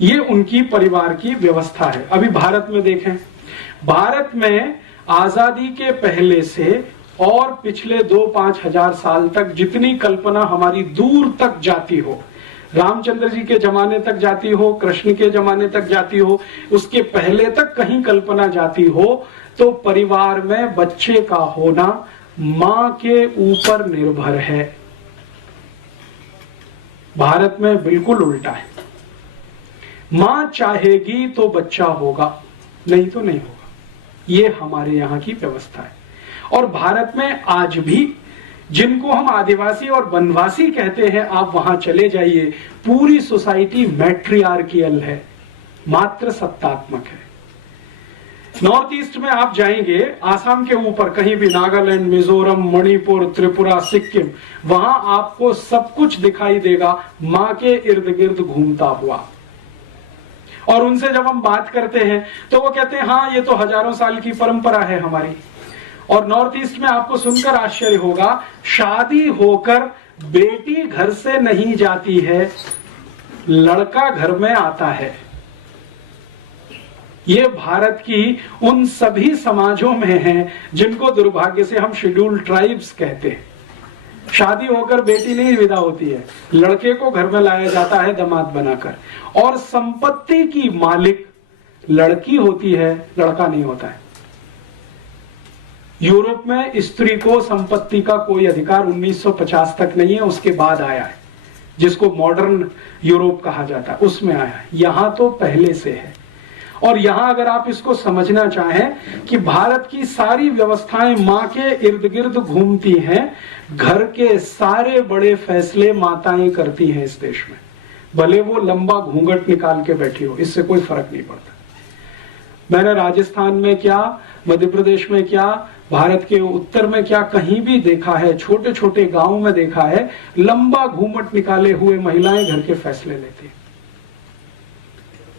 ये उनकी परिवार की व्यवस्था है। अभी भारत में देखें, भारत में आजादी के पहले से और पिछले 2-5 हजार साल तक जितनी कल्पना हमारी दूर तक जाती हो, रामचंद्र जी के जमाने तक जाती हो, कृष्ण के जमाने तक जाती हो, उसके पहले तक कहीं कल्पना जाती हो, तो परिवार में बच्चे का होना मां के ऊपर निर्भर है। भारत में बिल्कुल उल्टा है। मां चाहेगी तो बच्चा होगा, नहीं तो नहीं होगा। ये हमारे यहां की व्यवस्था है। और भारत में आज भी जिनको हम आदिवासी और वनवासी कहते हैं, आप वहां चले जाइए, पूरी सोसाइटी मैट्रियार्कियल है, मात्र सत्तात्मक है। नॉर्थ ईस्ट में आप जाएंगे, आसाम के ऊपर कहीं भी, नागालैंड, मिजोरम, मणिपुर, त्रिपुरा, सिक्किम, वहां आपको सब कुछ दिखाई देगा मां के इर्द गिर्द घूमता हुआ। और उनसे जब हम बात करते हैं तो वो कहते हैं हाँ, ये तो हजारों साल की परंपरा है हमारी। और नॉर्थ ईस्ट में आपको सुनकर आश्चर्य होगा, शादी होकर बेटी घर से नहीं जाती है, लड़का घर में आता है। ये भारत की उन सभी समाजों में है जिनको दुर्भाग्य से हम शेड्यूल्ड ट्राइब्स कहते हैं। शादी होकर बेटी नहीं विदा होती है, लड़के को घर में लाया जाता है दामाद बनाकर, और संपत्ति की मालिक लड़की होती है, लड़का नहीं होता है। यूरोप में स्त्री को संपत्ति का कोई अधिकार 1950 तक नहीं है, उसके बाद आया है, जिसको मॉडर्न यूरोप कहा जाता है, उसमें आया है। यहां तो पहले से है। और यहां अगर आप इसको समझना चाहें कि भारत की सारी व्यवस्थाएं मां के इर्द गिर्द घूमती हैं, घर के सारे बड़े फैसले माताएं करती हैं इस देश में, भले वो लंबा घूंघट निकाल के बैठी हो, इससे कोई फर्क नहीं पड़ता। मैंने राजस्थान में क्या, मध्य प्रदेश में क्या, भारत के उत्तर में क्या, कहीं भी देखा है, छोटे छोटे गांवों में देखा है, लंबा घूमट निकाले हुए महिलाएं घर के फैसले लेती हैं।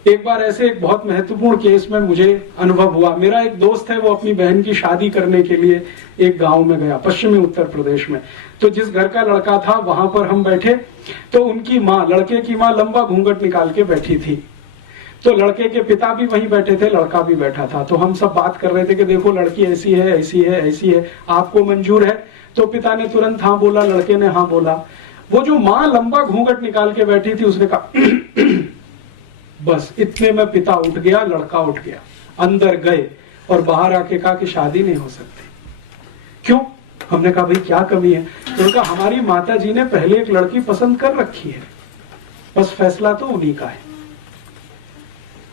एक बार ऐसे एक बहुत महत्वपूर्ण केस में मुझे अनुभव हुआ। मेरा एक दोस्त है, वो अपनी बहन की शादी करने के लिए एक गांव में गया, पश्चिमी उत्तर प्रदेश में। तो जिस घर का लड़का था वहां पर हम बैठे, तो उनकी माँ, लड़के की माँ लंबा घूंघट निकाल के बैठी थी। तो लड़के के पिता भी वहीं बैठे थे, लड़का भी बैठा था। तो हम सब बात कर रहे थे कि देखो लड़की ऐसी है, ऐसी है, ऐसी है, आपको मंजूर है? तो पिता ने तुरंत हाँ बोला, लड़के ने हाँ बोला। वो जो माँ लंबा घूंघट निकाल के बैठी थी, उसने कहा बस इतने में पिता उठ गया, लड़का उठ गया, अंदर गए और बाहर आके कहा कि शादी नहीं हो सकती। क्यों? हमने कहा भाई क्या कमी है? तो उनका हमारी माता जी ने पहले एक लड़की पसंद कर रखी है, बस फैसला तो उन्हीं का है।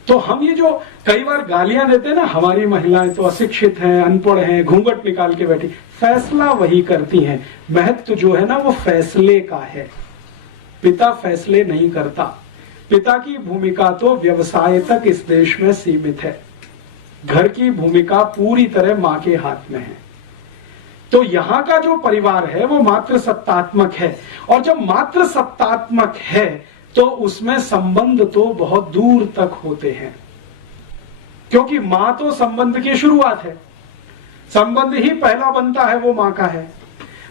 तो हम ये जो कई बार गालियां देते हैं ना, हमारी महिलाएं तो अशिक्षित हैं, अनपढ़ हैं, घूंघट निकाल के बैठी, फैसला वही करती हैं। महत्व जो है ना वो फैसले का है, पिता फैसले नहीं करता। पिता की भूमिका तो व्यवसाय तक इस देश में सीमित है, घर की भूमिका पूरी तरह मां के हाथ में है। तो यहां का जो परिवार है वो मात्र सत्तात्मक है, और जब मात्र सत्तात्मक है तो उसमें संबंध तो बहुत दूर तक होते हैं, क्योंकि मां तो संबंध की शुरुआत है, संबंध ही पहला बनता है वो मां का है।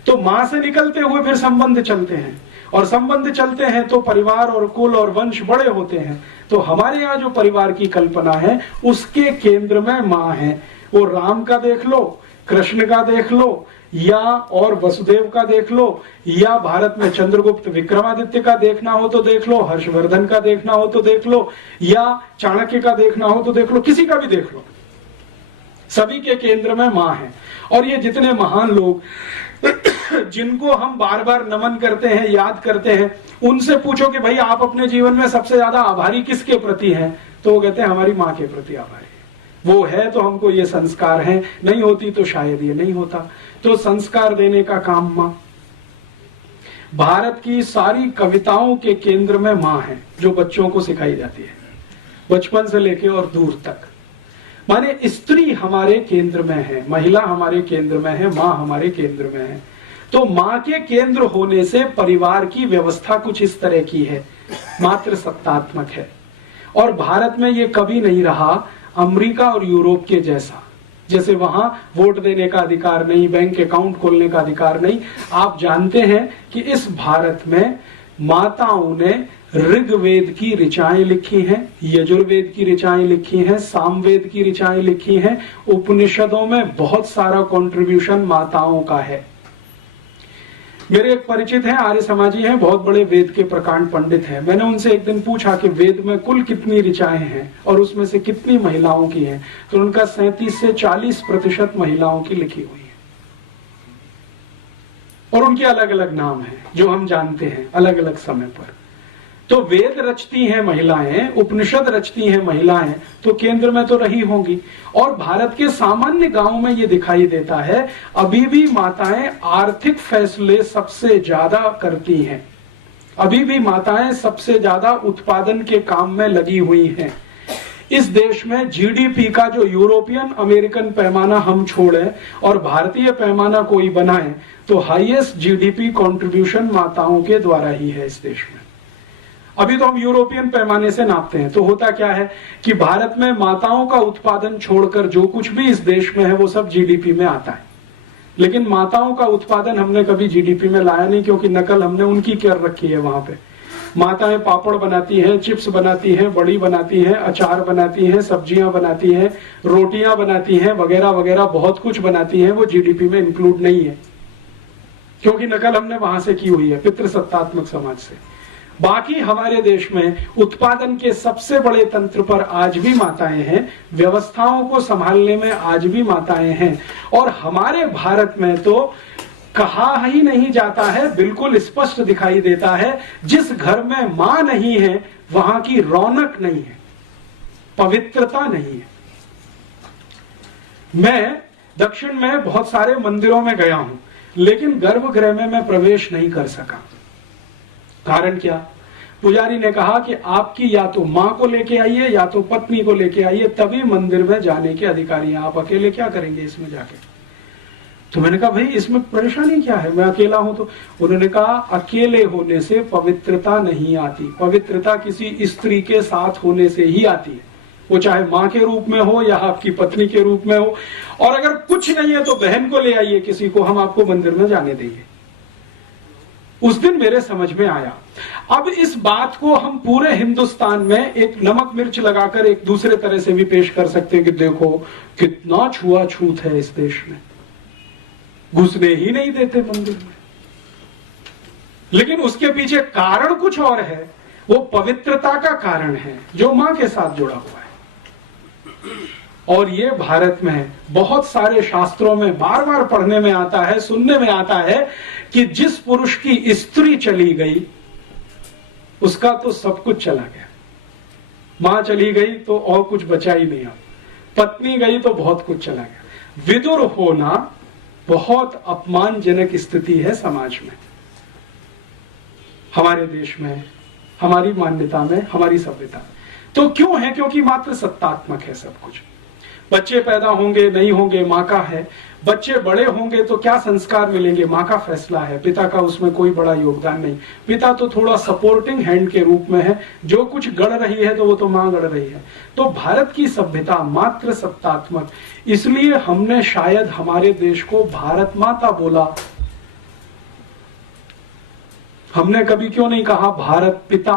तो मां से निकलते हुए फिर संबंध चलते हैं, और संबंध चलते हैं तो परिवार और कुल और वंश बड़े होते हैं। तो हमारे यहाँ जो परिवार की कल्पना है उसके केंद्र में मां है। वो राम का देख लो, कृष्ण का देख लो, या और वसुदेव का देख लो, या भारत में चंद्रगुप्त विक्रमादित्य का देखना हो तो देख लो, हर्षवर्धन का देखना हो तो देख लो, या चाणक्य का देखना हो तो देख लो, किसी का भी देख लो, सभी के केंद्र में मां है। और ये जितने महान लोग जिनको हम बार बार नमन करते हैं, याद करते हैं, उनसे पूछो कि भाई आप अपने जीवन में सबसे ज्यादा आभारी किसके प्रति हैं, तो वो कहते हैं हमारी मां के प्रति आभारी है। वो है तो हमको ये संस्कार हैं, नहीं होती तो शायद ये नहीं होता। तो संस्कार देने का काम मां। भारत की सारी कविताओं के केंद्र में मां है, जो बच्चों को सिखाई जाती है बचपन से लेके और दूर तक। माने स्त्री हमारे केंद्र में है, महिला हमारे केंद्र में है, मां हमारे केंद्र में है। तो मां के केंद्र होने से परिवार की व्यवस्था कुछ इस तरह की है, मात्र सत्तात्मक है। और भारत में ये कभी नहीं रहा अमेरिका और यूरोप के जैसा, जैसे वहां वोट देने का अधिकार नहीं, बैंक अकाउंट खोलने का अधिकार नहीं। आप जानते हैं कि इस भारत में माताओं ने ऋग्वेद की ऋचाएं लिखी हैं, यजुर्वेद की ऋचाएं लिखी हैं, सामवेद की ऋचाएं लिखी हैं। उपनिषदों में बहुत सारा कंट्रीब्यूशन माताओं का है। मेरे एक परिचित हैं, आर्य समाजी हैं, बहुत बड़े वेद के प्रकांड पंडित हैं। मैंने उनसे एक दिन पूछा कि वेद में कुल कितनी ऋचाएं हैं और उसमें से कितनी महिलाओं की हैं, तो उनका 37 से 40% महिलाओं की लिखी हुई है। और उनके अलग अलग नाम हैं जो हम जानते हैं अलग अलग समय पर। तो वेद रचती हैं महिलाएं, उपनिषद रचती हैं महिलाएं, तो केंद्र में तो रही होंगी। और भारत के सामान्य गांव में ये दिखाई देता है, अभी भी माताएं आर्थिक फैसले सबसे ज्यादा करती हैं, अभी भी माताएं सबसे ज्यादा उत्पादन के काम में लगी हुई हैं। इस देश में जीडीपी का जो यूरोपियन अमेरिकन पैमाना हम छोड़ें और भारतीय पैमाना कोई बनाए, तो हाईएस्ट जीडीपी कंट्रीब्यूशन माताओं के द्वारा ही है इस देश में। अभी तो हम यूरोपियन पैमाने से नापते हैं, तो होता क्या है कि भारत में माताओं का उत्पादन छोड़कर जो कुछ भी इस देश में है वो सब जीडीपी में आता है। लेकिन माताओं का उत्पादन हमने कभी जीडीपी में लाया नहीं, क्योंकि नकल हमने उनकी कर रखी है। वहां पे माताएं पापड़ बनाती हैं, चिप्स बनाती हैं, बड़ी बनाती हैं, अचार बनाती हैं, सब्जियां बनाती हैं, रोटियां बनाती हैं, वगैरह वगैरह बहुत कुछ बनाती हैं। वो जीडीपी में इंक्लूड नहीं है, क्योंकि नकल हमने वहां से की हुई है, पितृसत्तात्मक समाज से। बाकी हमारे देश में उत्पादन के सबसे बड़े तंत्र पर आज भी माताएं हैं, व्यवस्थाओं को संभालने में आज भी माताएं हैं। और हमारे भारत में तो कहा ही नहीं जाता है, बिल्कुल स्पष्ट दिखाई देता है, जिस घर में मां नहीं है वहां की रौनक नहीं है, पवित्रता नहीं है। मैं दक्षिण में बहुत सारे मंदिरों में गया हूं, लेकिन गर्भगृह में मैं प्रवेश नहीं कर सका। कारण क्या? पुजारी ने कहा कि आपकी या तो मां को लेके आइए या तो पत्नी को लेके आइए, तभी मंदिर में जाने के अधिकारी हैं। आप अकेले क्या करेंगे इसमें जाके? तो मैंने कहा भाई इसमें परेशानी क्या है, मैं अकेला हूं तो। उन्होंने कहा अकेले होने से पवित्रता नहीं आती, पवित्रता किसी स्त्री के साथ होने से ही आती है, वो चाहे मां के रूप में हो या आपकी पत्नी के रूप में हो। और अगर कुछ नहीं है तो बहन को ले आइए किसी को, हम आपको मंदिर में जाने देंगे। उस दिन मेरे समझ में आया। अब इस बात को हम पूरे हिंदुस्तान में एक नमक मिर्च लगाकर एक दूसरे तरह से भी पेश कर सकते हैं कि देखो कितना छुआछूत है इस देश में, घुसने ही नहीं देते मंदिर में। लेकिन उसके पीछे कारण कुछ और है, वो पवित्रता का कारण है जो मां के साथ जुड़ा हुआ है। और ये भारत में बहुत सारे शास्त्रों में बार बार पढ़ने में आता है, सुनने में आता है कि जिस पुरुष की स्त्री चली गई उसका तो सब कुछ चला गया। मां चली गई तो और कुछ बचा ही नहीं, पत्नी गई तो बहुत कुछ चला गया। विदुर होना बहुत अपमानजनक स्थिति है समाज में, हमारे देश में, हमारी मान्यता में, हमारी सभ्यता में। तो क्यों है? क्योंकि मात्र सत्तात्मक है सब कुछ। बच्चे पैदा होंगे नहीं होंगे मां का है, बच्चे बड़े होंगे तो क्या संस्कार मिलेंगे मां का फैसला है, पिता का उसमें कोई बड़ा योगदान नहीं। पिता तो थोड़ा सपोर्टिंग हैंड के रूप में है, जो कुछ गढ़ रही है तो वो तो मां गढ़ रही है। तो भारत की सभ्यता मात्र सत्तात्मक, इसलिए हमने शायद हमारे देश को भारत माता बोला। हमने कभी क्यों नहीं कहा भारत पिता,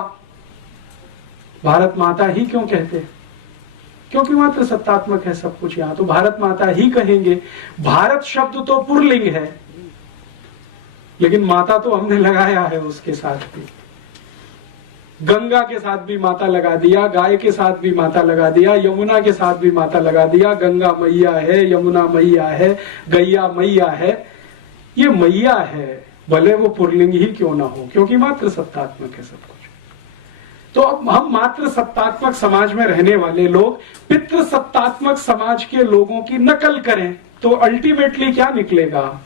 भारत माता ही क्यों कहते? क्योंकि मात्र सत्तात्मक है सब कुछ। यहां तो भारत माता ही कहेंगे। भारत शब्द तो पुल्लिंग है, लेकिन माता तो हमने लगाया है उसके साथ भी। गंगा के साथ भी माता लगा दिया, गाय के साथ भी माता लगा दिया, यमुना के साथ भी माता लगा दिया। गंगा मैया है, यमुना मैया है, गैया मैया है। ये मैया है, भले वो पुल्लिंग ही क्यों ना हो, क्योंकि मात्र सत्तात्मक है सब कुछ। तो अब हम मात्र सत्तात्मक समाज में रहने वाले लोग पितृ सत्तात्मक समाज के लोगों की नकल करें तो अल्टीमेटली क्या निकलेगा?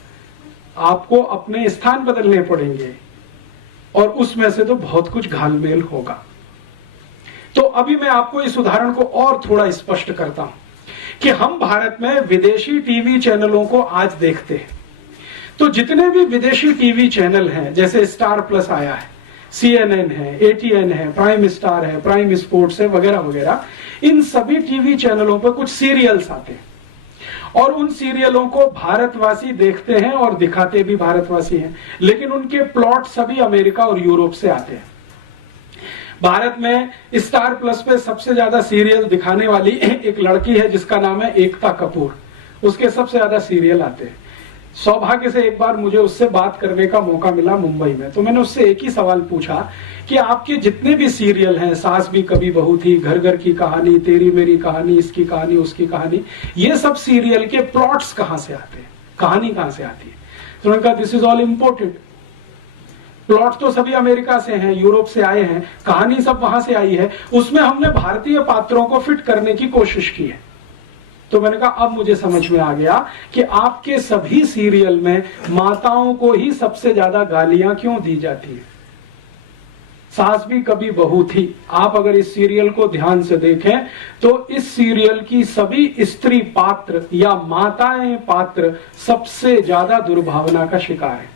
आपको अपने स्थान बदलने पड़ेंगे और उसमें से तो बहुत कुछ घालमेल होगा। तो अभी मैं आपको इस उदाहरण को और थोड़ा स्पष्ट करता हूं कि हम भारत में विदेशी टीवी चैनलों को आज देखते हैं। तो जितने भी विदेशी टीवी चैनल हैं, जैसे स्टार प्लस आया है, CNN है, ATN है, प्राइम स्टार है, प्राइम स्पोर्ट्स है, वगैरह वगैरह, इन सभी टीवी चैनलों पर कुछ सीरियल्स आते हैं और उन सीरियलों को भारतवासी देखते हैं और दिखाते भी भारतवासी हैं, लेकिन उनके प्लॉट सभी अमेरिका और यूरोप से आते हैं। भारत में स्टार प्लस पे सबसे ज्यादा सीरियल दिखाने वाली एक लड़की है जिसका नाम है एकता कपूर, उसके सबसे ज्यादा सीरियल आते हैं। सौभाग्य से एक बार मुझे उससे बात करने का मौका मिला मुंबई में, तो मैंने उससे एक ही सवाल पूछा कि आपके जितने भी सीरियल हैं, सास भी कभी बहू थी, घर घर की कहानी, तेरी मेरी कहानी, इसकी कहानी, उसकी कहानी, ये सब सीरियल के प्लॉट्स कहां से आते हैं, कहानी कहां से आती है? तो उन्होंने कहा this is all imported. Plot तो सभी अमेरिका से हैं, यूरोप से आए हैं, कहानी सब वहां से आई है, उसमें हमने भारतीय पात्रों को फिट करने की कोशिश की है। तो मैंने कहा अब मुझे समझ में आ गया कि आपके सभी सीरियल में माताओं को ही सबसे ज्यादा गालियां क्यों दी जाती है। सास भी कभी बहू थी, आप अगर इस सीरियल को ध्यान से देखें तो इस सीरियल की सभी स्त्री पात्र या माताएं पात्र सबसे ज्यादा दुर्भावना का शिकार है।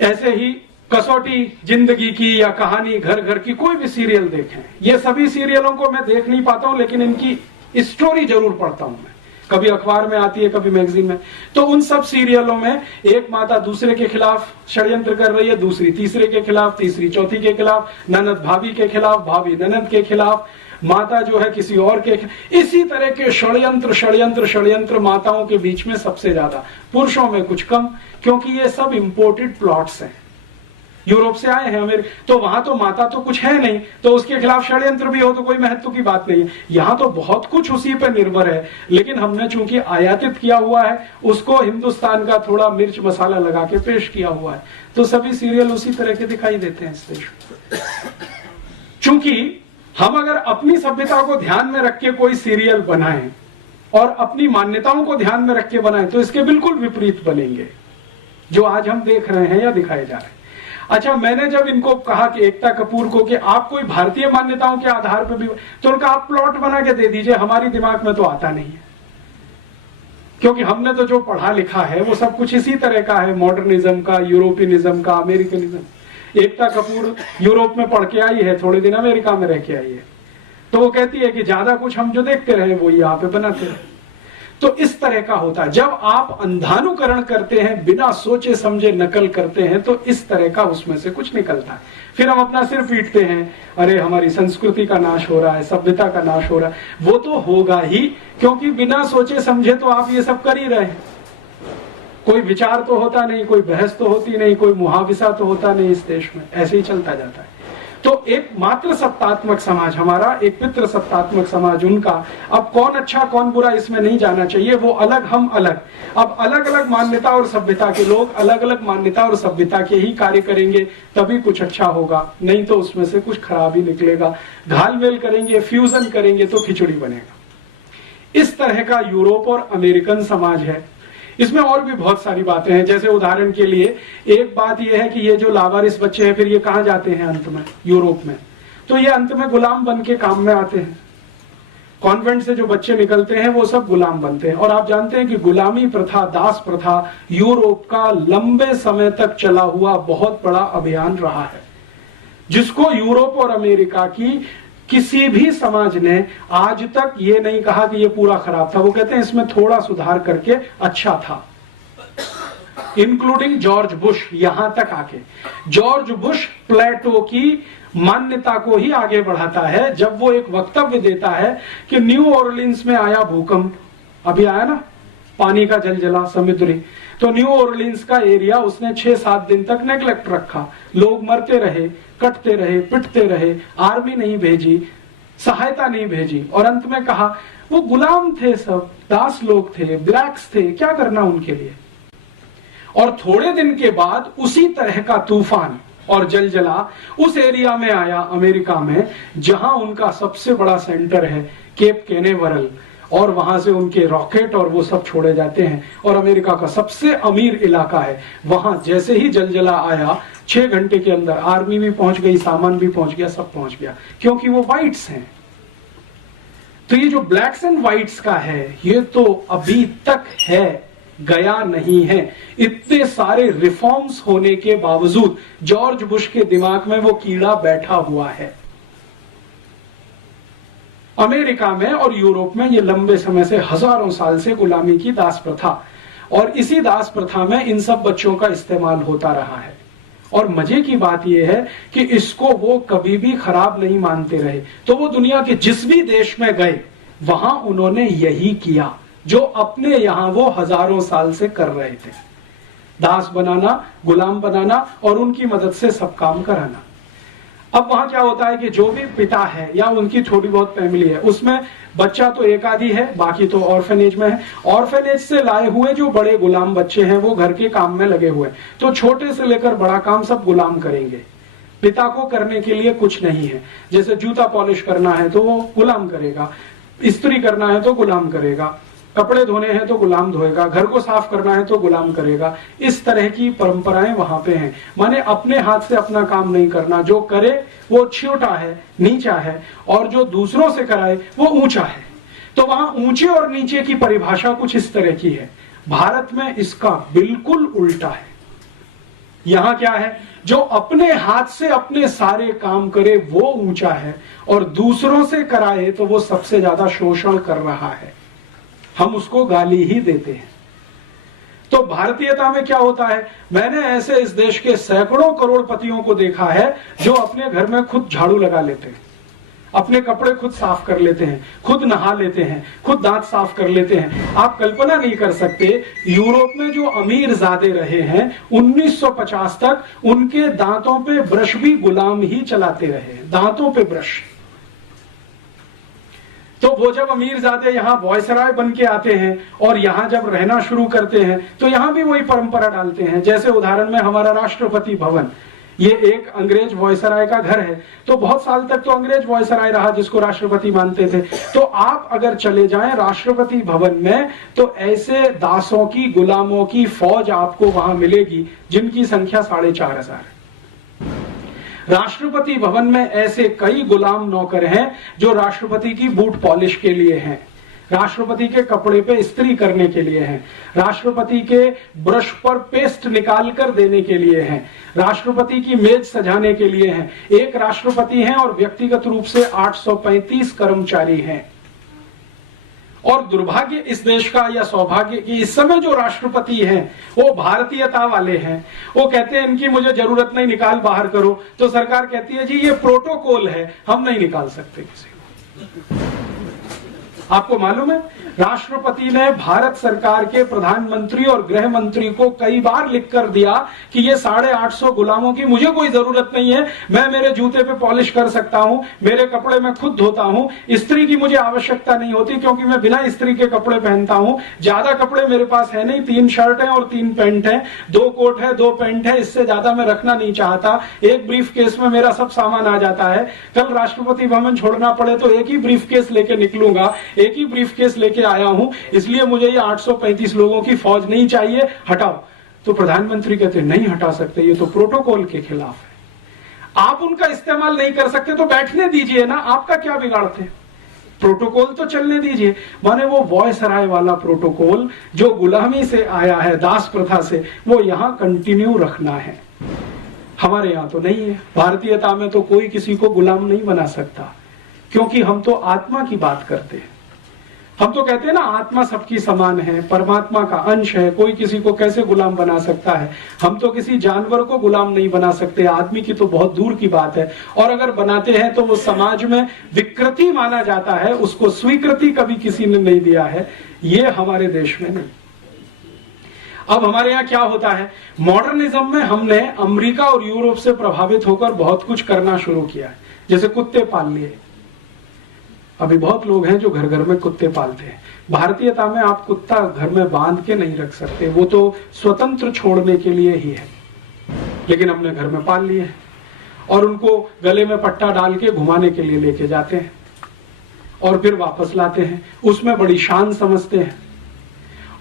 ऐसे ही कसौटी जिंदगी की या कहानी घर घर की, कोई भी सीरियल देखें, ये सभी सीरियलों को मैं देख नहीं पाता हूं, लेकिन इनकी स्टोरी जरूर पढ़ता हूं मैं। कभी अखबार में आती है, कभी मैगजीन में। तो उन सब सीरियलों में एक माता दूसरे के खिलाफ षड्यंत्र कर रही है, दूसरी तीसरे के खिलाफ, तीसरी चौथी के खिलाफ, ननद भाभी के खिलाफ, भाभी ननद के खिलाफ, माता जो है किसी और के। इसी तरह के षड्यंत्र षड्यंत्र षड्यंत्र माताओं के बीच में सबसे ज्यादा, पुरुषों में कुछ कम, क्योंकि ये सब इंपोर्टेड प्लॉट्स हैं, यूरोप से आए हैं अमेरिका। तो वहां तो माता तो कुछ है नहीं, तो उसके खिलाफ षड्यंत्र भी हो तो कोई महत्व की बात नहीं है। यहां तो बहुत कुछ उसी पर निर्भर है, लेकिन हमने चूंकि आयातित किया हुआ है, उसको हिंदुस्तान का थोड़ा मिर्च मसाला लगा के पेश किया हुआ है, तो सभी सीरियल उसी तरह के दिखाई देते हैं इस देश में। चूंकि हम अगर अपनी सभ्यता को ध्यान में रख के कोई सीरियल बनाएं और अपनी मान्यताओं को ध्यान में रख के बनाएं, तो इसके बिल्कुल विपरीत बनेंगे जो आज हम देख रहे हैं या दिखाए जा रहे हैं। अच्छा, मैंने जब इनको कहा कि एकता कपूर को कि आप कोई भारतीय मान्यताओं के आधार पर भी, तो उनका आप प्लॉट बना के दे दीजिए, हमारी दिमाग में तो आता नहीं है, क्योंकि हमने तो जो पढ़ा लिखा है वो सब कुछ इसी तरह का है, मॉडर्निज्म का, यूरोपियनिज्म का, अमेरिकनिज्म। एकता कपूर यूरोप में पढ़ के आई है, थोड़े दिन अमेरिका में रह के आई है, तो वो कहती है कि ज्यादा कुछ हम जो देखते रहे वो यहाँ पे बनाते रहे। तो इस तरह का होता है, जब आप अंधानुकरण करते हैं, बिना सोचे समझे नकल करते हैं, तो इस तरह का उसमें से कुछ निकलता है। फिर हम अपना सिर पीटते हैं, अरे हमारी संस्कृति का नाश हो रहा है, सभ्यता का नाश हो रहा है। वो तो होगा ही, क्योंकि बिना सोचे समझे तो आप ये सब कर ही रहे हैं। कोई विचार तो होता नहीं, कोई बहस तो होती नहीं, कोई मुहाविसा तो होता नहीं इस देश में, ऐसे ही चलता जाता है। तो एक मात्र सत्तात्मक समाज हमारा, एक पितृ सत्तात्मक समाज उनका। अब कौन अच्छा कौन बुरा इसमें नहीं जाना चाहिए, वो अलग हम अलग। अब अलग अलग मान्यता और सभ्यता के लोग अलग अलग मान्यता और सभ्यता के ही कार्य करेंगे, तभी कुछ अच्छा होगा, नहीं तो उसमें से कुछ खराब ही निकलेगा। घालमेल करेंगे, फ्यूजन करेंगे तो खिचड़ी बनेगा। इस तरह का यूरोप और अमेरिकन समाज है। इसमें और भी बहुत सारी बातें हैं, जैसे उदाहरण के लिए एक बात यह है कि ये जो लावारिस बच्चे हैं, फिर ये कहां जाते हैं अंत में, यूरोप में। तो ये अंत में गुलाम बन के काम में आते हैं। कॉन्वेंट से जो बच्चे निकलते हैं वो सब गुलाम बनते हैं। और आप जानते हैं कि गुलामी प्रथा, दास प्रथा यूरोप का लंबे समय तक चला हुआ बहुत बड़ा अभियान रहा है, जिसको यूरोप और अमेरिका की किसी भी समाज ने आज तक ये नहीं कहा कि ये पूरा खराब था। वो कहते हैं इसमें थोड़ा सुधार करके अच्छा था, इंक्लूडिंग जॉर्ज बुश। यहां तक आके जॉर्ज बुश प्लेटो की मान्यता को ही आगे बढ़ाता है, जब वो एक वक्तव्य देता है कि न्यू ऑरलिन्स में आया भूकंप, अभी आया ना, पानी का जलजला समुद्री, तो न्यू ऑरलिन्स का एरिया उसने 6-7 दिन तक नेग्लेक्ट रखा। लोग मरते रहे, कटते रहे, पिटते रहे, आर्मी नहीं भेजी, सहायता नहीं भेजी, और अंत में कहा वो गुलाम थे, सब दास लोग थे, ब्लैक्स थे, क्या करना उनके लिए। और थोड़े दिन के बाद उसी तरह का तूफान और जलजला उस एरिया में आया अमेरिका में, जहां उनका सबसे बड़ा सेंटर है केप कैनेवरल, और वहां से उनके रॉकेट और वो सब छोड़े जाते हैं, और अमेरिका का सबसे अमीर इलाका है। वहां जैसे ही जलजला आया, 6 घंटे के अंदर आर्मी भी पहुंच गई, सामान भी पहुंच गया, सब पहुंच गया, क्योंकि वो व्हाइट्स हैं। तो ये जो ब्लैक्स एंड व्हाइट्स का है, ये तो अभी तक है, गया नहीं है। इतने सारे रिफॉर्म्स होने के बावजूद जॉर्ज बुश के दिमाग में वो कीड़ा बैठा हुआ है। अमेरिका में और यूरोप में ये लंबे समय से, हजारों साल से गुलामी की दास प्रथा, और इसी दास प्रथा में इन सब बच्चों का इस्तेमाल होता रहा है। और मजे की बात यह है कि इसको वो कभी भी खराब नहीं मानते रहे। तो वो दुनिया के जिस भी देश में गए, वहां उन्होंने यही किया जो अपने यहां वो हजारों साल से कर रहे थे, दास बनाना, गुलाम बनाना और उनकी मदद से सब काम कराना। अब वहां क्या होता है कि जो भी पिता है या उनकी थोड़ी बहुत फैमिली है, उसमें बच्चा तो एक आधी है, बाकी तो ऑर्फेनेज में है। ऑर्फेनेज से लाए हुए जो बड़े गुलाम बच्चे हैं वो घर के काम में लगे हुए, तो छोटे से लेकर बड़ा काम सब गुलाम करेंगे। पिता को करने के लिए कुछ नहीं है। जैसे जूता पॉलिश करना है तो वो गुलाम करेगा, इस्त्री करना है तो गुलाम करेगा, कपड़े धोने हैं तो गुलाम धोएगा, घर को साफ करना है तो गुलाम करेगा। इस तरह की परंपराएं वहां पे हैं। माने अपने हाथ से अपना काम नहीं करना, जो करे वो छोटा है, नीचा है, और जो दूसरों से कराए वो ऊंचा है। तो वहां ऊंचे और नीचे की परिभाषा कुछ इस तरह की है। भारत में इसका बिल्कुल उल्टा है। यहां क्या है, जो अपने हाथ से अपने सारे काम करे वो ऊंचा है, और दूसरों से कराए तो वो सबसे ज्यादा शोषण कर रहा है। हम उसको गाली ही देते हैं। तो भारतीयता में क्या होता है, मैंने ऐसे इस देश के सैकड़ों करोड़पतियों को देखा है जो अपने घर में खुद झाड़ू लगा लेते हैं, अपने कपड़े खुद साफ कर लेते हैं, खुद नहा लेते हैं, खुद दांत साफ कर लेते हैं। आप कल्पना नहीं कर सकते, यूरोप में जो अमीर ज़ादे रहे हैं 1950 तक, उनके दांतों पे ब्रश भी गुलाम ही चलाते रहे, दांतों पे ब्रश। तो वो जब अमीरजादे यहाँ वॉयसराय बन के आते हैं और यहाँ जब रहना शुरू करते हैं तो यहाँ भी वही परंपरा डालते हैं। जैसे उदाहरण में हमारा राष्ट्रपति भवन, ये एक अंग्रेज वॉयसराय का घर है, तो बहुत साल तक तो अंग्रेज वॉयसराय रहा जिसको राष्ट्रपति मानते थे। तो आप अगर चले जाएं राष्ट्रपति भवन में तो ऐसे दासों की, गुलामों की फौज आपको वहां मिलेगी जिनकी संख्या 4,500 है। राष्ट्रपति भवन में ऐसे कई गुलाम नौकर हैं जो राष्ट्रपति की बूट पॉलिश के लिए हैं, राष्ट्रपति के कपड़े पे इस्त्री करने के लिए हैं, राष्ट्रपति के ब्रश पर पेस्ट निकाल कर देने के लिए हैं, राष्ट्रपति की मेज सजाने के लिए हैं। एक राष्ट्रपति हैं और व्यक्तिगत रूप से 835 कर्मचारी हैं। और दुर्भाग्य इस देश का या सौभाग्य कि इस समय जो राष्ट्रपति हैं वो भारतीयता वाले हैं। वो कहते हैं इनकी मुझे जरूरत नहीं, निकाल बाहर करो। तो सरकार कहती है जी ये प्रोटोकॉल है, हम नहीं निकाल सकते किसी को। आपको मालूम है राष्ट्रपति ने भारत सरकार के प्रधानमंत्री और गृह मंत्री को कई बार लिखकर दिया कि ये 850 गुलामों की मुझे कोई जरूरत नहीं है, मैं मेरे जूते पे पॉलिश कर सकता हूं, मेरे कपड़े मैं खुद धोता हूं, इस्त्री की मुझे आवश्यकता नहीं होती क्योंकि मैं बिना इस्त्री के कपड़े पहनता हूं, ज्यादा कपड़े मेरे पास है नहीं, 3 शर्ट है और 3 पैंट है, 2 कोट है, 2 पैंट है, इससे ज्यादा मैं रखना नहीं चाहता। एक ब्रीफ केस में मेरा सब सामान आ जाता है, कल राष्ट्रपति भवन छोड़ना पड़े तो एक ही ब्रीफ केस लेके निकलूंगा, एक ही ब्रीफ केस लेके आया हूं, इसलिए मुझे ये 835 लोगों की फौज नहीं चाहिए, हटाओ। तो प्रधानमंत्री कहते नहीं हटा सकते, ये तो प्रोटोकॉल के खिलाफ है। आप उनका इस्तेमाल नहीं कर सकते तो बैठने दीजिए ना, आपका क्या बिगाड़ते हैं, प्रोटोकॉल तो चलने दीजिए। माने वो वॉयसराय वाला प्रोटोकॉल जो गुलामी से आया है, दास प्रथा से, वो यहां कंटिन्यू रखना है। हमारे यहां तो नहीं है। भारतीयता में तो कोई किसी को गुलाम नहीं बना सकता, क्योंकि हम तो आत्मा की बात करते हैं। हम तो कहते हैं ना आत्मा सबकी समान है, परमात्मा का अंश है, कोई किसी को कैसे गुलाम बना सकता है। हम तो किसी जानवर को गुलाम नहीं बना सकते, आदमी की तो बहुत दूर की बात है। और अगर बनाते हैं तो वो समाज में विकृति माना जाता है, उसको स्वीकृति कभी किसी ने नहीं दिया है, ये हमारे देश में नहीं। अब हमारे यहाँ क्या होता है, मॉडर्निज्म में हमने अमेरिका और यूरोप से प्रभावित होकर बहुत कुछ करना शुरू किया है। जैसे कुत्ते पाल लिए, अभी बहुत लोग हैं जो घर घर में कुत्ते पालते हैं। भारतीयता में आप कुत्ता घर में बांध के नहीं रख सकते, वो तो स्वतंत्र छोड़ने के लिए ही है, लेकिन हमने घर में पाल लिए हैं और उनको गले में पट्टा डाल के घुमाने के लिए लेके जाते हैं और फिर वापस लाते हैं, उसमें बड़ी शान समझते हैं।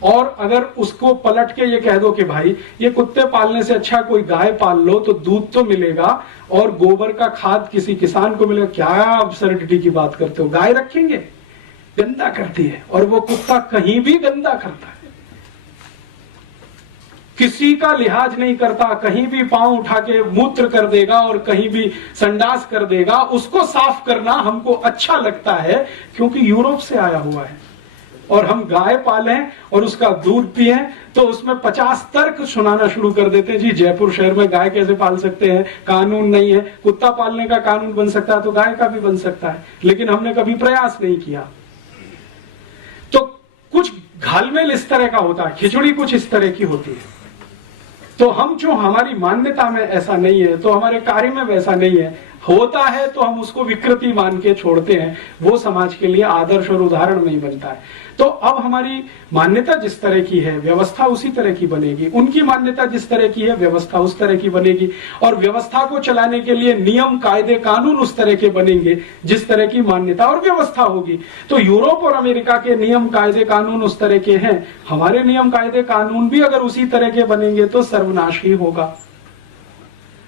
और अगर उसको पलट के ये कह दो कि भाई ये कुत्ते पालने से अच्छा कोई गाय पाल लो तो दूध तो मिलेगा और गोबर का खाद किसी किसान को मिलेगा, क्या अब्सर्डिटी की बात करते हो, गाय रखेंगे, गंदा करती है। और वो कुत्ता कहीं भी गंदा करता है, किसी का लिहाज नहीं करता, कहीं भी पांव उठा के मूत्र कर देगा और कहीं भी संडास कर देगा। उसको साफ करना हमको अच्छा लगता है क्योंकि यूरोप से आया हुआ है। और हम गाय पालें और उसका दूध पिए तो उसमें 50 तर्क सुनाना शुरू कर देते हैं। जी जयपुर शहर में गाय कैसे पाल सकते हैं, कानून नहीं है। कुत्ता पालने का कानून बन सकता है तो गाय का भी बन सकता है, लेकिन हमने कभी प्रयास नहीं किया। तो कुछ घालमेल इस तरह का होता है, खिचड़ी कुछ इस तरह की होती है। तो हम जो हमारी मान्यता में ऐसा नहीं है तो हमारे कार्य में वैसा नहीं है, होता है तो हम उसको विकृति मान के छोड़ते हैं, वो समाज के लिए आदर्श और उदाहरण नहीं बनता है। तो अब हमारी मान्यता जिस तरह की है व्यवस्था उसी तरह की बनेगी, उनकी मान्यता जिस तरह की है व्यवस्था उस तरह की बनेगी, और व्यवस्था को चलाने के लिए नियम कायदे कानून उस तरह के बनेंगे जिस तरह की मान्यता और व्यवस्था होगी। तो यूरोप और अमेरिका के नियम कायदे कानून उस तरह के हैं, हमारे नियम कायदे कानून भी अगर उसी तरह के बनेंगे तो सर्वनाश ही होगा।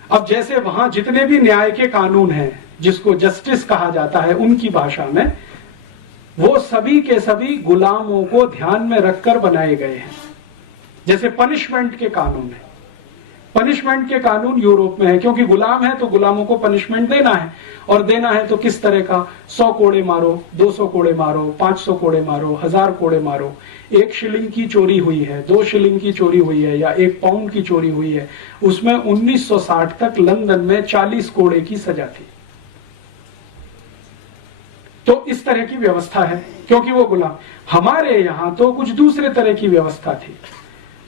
अब जैसे वहां जितने भी न्याय के कानून हैं, जिसको जस्टिस कहा जाता है उनकी भाषा में, वो सभी के सभी गुलामों को ध्यान में रखकर बनाए गए हैं। जैसे पनिशमेंट के कानून है, पनिशमेंट के कानून यूरोप में है, क्योंकि गुलाम है तो गुलामों को पनिशमेंट देना है, और देना है तो किस तरह का, 100 कोड़े मारो, 200 कोड़े मारो, 500 कोड़े मारो, 1000 कोड़े मारो। 1 शिलिंग की चोरी हुई है, 2 शिलिंग की चोरी हुई है, या 1 पाउंड की चोरी हुई है, उसमें 1960 तक लंदन में 40 कोड़े की सजा थी। तो इस तरह की व्यवस्था है, क्योंकि वो गुलाम। हमारे यहां तो कुछ दूसरे तरह की व्यवस्था थी।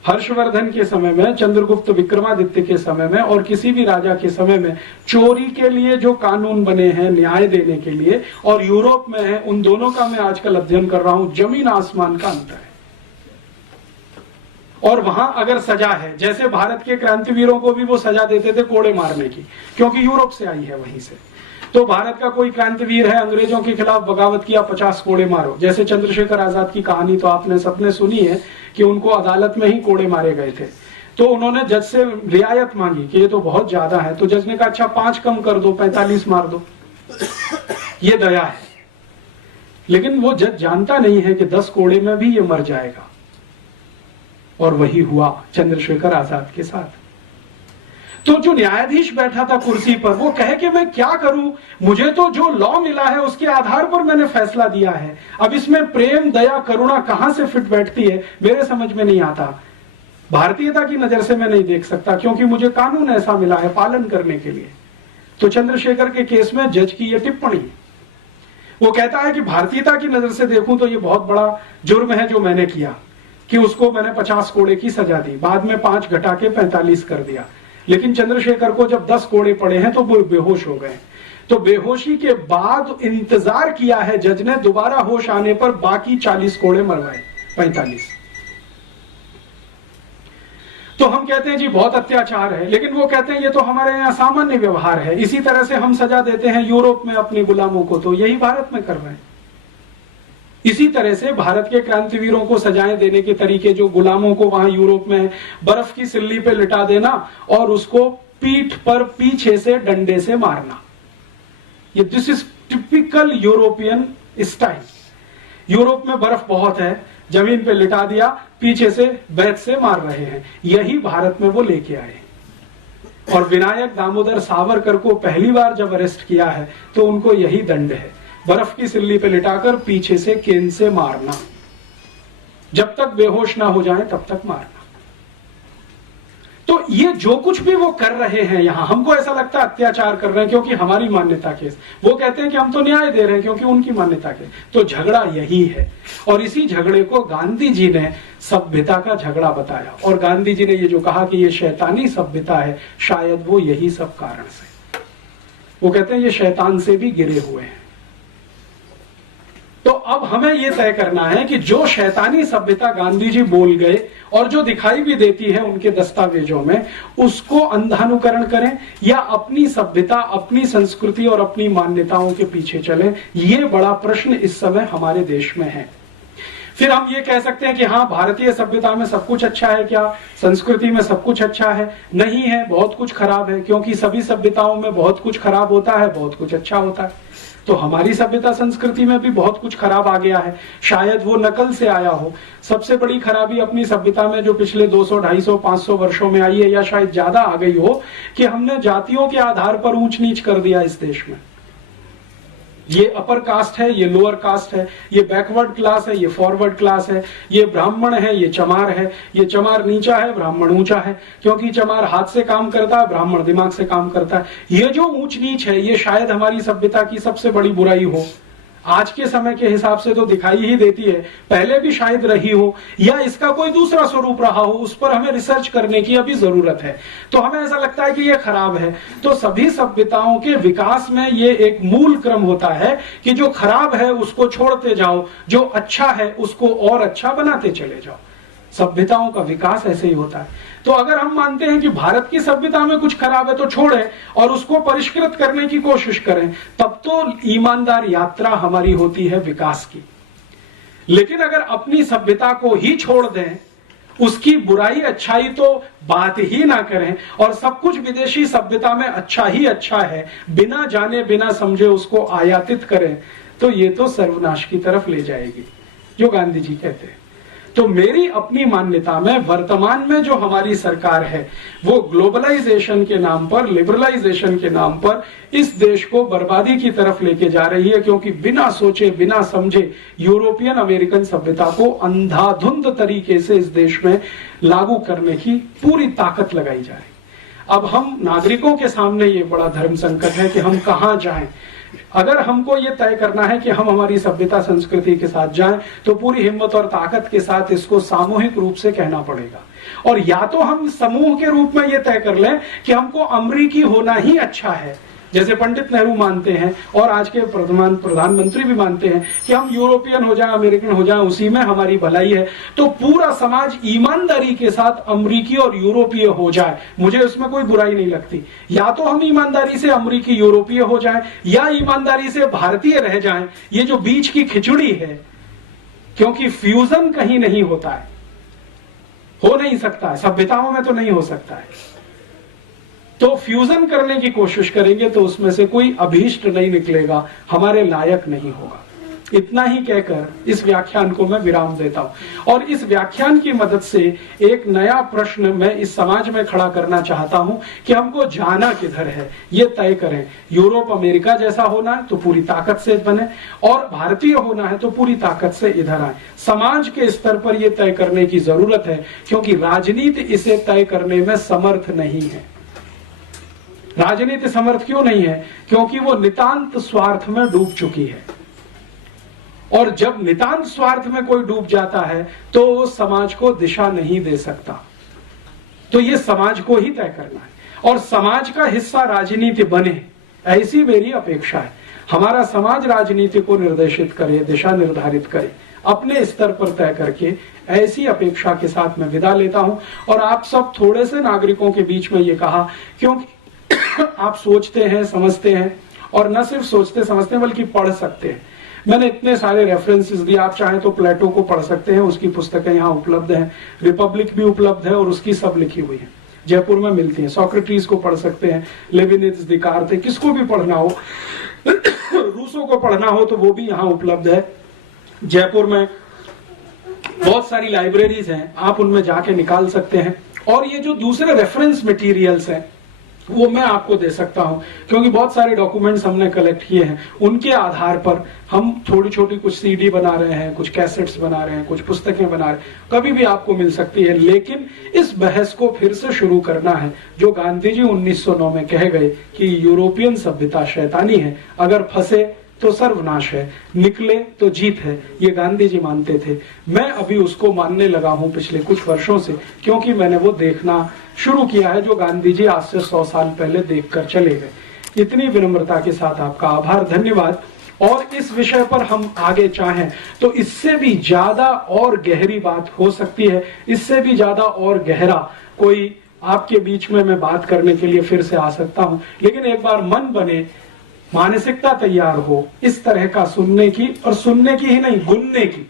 हर्षवर्धन के समय में, चंद्रगुप्त विक्रमादित्य के समय में, और किसी भी राजा के समय में चोरी के लिए जो कानून बने हैं न्याय देने के लिए, और यूरोप में है, उन दोनों का मैं आजकल अध्ययन कर रहा हूं। जमीन आसमान का अंतर है। और वहां अगर सजा है, जैसे भारत के क्रांतिवीरों को भी वो सजा देते थे कोड़े मारने की, क्योंकि यूरोप से आई है वहीं से। तो भारत का कोई क्रांतिवीर है, अंग्रेजों के खिलाफ बगावत किया, 50 कोड़े मारो। जैसे चंद्रशेखर आजाद की कहानी तो आपने सबने सुनी है कि उनको अदालत में ही कोड़े मारे गए थे। तो उन्होंने जज से रियायत मांगी कि ये तो बहुत ज्यादा है, तो जज ने कहा अच्छा 5 कम कर दो, 45 मार दो, ये दया है। लेकिन वो जज जानता नहीं है कि 10 कोड़े में भी ये मर जाएगा, और वही हुआ चंद्रशेखर आजाद के साथ। तो जो न्यायाधीश बैठा था कुर्सी पर, वो कहे कि मैं क्या करूं, मुझे तो जो लॉ मिला है उसके आधार पर मैंने फैसला दिया है, अब इसमें प्रेम, दया, करुणा कहां से फिट बैठती है मेरे समझ में नहीं आता। भारतीयता की नजर से मैं नहीं देख सकता, क्योंकि मुझे कानून ऐसा मिला है पालन करने के लिए। तो चंद्रशेखर के केस में जज की यह टिप्पणी, वो कहता है कि भारतीयता की नजर से देखूं तो ये बहुत बड़ा जुर्म है जो मैंने किया, कि उसको मैंने 50 कोड़े की सजा दी, बाद में 5 घटा के 45 कर दिया। लेकिन चंद्रशेखर को जब 10 कोड़े पड़े हैं तो वो बेहोश हो गए। तो बेहोशी के बाद इंतजार किया है जज ने, दोबारा होश आने पर बाकी 40 कोड़े मरवाए, 45। तो हम कहते हैं जी बहुत अत्याचार है, लेकिन वो कहते हैं ये तो हमारे यहाँ सामान्य व्यवहार है। इसी तरह से हम सजा देते हैं यूरोप में अपने गुलामों को, तो यही भारत में कर रहे हैं। इसी तरह से भारत के क्रांतिवीरों को सजाएं देने के तरीके, जो गुलामों को वहां यूरोप में बर्फ की सिल्ली पे लिटा देना और उसको पीठ पर पीछे से डंडे से मारना, ये this is typical European style. Europe में बर्फ बहुत है, जमीन पे लिटा दिया, पीछे से बैत से मार रहे हैं, यही भारत में वो लेके आए। और विनायक दामोदर सावरकर को पहली बार जब अरेस्ट किया है तो उनको यही दंड है, बर्फ की सिल्ली पे लिटाकर पीछे से केन से मारना, जब तक बेहोश ना हो जाए तब तक मारना। तो ये जो कुछ भी वो कर रहे हैं यहां, हमको ऐसा लगता है अत्याचार कर रहे हैं क्योंकि हमारी मान्यता के, वो कहते हैं कि हम तो न्याय दे रहे हैं क्योंकि उनकी मान्यता के। तो झगड़ा यही है, और इसी झगड़े को गांधी जी ने सभ्यता का झगड़ा बताया। और गांधी जी ने ये जो कहा कि ये शैतानी सभ्यता है, शायद वो यही सब कारण से, वो कहते हैं ये शैतान से भी गिरे हुए हैं। तो अब हमें यह तय करना है कि जो शैतानी सभ्यता गांधी जी बोल गए और जो दिखाई भी देती है उनके दस्तावेजों में, उसको अंधानुकरण करें या अपनी सभ्यता, अपनी संस्कृति और अपनी मान्यताओं के पीछे चलें। यह बड़ा प्रश्न इस समय हमारे देश में है। फिर हम ये कह सकते हैं कि हाँ, भारतीय सभ्यता में सब कुछ अच्छा है क्या, संस्कृति में सब कुछ अच्छा है? नहीं है, बहुत कुछ खराब है, क्योंकि सभी सभ्यताओं में बहुत कुछ खराब होता है, बहुत कुछ अच्छा होता है। तो हमारी सभ्यता संस्कृति में भी बहुत कुछ खराब आ गया है, शायद वो नकल से आया हो। सबसे बड़ी खराबी अपनी सभ्यता में जो पिछले 200, 250, 500 वर्षों में आई है, या शायद ज्यादा आ गई हो, कि हमने जातियों के आधार पर ऊंच नीच कर दिया इस देश में। ये अपर कास्ट है, ये लोअर कास्ट है, ये बैकवर्ड क्लास है, ये फॉरवर्ड क्लास है, ये ब्राह्मण है, ये चमार है, ये चमार नीचा है, ब्राह्मण ऊंचा है, क्योंकि चमार हाथ से काम करता है, ब्राह्मण दिमाग से काम करता है। ये जो ऊंच नीच है, ये शायद हमारी सभ्यता की सबसे बड़ी बुराई हो। आज के समय के हिसाब से तो दिखाई ही देती है, पहले भी शायद रही हो, या इसका कोई दूसरा स्वरूप रहा हो, उस पर हमें रिसर्च करने की अभी जरूरत है। तो हमें ऐसा लगता है कि ये खराब है। तो सभी सभ्यताओं के विकास में ये एक मूल क्रम होता है कि जो खराब है उसको छोड़ते जाओ, जो अच्छा है उसको और अच्छा बनाते चले जाओ। सभ्यताओं का विकास ऐसे ही होता है। तो अगर हम मानते हैं कि भारत की सभ्यता में कुछ खराब है तो छोड़ें और उसको परिष्कृत करने की कोशिश करें, तब तो ईमानदार यात्रा हमारी होती है विकास की। लेकिन अगर अपनी सभ्यता को ही छोड़ दें, उसकी बुराई अच्छाई तो बात ही ना करें, और सब कुछ विदेशी सभ्यता में अच्छा ही अच्छा है, बिना जाने बिना समझे उसको आयातित करें, तो ये तो सर्वनाश की तरफ ले जाएगी, जो गांधी जी कहते हैं। तो मेरी अपनी मान्यता में वर्तमान में जो हमारी सरकार है वो ग्लोबलाइजेशन के नाम पर, लिबरलाइजेशन के नाम पर इस देश को बर्बादी की तरफ लेके जा रही है, क्योंकि बिना सोचे बिना समझे यूरोपियन अमेरिकन सभ्यता को अंधाधुंध तरीके से इस देश में लागू करने की पूरी ताकत लगाई जा रही है। अब हम नागरिकों के सामने ये बड़ा धर्म संकट है कि हम कहां जाएं। अगर हमको ये तय करना है कि हम हमारी सभ्यता संस्कृति के साथ जाएं, तो पूरी हिम्मत और ताकत के साथ इसको सामूहिक रूप से कहना पड़ेगा। और या तो हम समूह के रूप में ये तय कर लें कि हमको अमरीकी होना ही अच्छा है, जैसे पंडित नेहरू मानते हैं और आज के प्रधानमंत्री भी मानते हैं कि हम यूरोपियन हो जाएं, अमेरिकन हो जाएं, उसी में हमारी भलाई है। तो पूरा समाज ईमानदारी के साथ अमरीकी और यूरोपीय हो जाए, मुझे उसमें कोई बुराई नहीं लगती। या तो हम ईमानदारी से अमरीकी यूरोपीय हो जाएं या ईमानदारी से भारतीय रह जाएं। ये जो बीच की खिचड़ी है, क्योंकि फ्यूजन कहीं नहीं होता है, हो नहीं सकता है, सभ्यताओं में तो नहीं हो सकता है। तो फ्यूजन करने की कोशिश करेंगे तो उसमें से कोई अभीष्ट नहीं निकलेगा, हमारे लायक नहीं होगा। इतना ही कहकर इस व्याख्यान को मैं विराम देता हूं। और इस व्याख्यान की मदद से एक नया प्रश्न मैं इस समाज में खड़ा करना चाहता हूं कि हमको जाना किधर है, ये तय करें। यूरोप अमेरिका जैसा होना है तो पूरी ताकत से बने, और भारतीय होना है तो पूरी ताकत से इधर आए। समाज के स्तर पर यह तय करने की जरूरत है, क्योंकि राजनीति इसे तय करने में समर्थ नहीं है। राजनीति समर्थ क्यों नहीं है? क्योंकि वो नितांत स्वार्थ में डूब चुकी है। और जब नितांत स्वार्थ में कोई डूब जाता है तो वो समाज को दिशा नहीं दे सकता। तो ये समाज को ही तय करना है, और समाज का हिस्सा राजनीति बने, ऐसी मेरी अपेक्षा है। हमारा समाज राजनीति को निर्देशित करे, दिशा निर्धारित करे, अपने स्तर पर तय करके, ऐसी अपेक्षा के साथ मैं विदा लेता हूं। और आप सब थोड़े से नागरिकों के बीच में ये कहा, क्योंकि आप सोचते हैं, समझते हैं, और न सिर्फ सोचते समझते हैं बल्कि पढ़ सकते हैं। मैंने इतने सारे रेफरेंसेस दिए, आप चाहें तो प्लेटो को पढ़ सकते हैं, उसकी पुस्तकें यहाँ उपलब्ध हैं। रिपब्लिक भी उपलब्ध है और उसकी सब लिखी हुई है, जयपुर में मिलती है। सोक्रेटिस को पढ़ सकते हैं, लेविनिट्स, दिकार्ते, किसको भी पढ़ना हो, रूसो को पढ़ना हो तो वो भी यहाँ उपलब्ध है। जयपुर में बहुत सारी लाइब्रेरीज हैं, आप उनमें जाके निकाल सकते हैं। और ये जो दूसरे रेफरेंस मटेरियल्स हैं वो मैं आपको दे सकता हूं, क्योंकि बहुत सारे डॉक्यूमेंट्स हमने कलेक्ट किए हैं। उनके आधार पर हम थोड़ी छोटी कुछ सीडी बना रहे हैं, कुछ कैसेट्स बना रहे हैं, कुछ पुस्तकें बना रहे हैं, कभी भी आपको मिल सकती है। लेकिन इस बहस को फिर से शुरू करना है, जो गांधी जी 1909 में कह गए कि यूरोपियन सभ्यता शैतानी है, अगर फंसे तो सर्वनाश है, निकले तो जीत है, ये गांधी जी मानते थे। मैं अभी उसको मानने लगा हूं पिछले कुछ वर्षों से, क्योंकि मैंने वो देखना शुरू किया है जो गांधी जी आज से 100 साल पहले देखकर चले गए। इतनी विनम्रता के साथ आपका आभार, धन्यवाद। और इस विषय पर हम आगे चाहें तो इससे भी ज्यादा और गहरी बात हो सकती है, इससे भी ज्यादा और गहरा कोई आपके बीच में मैं बात करने के लिए फिर से आ सकता हूं। लेकिन एक बार मन बने, मानसिकता तैयार हो इस तरह का सुनने की, और सुनने की ही नहीं, गुनने की,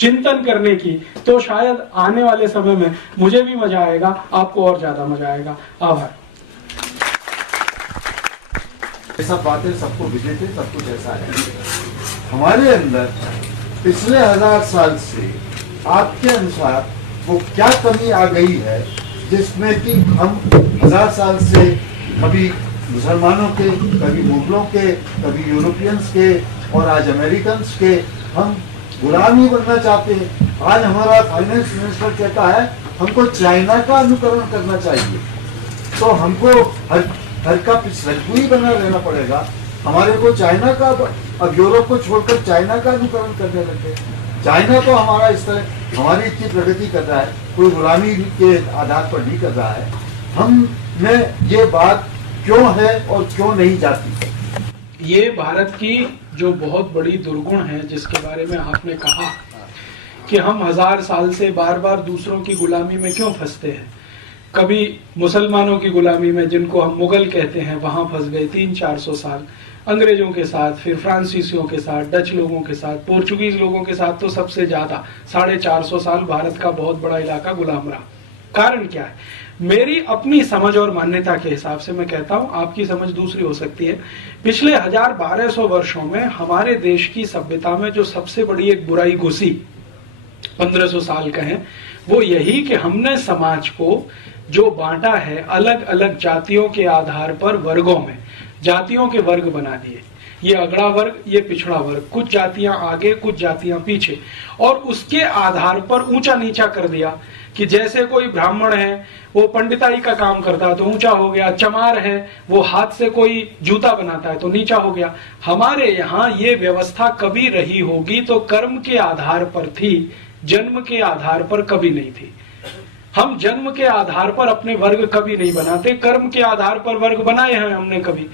चिंतन करने की, तो शायद आने वाले समय में मुझे भी मजा आएगा, आपको और ज्यादा मजा आएगा। आभार। ऐसा बातें सबको विदित है, सब कुछ ऐसा है। हमारे अंदर पिछले 1000 साल से आपके अनुसार वो क्या कमी आ गई है जिसमें कि हम 1000 साल से कभी मुसलमानों के, कभी मुगलों के, कभी यूरोपियंस के और आज अमेरिकन्स के हम गुलाम ही बनना चाहते हैं। आज हमारा फाइनेंस मिनिस्टर कहता है हमको चाइना का अनुकरण करना चाहिए, तो हमको हर का पिछलू ही बना रहना पड़ेगा। हमारे को चाइना का, अब यूरोप को छोड़कर चाइना का अनुकरण करने लगे। चाइना तो हमारा इस तरह हमारी इतनी प्रगति कर रहा है, कोई गुलामी के आधार पर नहीं कर रहा है। हम में ये बात क्यों है और क्यों नहीं जाती? ये भारत की जो बहुत बड़ी दुर्गुण है, जिसके बारे में आपने कहा कि हम 1000 साल से बार बार दूसरों की गुलामी में क्यों फंसते हैं। कभी मुसलमानों की गुलामी में, जिनको हम मुगल कहते हैं, वहां फंस गए 300-400 साल, अंग्रेजों के साथ, फिर फ्रांसीसियों के साथ, डच लोगों के साथ, पोर्चुगीज लोगों के साथ तो सबसे ज्यादा 450 साल भारत का बहुत बड़ा इलाका गुलाम रहा। कारण क्या है? मेरी अपनी समझ और मान्यता के हिसाब से मैं कहता हूं, आपकी समझ दूसरी हो सकती है। पिछले 1000-1200 वर्षों में हमारे देश की सभ्यता में जो सबसे बड़ी एक बुराई घुसी 1500 साल का है, वो यही कि हमने समाज को जो बांटा है अलग अलग जातियों के आधार पर वर्गों में, जातियों के वर्ग बना दिए। ये अगड़ा वर्ग, ये पिछड़ा वर्ग, कुछ जातियां आगे कुछ जातियां पीछे, और उसके आधार पर ऊंचा नीचा कर दिया कि जैसे कोई ब्राह्मण है वो पंडिताई का काम करता है तो ऊंचा हो गया, चमार है वो हाथ से कोई जूता बनाता है तो नीचा हो गया। हमारे यहाँ ये व्यवस्था कभी रही होगी तो कर्म के आधार पर थी, जन्म के आधार पर कभी नहीं थी। हम जन्म के आधार पर अपने वर्ग कभी नहीं बनाते, कर्म के आधार पर वर्ग बनाए हैं हमने कभी।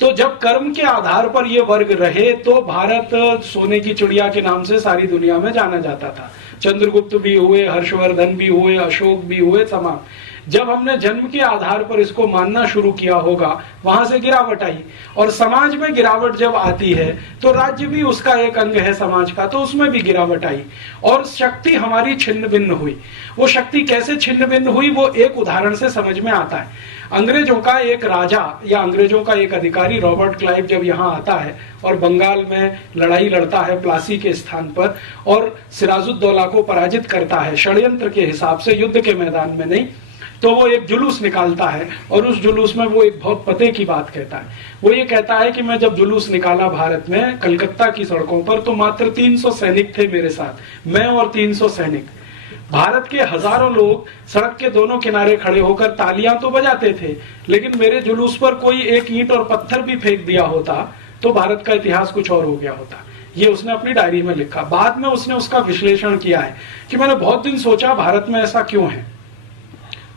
तो जब कर्म के आधार पर ये वर्ग रहे तो भारत सोने की चिड़िया के नाम से सारी दुनिया में जाना जाता था। चंद्रगुप्त भी हुए, हर्षवर्धन भी हुए, अशोक भी हुए, तमाम। जब हमने जन्म के आधार पर इसको मानना शुरू किया होगा, वहां से गिरावट आई, और समाज में गिरावट जब आती है तो राज्य भी उसका एक अंग है समाज का, तो उसमें भी गिरावट आई और शक्ति हमारी छिन्न भिन्न हुई। वो शक्ति कैसे छिन्न भिन्न हुई वो एक उदाहरण से समझ में आता है। अंग्रेजों का एक राजा या अंग्रेजों का एक अधिकारी रॉबर्ट क्लाइव जब यहाँ आता है और बंगाल में लड़ाई लड़ता है प्लासी के स्थान पर और सिराजुद्दौला को पराजित करता है षड्यंत्र के हिसाब से, युद्ध के मैदान में नहीं, तो वो एक जुलूस निकालता है और उस जुलूस में वो एक बहुत पते की बात कहता है। वो ये कहता है कि मैं जब जुलूस निकाला भारत में कलकत्ता की सड़कों पर तो मात्र 300 सैनिक थे मेरे साथ, मैं और 300 सैनिक। भारत के हजारों लोग सड़क के दोनों किनारे खड़े होकर तालियां तो बजाते थे, लेकिन मेरे जुलूस पर कोई एक ईंट और पत्थर भी फेंक दिया होता तो भारत का इतिहास कुछ और हो गया होता। ये उसने अपनी डायरी में लिखा। बाद में उसने उसका विश्लेषण किया है कि मैंने बहुत दिन सोचा भारत में ऐसा क्यों है,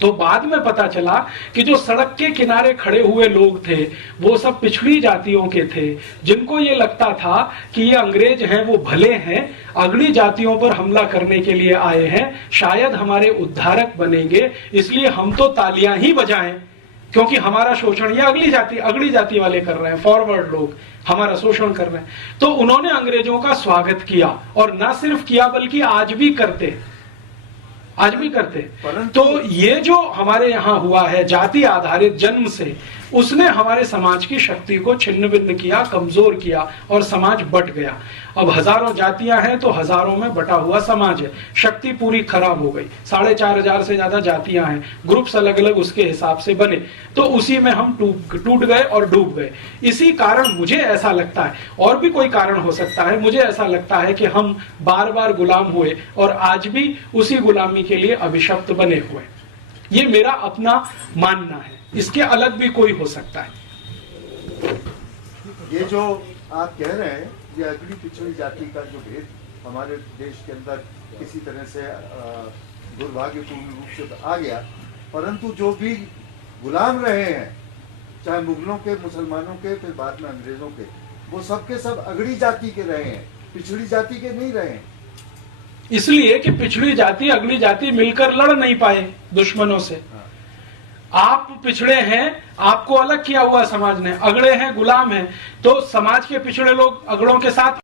तो बाद में पता चला कि जो सड़क के किनारे खड़े हुए लोग थे वो सब पिछड़ी जातियों के थे, जिनको ये लगता था कि ये अंग्रेज हैं वो भले हैं, अगली जातियों पर हमला करने के लिए आए हैं, शायद हमारे उद्धारक बनेंगे, इसलिए हम तो तालियां ही बजाएं क्योंकि हमारा शोषण ये अगली जाति वाले कर रहे हैं, फॉरवर्ड लोग हमारा शोषण कर रहे हैं। तो उन्होंने अंग्रेजों का स्वागत किया, और न सिर्फ किया बल्कि आज भी करते। तो ये जो हमारे यहाँ हुआ है जाति आधारित जन्म से, उसने हमारे समाज की शक्ति को छिन्न भिन्न किया, कमजोर किया, और समाज बट गया। अब हजारों जातियां हैं तो हजारों में बटा हुआ समाज है, शक्ति पूरी खराब हो गई। 4500 से ज्यादा जातियां हैं, ग्रुप्स अलग अलग उसके हिसाब से बने, तो उसी में हम टूट गए और डूब गए। इसी कारण मुझे ऐसा लगता है, और भी कोई कारण हो सकता है, मुझे ऐसा लगता है कि हम बार बार गुलाम हुए और आज भी उसी गुलामी के लिए अभिशप्त बने हुए। ये मेरा अपना मानना है, इसके अलग भी कोई हो सकता है। ये जो आप कह रहे हैं, ये अगली पिछड़ी जाति का जो भेद हमारे देश के अंदर किसी तरह से दुर्भाग्यपूर्ण रूप से आ गया, परंतु जो भी गुलाम रहे हैं, चाहे मुगलों के, मुसलमानों के, फिर बाद में अंग्रेजों के, वो सब के सब अगड़ी जाति के रहे हैं, पिछड़ी जाति के नहीं रहे हैं। इसलिए कि पिछड़ी जाति अगली जाति मिलकर लड़ नहीं पाए दुश्मनों से। आप पिछड़े हैं, आपको अलग किया हुआ समाज ने, अगड़े हैं, गुलाम हैं, तो समाज के पिछड़े लोग अगड़ों के साथ